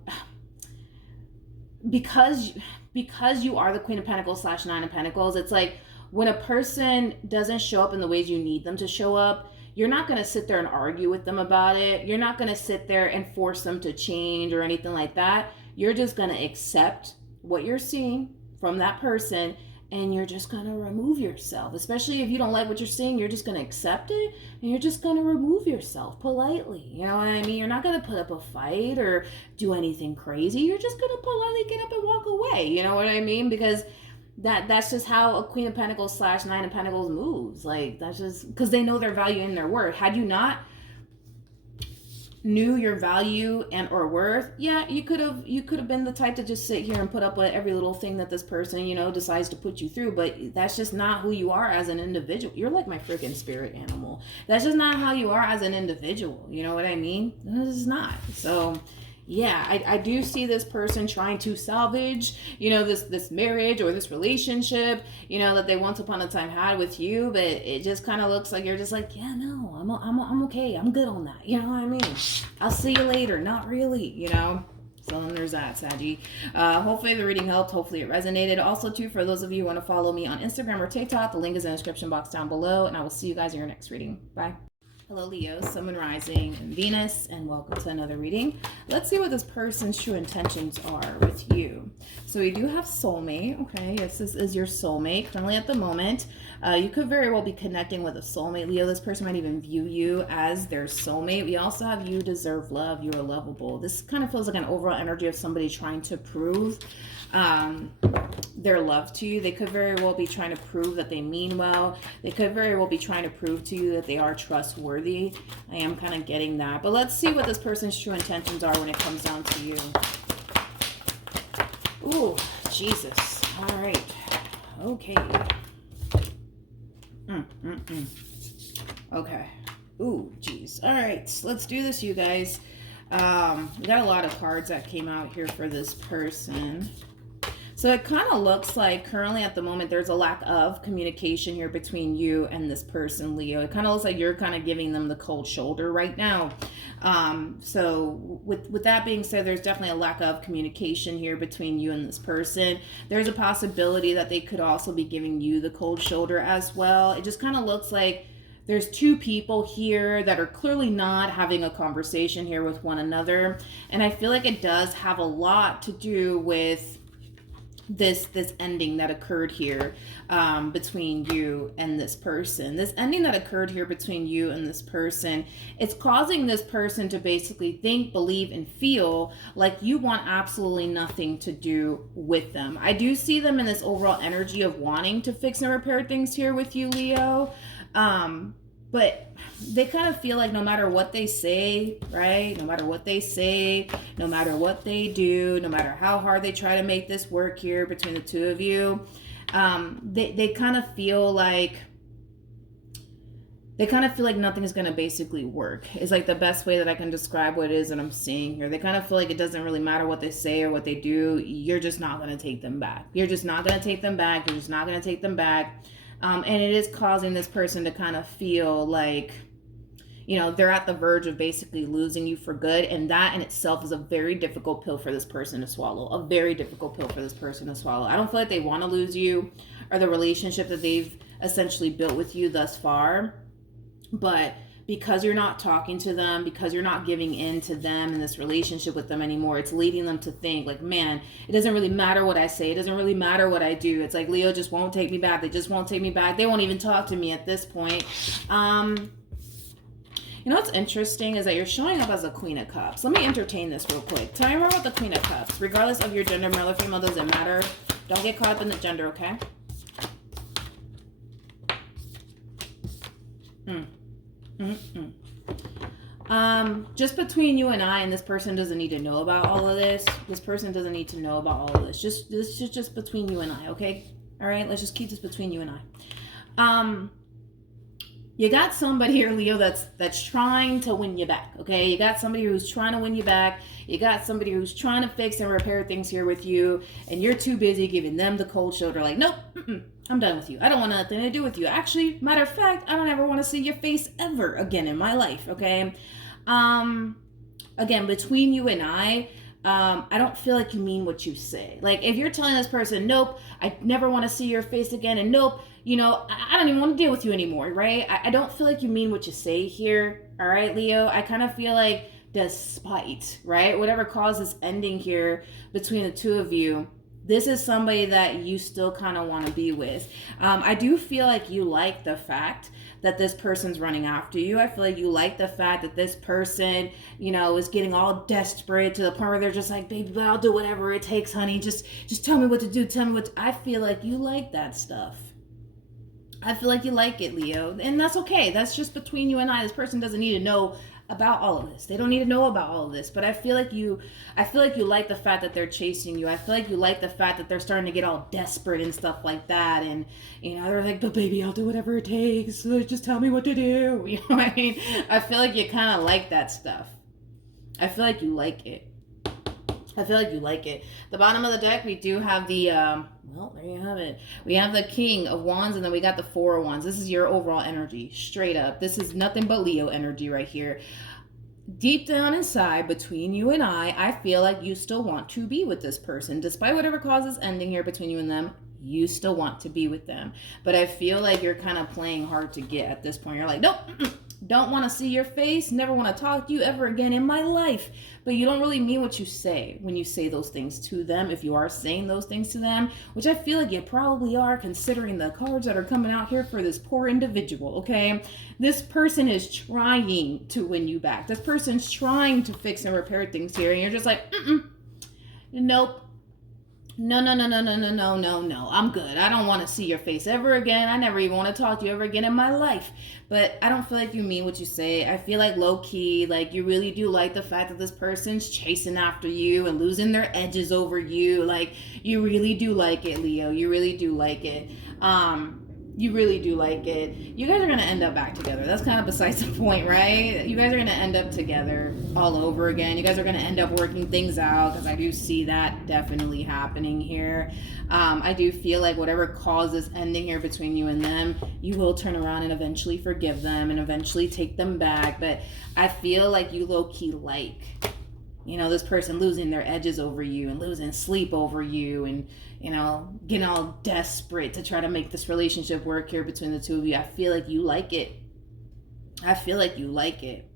because you are the Queen of Pentacles / Nine of Pentacles, it's like when a person doesn't show up in the ways you need them to show up, you're not going to sit there and argue with them about it. You're not going to sit there and force them to change or anything like that. You're just going to accept what you're seeing from that person, and you're just going to remove yourself. Especially if you don't like what you're seeing, you're just going to accept it, and you're just going to remove yourself politely. You know what I mean? You're not going to put up a fight or do anything crazy. You're just going to politely get up and walk away. You know what I mean? Because that's just how a Queen of Pentacles / Nine of Pentacles moves. Like, that's just because they know their value and their worth. Had you not knew your value and or worth, yeah, you could have been the type to just sit here and put up with every little thing that this person, you know, decides to put you through. But that's just not who you are as an individual. You're like my freaking spirit animal. That's just not how you are as an individual. You know what I mean? This is not. So yeah, I do see this person trying to salvage, you know, this marriage or this relationship, you know, that they once upon a time had with you, but it just kind of looks like you're just like, yeah, no, I'm okay, I'm good on that, you know what I mean? I'll see you later, not really, you know? So then there's that, Saggy. Hopefully the reading helped. Hopefully it resonated. Also, too, for those of you who want to follow me on Instagram or TikTok, the link is in the description box down below, and I will see you guys in your next reading. Bye. Hello, Leo, Sun, Moon, Rising, and Venus, and welcome to another reading. Let's see what this person's true intentions are with you. So we do have soulmate. Okay, yes, this is your soulmate currently at the moment. You could very well be connecting with a soulmate, Leo. This person might even view you as their soulmate. We also have you deserve love. You are lovable. This kind of feels like an overall energy of somebody trying to prove their love to you. They could very well be trying to prove that they mean well. They could very well be trying to prove to you that they are trustworthy. I am kind of getting that. But let's see what this person's true intentions are when it comes down to you. Ooh, Jesus. All right. Okay. Okay. Ooh, geez. All right. Let's do this, you guys. We got a lot of cards that came out here for this person. So it kind of looks like currently at the moment there's a lack of communication here between you and this person, Leo. It kind of looks like you're kind of giving them the cold shoulder right now. So with that being said, there's definitely a lack of communication here between you and this person. There's a possibility that they could also be giving you the cold shoulder as well. It just kind of looks like there's two people here that are clearly not having a conversation here with one another. And I feel like it does have a lot to do with this ending that occurred here between you and this person. This ending that occurred here between you and this person, it's causing this person to basically think, believe, and feel like you want absolutely nothing to do with them. I do see them in this overall energy of wanting to fix and repair things here with you, Leo. But they kind of feel like no matter what they say, right? No matter what they say, no matter what they do, no matter how hard they try to make this work here between the two of you, they kind of feel like nothing is going to basically work. It's like the best way that I can describe what it is that I'm seeing here. They kind of feel like it doesn't really matter what they say or what they do. You're just not going to take them back. You're just not going to take them back. You're just not going to take them back. And it is causing this person to kind of feel like, you know, they're at the verge of basically losing you for good. And that in itself is a very difficult pill for this person to swallow. A very difficult pill for this person to swallow. I don't feel like they want to lose you or the relationship that they've essentially built with you thus far. But because you're not talking to them, because you're not giving in to them in this relationship with them anymore, it's leading them to think like, man, it doesn't really matter what I say. It doesn't really matter what I do. It's like, Leo just won't take me back. They just won't take me back. They won't even talk to me at this point. You know what's interesting is that you're showing up as a Queen of Cups. Let me entertain this real quick. Tell me more about the Queen of Cups. Regardless of your gender, male or female, doesn't matter. Don't get caught up in the gender, okay? Just between you and I, and this person doesn't need to know about all of this. This person doesn't need to know about all of this. This is just between you and I, okay? All right, let's just keep this between you and I. You got somebody here, Leo, that's trying to win you back, okay? You got somebody who's trying to win you back. You got somebody who's trying to fix and repair things here with you, and you're too busy giving them the cold shoulder like, nope, I'm done with you. I don't want nothing to do with you. Actually, matter of fact, I don't ever want to see your face ever again in my life, okay? Again, between you and I don't feel like you mean what you say. Like, if you're telling this person, nope, I never want to see your face again, and nope, you know, I don't even want to deal with you anymore, right? I don't feel like you mean what you say here, all right, Leo? I kind of feel like despite, right? Whatever caused this ending here between the two of you, this is somebody that you still kind of want to be with. I do feel like you like the fact that this person's running after you. I feel like you like the fact that this person, you know, is getting all desperate to the point where they're just like, baby, but I'll do whatever it takes, honey. Just tell me what to do. Tell me what to... I feel like you like that stuff. I feel like you like it, Leo. And that's okay. That's just between you and I. This person doesn't need to know about all of this. They don't need to know about all of this. But I feel like you like the fact that they're chasing you. I feel like you like the fact that they're starting to get all desperate and stuff like that. And, you know, they're like, but baby, I'll do whatever it takes. So just tell me what to do. You know what I mean? I feel like you kind of like that stuff. I feel like you like it. I feel like you like it. The bottom of the deck, we do have the, well, there you have it. We have the King of Wands, and then we got the Four of Wands. This is your overall energy, straight up. This is nothing but Leo energy right here. Deep down inside, between you and I feel like you still want to be with this person. Despite whatever causes ending here between you and them, you still want to be with them. But I feel like you're kind of playing hard to get at this point. You're like, nope, don't want to see your face, never want to talk to you ever again in my life. But you don't really mean what you say when you say those things to them, if you are saying those things to them, which I feel like you probably are, considering the cards that are coming out here for this poor individual, okay? This person is trying to win you back. This person's trying to fix and repair things here, and you're just like, nope. No. I'm good. I don't want to see your face ever again. I never even want to talk to you ever again in my life. But I don't feel like you mean what you say. I feel like low key, like you really do like the fact that this person's chasing after you and losing their edges over you. Like you really do like it, Leo. You really do like it. You really do like it. You guys are going to end up back together. That's kind of besides the point, right? You guys are going to end up together all over again. You guys are going to end up working things out, because I do see that definitely happening here. I do feel like whatever caused this ending here between you and them, you will turn around and eventually forgive them and eventually take them back. But I feel like you low-key like, you know, this person losing their edges over you and losing sleep over you and, you know, getting all desperate to try to make this relationship work here between the two of you. I feel like you like it. I feel like you like it.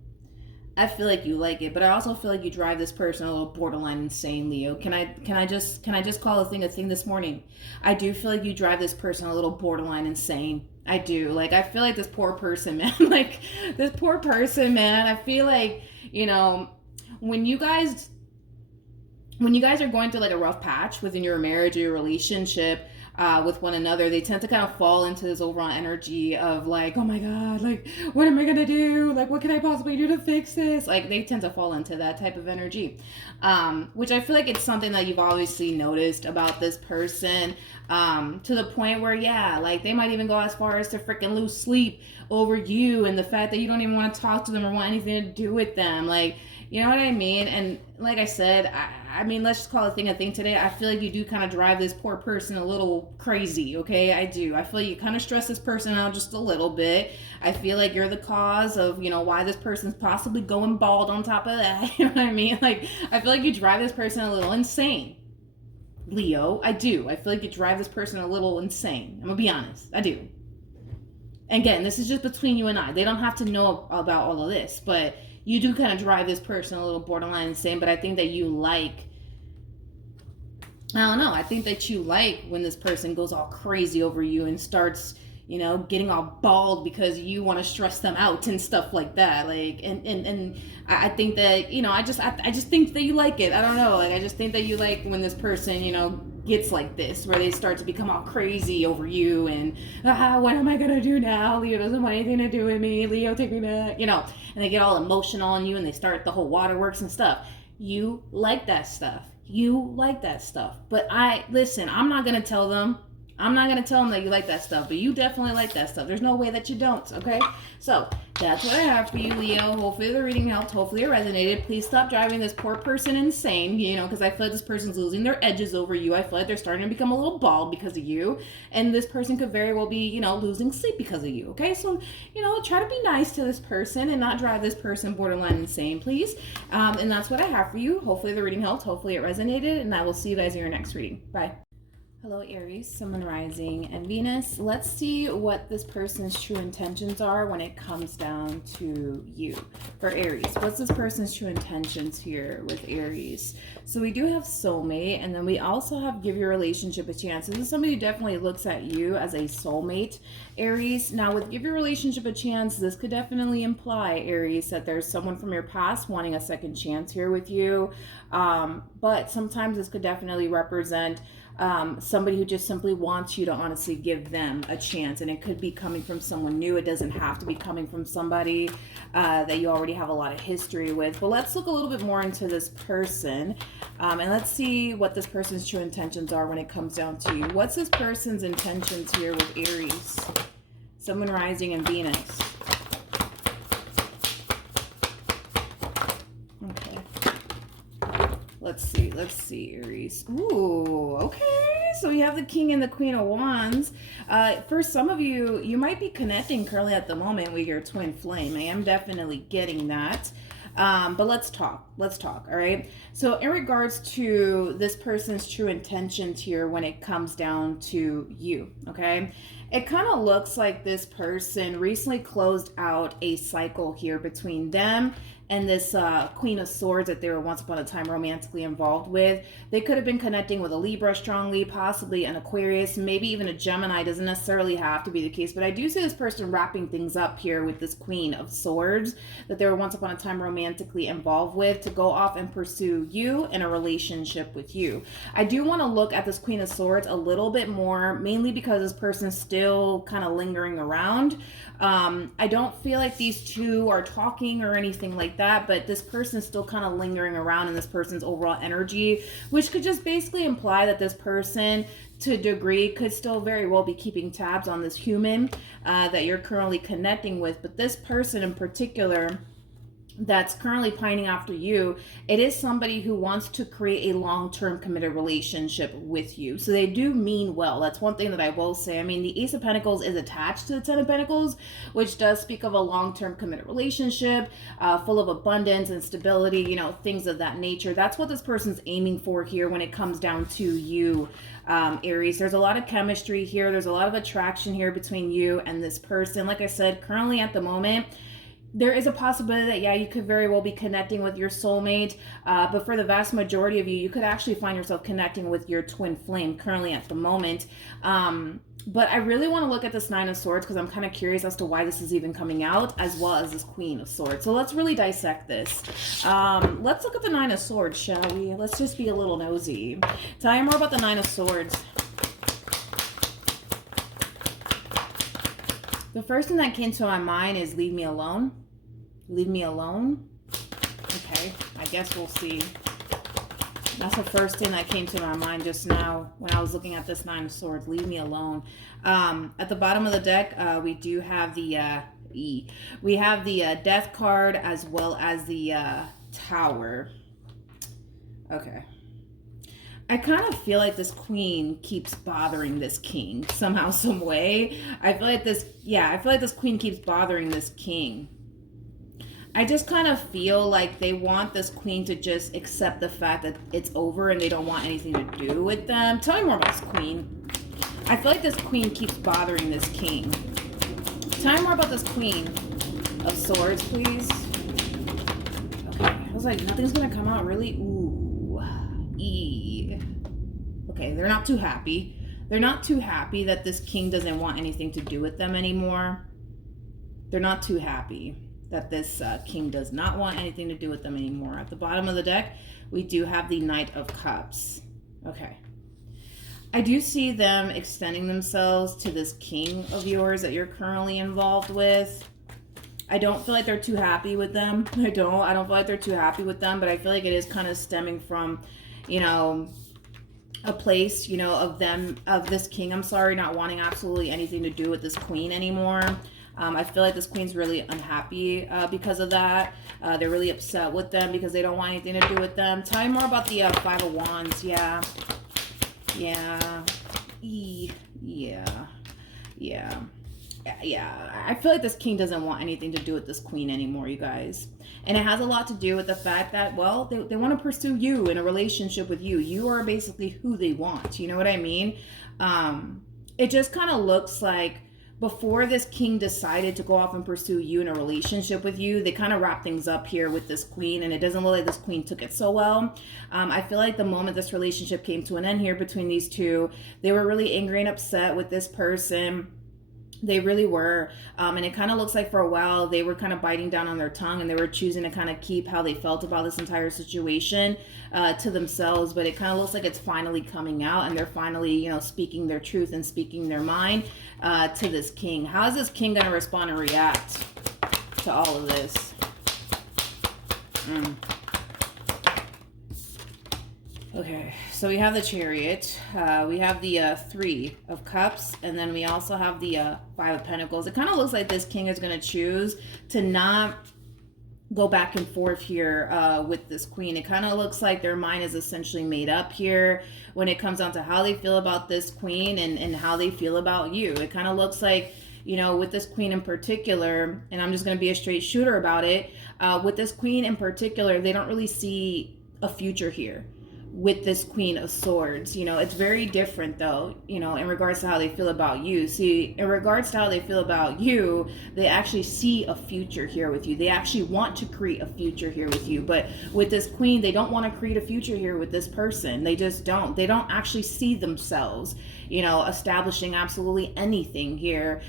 I feel like you like it, but I also feel like you drive this person a little borderline insane, Leo. Can I just call a thing this morning? I do feel like you drive this person a little borderline insane. I do. Like, I feel like this poor person, man. Like, this poor person, man. I feel like, you know, when you guys are going through like a rough patch within your marriage or your relationship with one another, they tend to kind of fall into this overall energy of like, oh my God, like, what am I going to do? Like, what can I possibly do to fix this? Like, they tend to fall into that type of energy, which I feel like it's something that you've obviously noticed about this person, to the point where, yeah, like they might even go as far as to freaking lose sleep over you and the fact that you don't even want to talk to them or want anything to do with them. Like, You know what I mean? And like I said, I mean, let's just call a thing today. I feel like you do kind of drive this poor person a little crazy, okay? I do. I feel like you kind of stress this person out just a little bit. I feel like you're the cause of, you know, why this person's possibly going bald on top of that. You know what I mean? Like, I feel like you drive this person a little insane. Leo, I do. I feel like you drive this person a little insane. I'm gonna be honest. I do. Again, this is just between you and I. They don't have to know about all of this, but you do kind of drive this person a little borderline insane. But I think that you like, I don't know, I think that you like when this person goes all crazy over you and starts, you know, getting all bald because you want to stress them out and stuff like that. Like, and I think that, you know, I just think that you like it. I don't know. Like, I just think that you like when this person, you know, gets like this, where they start to become all crazy over you and, what am I going to do now? Leo doesn't want anything to do with me. Leo, take me back, you know, and they get all emotional on you and they start the whole waterworks and stuff. You like that stuff. You like that stuff. But listen, I'm not going to tell them that you like that stuff, but you definitely like that stuff. There's no way that you don't, okay? So that's what I have for you, Leo. Hopefully the reading helped. Hopefully it resonated. Please stop driving this poor person insane, you know, because I feel like this person's losing their edges over you. I feel like they're starting to become a little bald because of you. And this person could very well be, you know, losing sleep because of you, okay? So, you know, try to be nice to this person and not drive this person borderline insane, please. And that's what I have for you. Hopefully the reading helped. Hopefully it resonated. And I will see you guys in your next reading. Bye. Hello, Aries, Sun, Moon, Rising, and Venus. Let's see what this person's true intentions are when it comes down to you. For Aries, what's this person's true intentions here with Aries? So we do have soulmate, and then we also have give your relationship a chance. This is somebody who definitely looks at you as a soulmate, Aries. Now, with give your relationship a chance, this could definitely imply, Aries, that there's someone from your past wanting a second chance here with you. But sometimes this could definitely represent somebody who just simply wants you to honestly give them a chance, and it could be coming from someone new. It doesn't have to be coming from somebody that you already have a lot of history with. But let's look a little bit more into this person, and let's see what this person's true intentions are when it comes down to you. What's this person's intentions here with Aries, Sun, Moon, Rising, and Venus? Let's see, Aries. Ooh, okay. So we have the King and the Queen of Wands. For some of you, you might be connecting currently at the moment with your twin flame. I am definitely getting that. But let's talk, all right? So in regards to this person's true intentions here when it comes down to you, okay? It kind of looks like this person recently closed out a cycle here between them and this Queen of Swords that they were once upon a time romantically involved with. They could have been connecting with a Libra strongly, possibly an Aquarius, maybe even a Gemini. Doesn't necessarily have to be the case, but I do see this person wrapping things up here with this Queen of Swords that they were once upon a time romantically involved with to go off and pursue you in a relationship with you. I do want to look at this Queen of Swords a little bit more, mainly because this person's still kind of lingering around. I don't feel like these two are talking or anything like that, but this person's still kind of lingering around in this person's overall energy, which could just basically imply that this person, to a degree, could still very well be keeping tabs on this human that you're currently connecting with. But this person in particular that's currently pining after you, it is somebody who wants to create a long-term committed relationship with you. So they do mean well. That's one thing that I will say. I mean, the Ace of Pentacles is attached to the Ten of Pentacles, which does speak of a long-term committed relationship, full of abundance and stability, you know, things of that nature. That's what this person's aiming for here when it comes down to you, Aries. There's a lot of chemistry here. There's a lot of attraction here between you and this person. Like I said, currently at the moment, there is a possibility that, yeah, you could very well be connecting with your soulmate, but for the vast majority of you, you could actually find yourself connecting with your twin flame currently at the moment. But I really want to look at this Nine of Swords because I'm kind of curious as to why this is even coming out, as well as this Queen of Swords. So let's really dissect this. Let's look at the Nine of Swords, shall we? Let's just be a little nosy. Tell me more about the Nine of Swords. The first thing that came to my mind is leave me alone. Leave me alone. Okay, I guess we'll see. That's the first thing that came to my mind just now when I was looking at this Nine of Swords. Leave me alone. At the bottom of the deck, we do have the we have the Death card as well as the Tower. Okay. I kind of feel like this queen keeps bothering this king somehow, some way. I feel like this queen keeps bothering this king. I just kind of feel like they want this queen to just accept the fact that it's over and they don't want anything to do with them. Tell me more about this queen. I feel like this queen keeps bothering this king. Tell me more about this Queen of Swords, please. Okay, I was like, nothing's gonna come out, really? Ooh. Okay, they're not too happy. They're not too happy that this king doesn't want anything to do with them anymore. They're not too happy that this king does not want anything to do with them anymore. At the bottom of the deck, we do have the Knight of Cups. Okay. I do see them extending themselves to this king of yours that you're currently involved with. I don't feel like they're too happy with them. I don't feel like they're too happy with them, but I feel like it is kind of stemming from, you know, a place, you know, of this king, I'm sorry, not wanting absolutely anything to do with this queen anymore. I feel like this queen's really unhappy because of that. They're really upset with them because they don't want anything to do with them. Tell me more about the Five of Wands. Yeah. I feel like this king doesn't want anything to do with this queen anymore, you guys. And it has a lot to do with the fact that, well, they want to pursue you in a relationship with you. You are basically who they want. You know what I mean? It just kind of looks like before this king decided to go off and pursue you in a relationship with you, they kind of wrap things up here with this queen, and it doesn't look like this queen took it so well. I feel like the moment this relationship came to an end here between these two, they were really angry and upset with this person. They really were. And it kind of looks like for a while they were kind of biting down on their tongue, and they were choosing to kind of keep how they felt about this entire situation to themselves. But it kind of looks like it's finally coming out, and they're finally, you know, speaking their truth and speaking their mind to this king. How is this king going to respond and react to all of this? Okay, so we have the Chariot, we have the Three of Cups, and then we also have the Five of Pentacles. It kind of looks like this king is going to choose to not go back and forth here with this queen. It kind of looks like their mind is essentially made up here when it comes down to how they feel about this queen and how they feel about you. It kind of looks like, you know, with this queen in particular, and I'm just going to be a straight shooter about it, with this queen in particular, they don't really see a future here with this Queen of Swords. You know, it's very different though, you know, in regards to how they feel about you. See, in regards to how they feel about you, they actually see a future here with you. They actually want to create a future here with you. But with this queen, they don't want to create a future here with this person. They just don't. They don't actually see themselves, you know, establishing absolutely anything here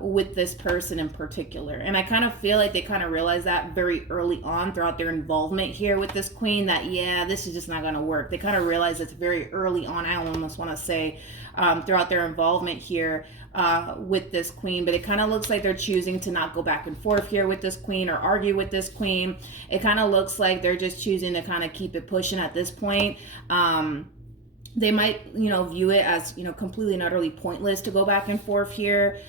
with this person in particular. And I kind of feel like they kind of realize that very early on throughout their involvement here with this queen, that, yeah, this is just not going to work. They kind of realize it's very early on, I almost want to say, throughout their involvement here with this queen. But it kind of looks like they're choosing to not go back and forth here with this queen or argue with this queen. It kind of looks like they're just choosing to kind of keep it pushing at this point. They might, you know, view it as, you know, completely and utterly pointless to go back and forth here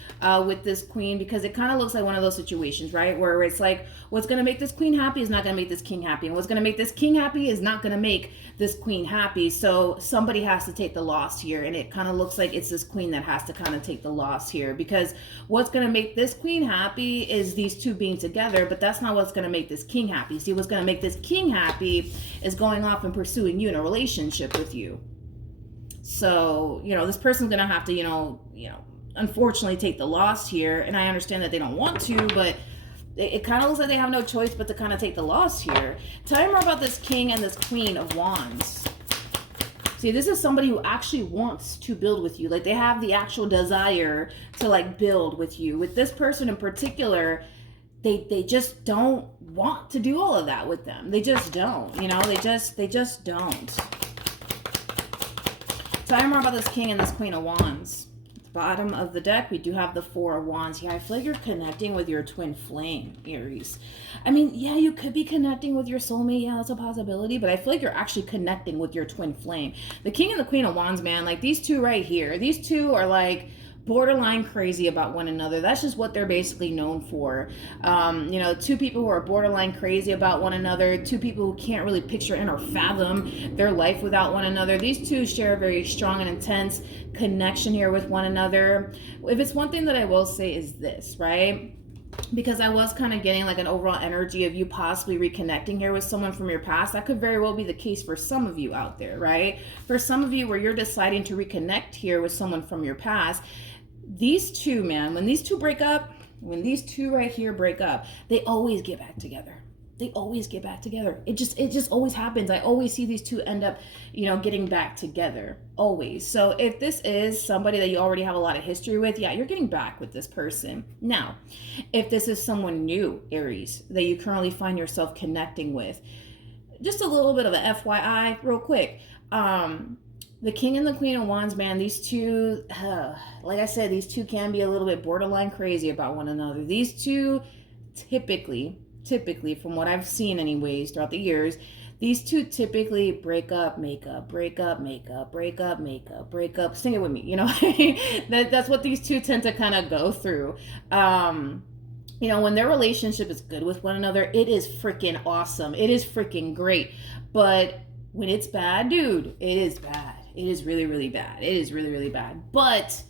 with this queen, because it kind of looks like one of those situations, right, where it's like, what's going to make this queen happy is not going to make this king happy, and what's going to make this king happy is not going to make this queen happy. So somebody has to take the loss here, and it kind of looks like it's this queen that has to kind of take the loss here, because what's going to make this queen happy is these two being together, but that's not what's going to make this king happy. See, what's going to make this king happy is going off and pursuing you in a relationship with you. So, you know, this person's going to have to, you know, unfortunately take the loss here. And I understand that they don't want to, but it kind of looks like they have no choice but to kind of take the loss here. Tell me more about this king and this Queen of Wands. See, this is somebody who actually wants to build with you. Like, they have the actual desire to, like, build with you. With this person in particular, they just don't want to do all of that with them. They just don't, you know, they just don't. Tell me more about this king and this Queen of Wands. At the bottom of the deck, we do have the Four of Wands. Yeah, I feel like you're connecting with your twin flame, Aries. I mean, yeah, you could be connecting with your soulmate. Yeah, that's a possibility. But I feel like you're actually connecting with your twin flame. The king and the Queen of Wands, man, like these two right here. These two are like borderline crazy about one another. That's just what they're basically known for. You know, two people who are borderline crazy about one another, two people who can't really picture in or fathom their life without one another. These two share a very strong and intense connection here with one another. If it's one thing that I will say is this, right? Because I was kind of getting like an overall energy of you possibly reconnecting here with someone from your past. That could very well be the case for some of you out there, right? For some of you where you're deciding to reconnect here with someone from your past, these two, man, when these two break up, when these two right here break up, they always get back together. They always get back together. It just always happens. I always see these two end up, you know, getting back together. Always. So if this is somebody that you already have a lot of history with, yeah, you're getting back with this person. Now, if this is someone new, Aries, that you currently find yourself connecting with, just a little bit of a FYI real quick. The King and the Queen of Wands, man, these two, like I said, these two can be a little bit borderline crazy about one another. These two typically, from what I've seen anyways throughout the years, these two typically break up, make up, break up, make up, break up, make up, break up. Sing it with me, you know? That's what these two tend to kind of go through. You know, when their relationship is good with one another, it is freaking awesome. It is freaking great. But when it's bad, dude, it is bad. It is really, really bad. It is really, really bad. But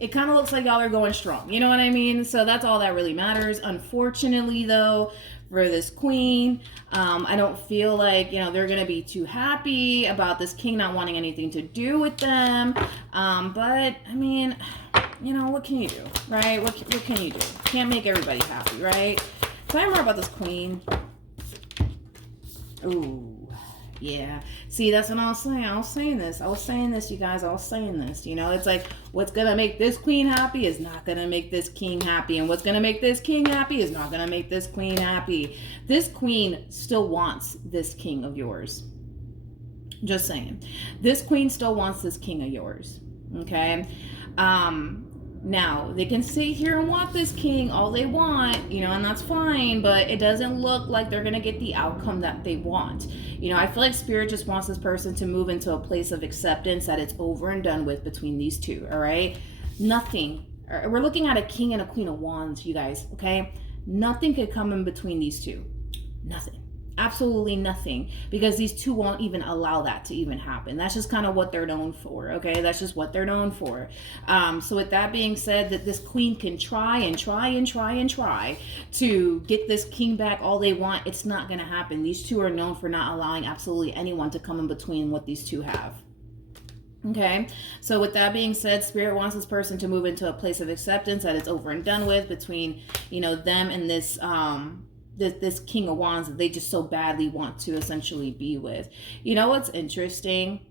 it kind of looks like y'all are going strong. You know what I mean? So that's all that really matters. Unfortunately, though, for this queen, I don't feel like, you know, they're going to be too happy about this king not wanting anything to do with them. But, I mean, you know, what can you do, right? What can you do? Can't make everybody happy, right? Tell me more about this queen. Ooh. Yeah. See, that's what I was saying. I was saying this, you guys. I was saying this. You know, it's like what's going to make this queen happy is not going to make this king happy. And what's going to make this king happy is not going to make this queen happy. This queen still wants this king of yours. Just saying. This queen still wants this king of yours. Okay? Now, they can sit here and want this king all they want, you know, and that's fine, but it doesn't look like they're going to get the outcome that they want. You know, I feel like Spirit just wants this person to move into a place of acceptance that it's over and done with between these two, all right? Nothing. We're looking at a king and a queen of wands, you guys, okay? Nothing could come in between these two. Nothing. Absolutely nothing, because these two won't even allow that to even happen. That's just kind of what they're known for, okay? That's just what they're known for. So with that being said, that this queen can try and try and try and try to get this king back all they want. It's not going to happen. These two are known for not allowing absolutely anyone to come in between what these two have. Okay, so with that being said, Spirit wants this person to move into a place of acceptance that it's over and done with between, you know, them and this this king of wands that they just so badly want to essentially be with. You know what's interesting?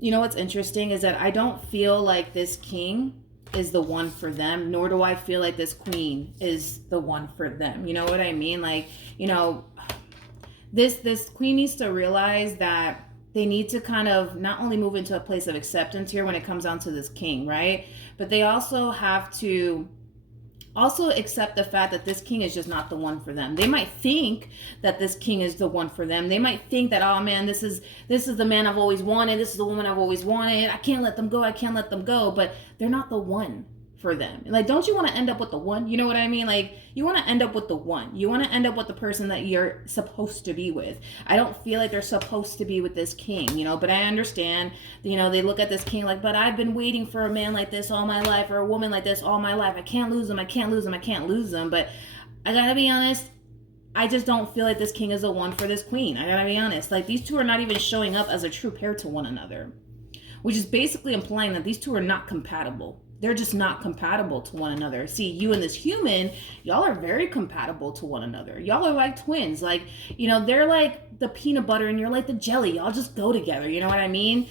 Is that I don't feel like this king is the one for them, nor do I feel like this queen is the one for them. You know what I mean? Like, you know, this queen needs to realize that they need to kind of not only move into a place of acceptance here when it comes down to this king, right? But they also have to accept the fact that this king is just not the one for them. They might think that this king is the one for them. They might think that, oh man, this is the man I've always wanted. This is the woman I've always wanted. I can't let them go. I can't let them go. But they're not the one for them. Like, don't you want to end up with the one? You know what I mean? Like, you want to end up with the one. You want to end up with the person that you're supposed to be with. I don't feel like they're supposed to be with this king, you know, but I understand, you know, they look at this king like, but I've been waiting for a man like this all my life, or a woman like this all my life. I can't lose them. I can't lose them. I can't lose them. But I gotta be honest, I just don't feel like this king is the one for this queen. I gotta be honest. Like, these two are not even showing up as a true pair to one another, which is basically implying that these two are not compatible. They're just not compatible to one another. See, you and this human, y'all are very compatible to one another. Y'all are like twins. Like, you know, they're like the peanut butter and you're like the jelly. Y'all just go together. You know what I mean?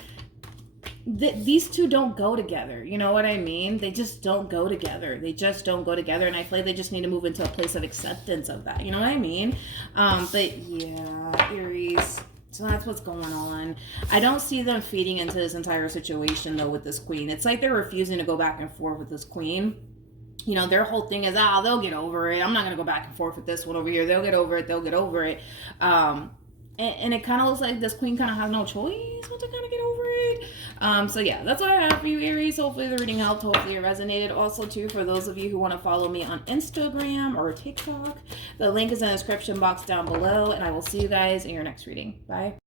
These two don't go together. You know what I mean? They just don't go together. They just don't go together. And I feel like they just need to move into a place of acceptance of that. You know what I mean? But yeah, Aries. So that's what's going on. I don't see them feeding into this entire situation, though, with this queen. It's like they're refusing to go back and forth with this queen. You know, their whole thing is, they'll get over it. I'm not going to go back and forth with this one over here. They'll get over it. They'll get over it. and it kind of looks like this queen kind of has no choice but to kind of get over it. So yeah, that's what I have for you, Aries. Hopefully the reading helped. Hopefully it resonated. Also too, for those of you who want to follow me on Instagram or TikTok, the link is in the description box down below, and I will see you guys in your next reading. Bye.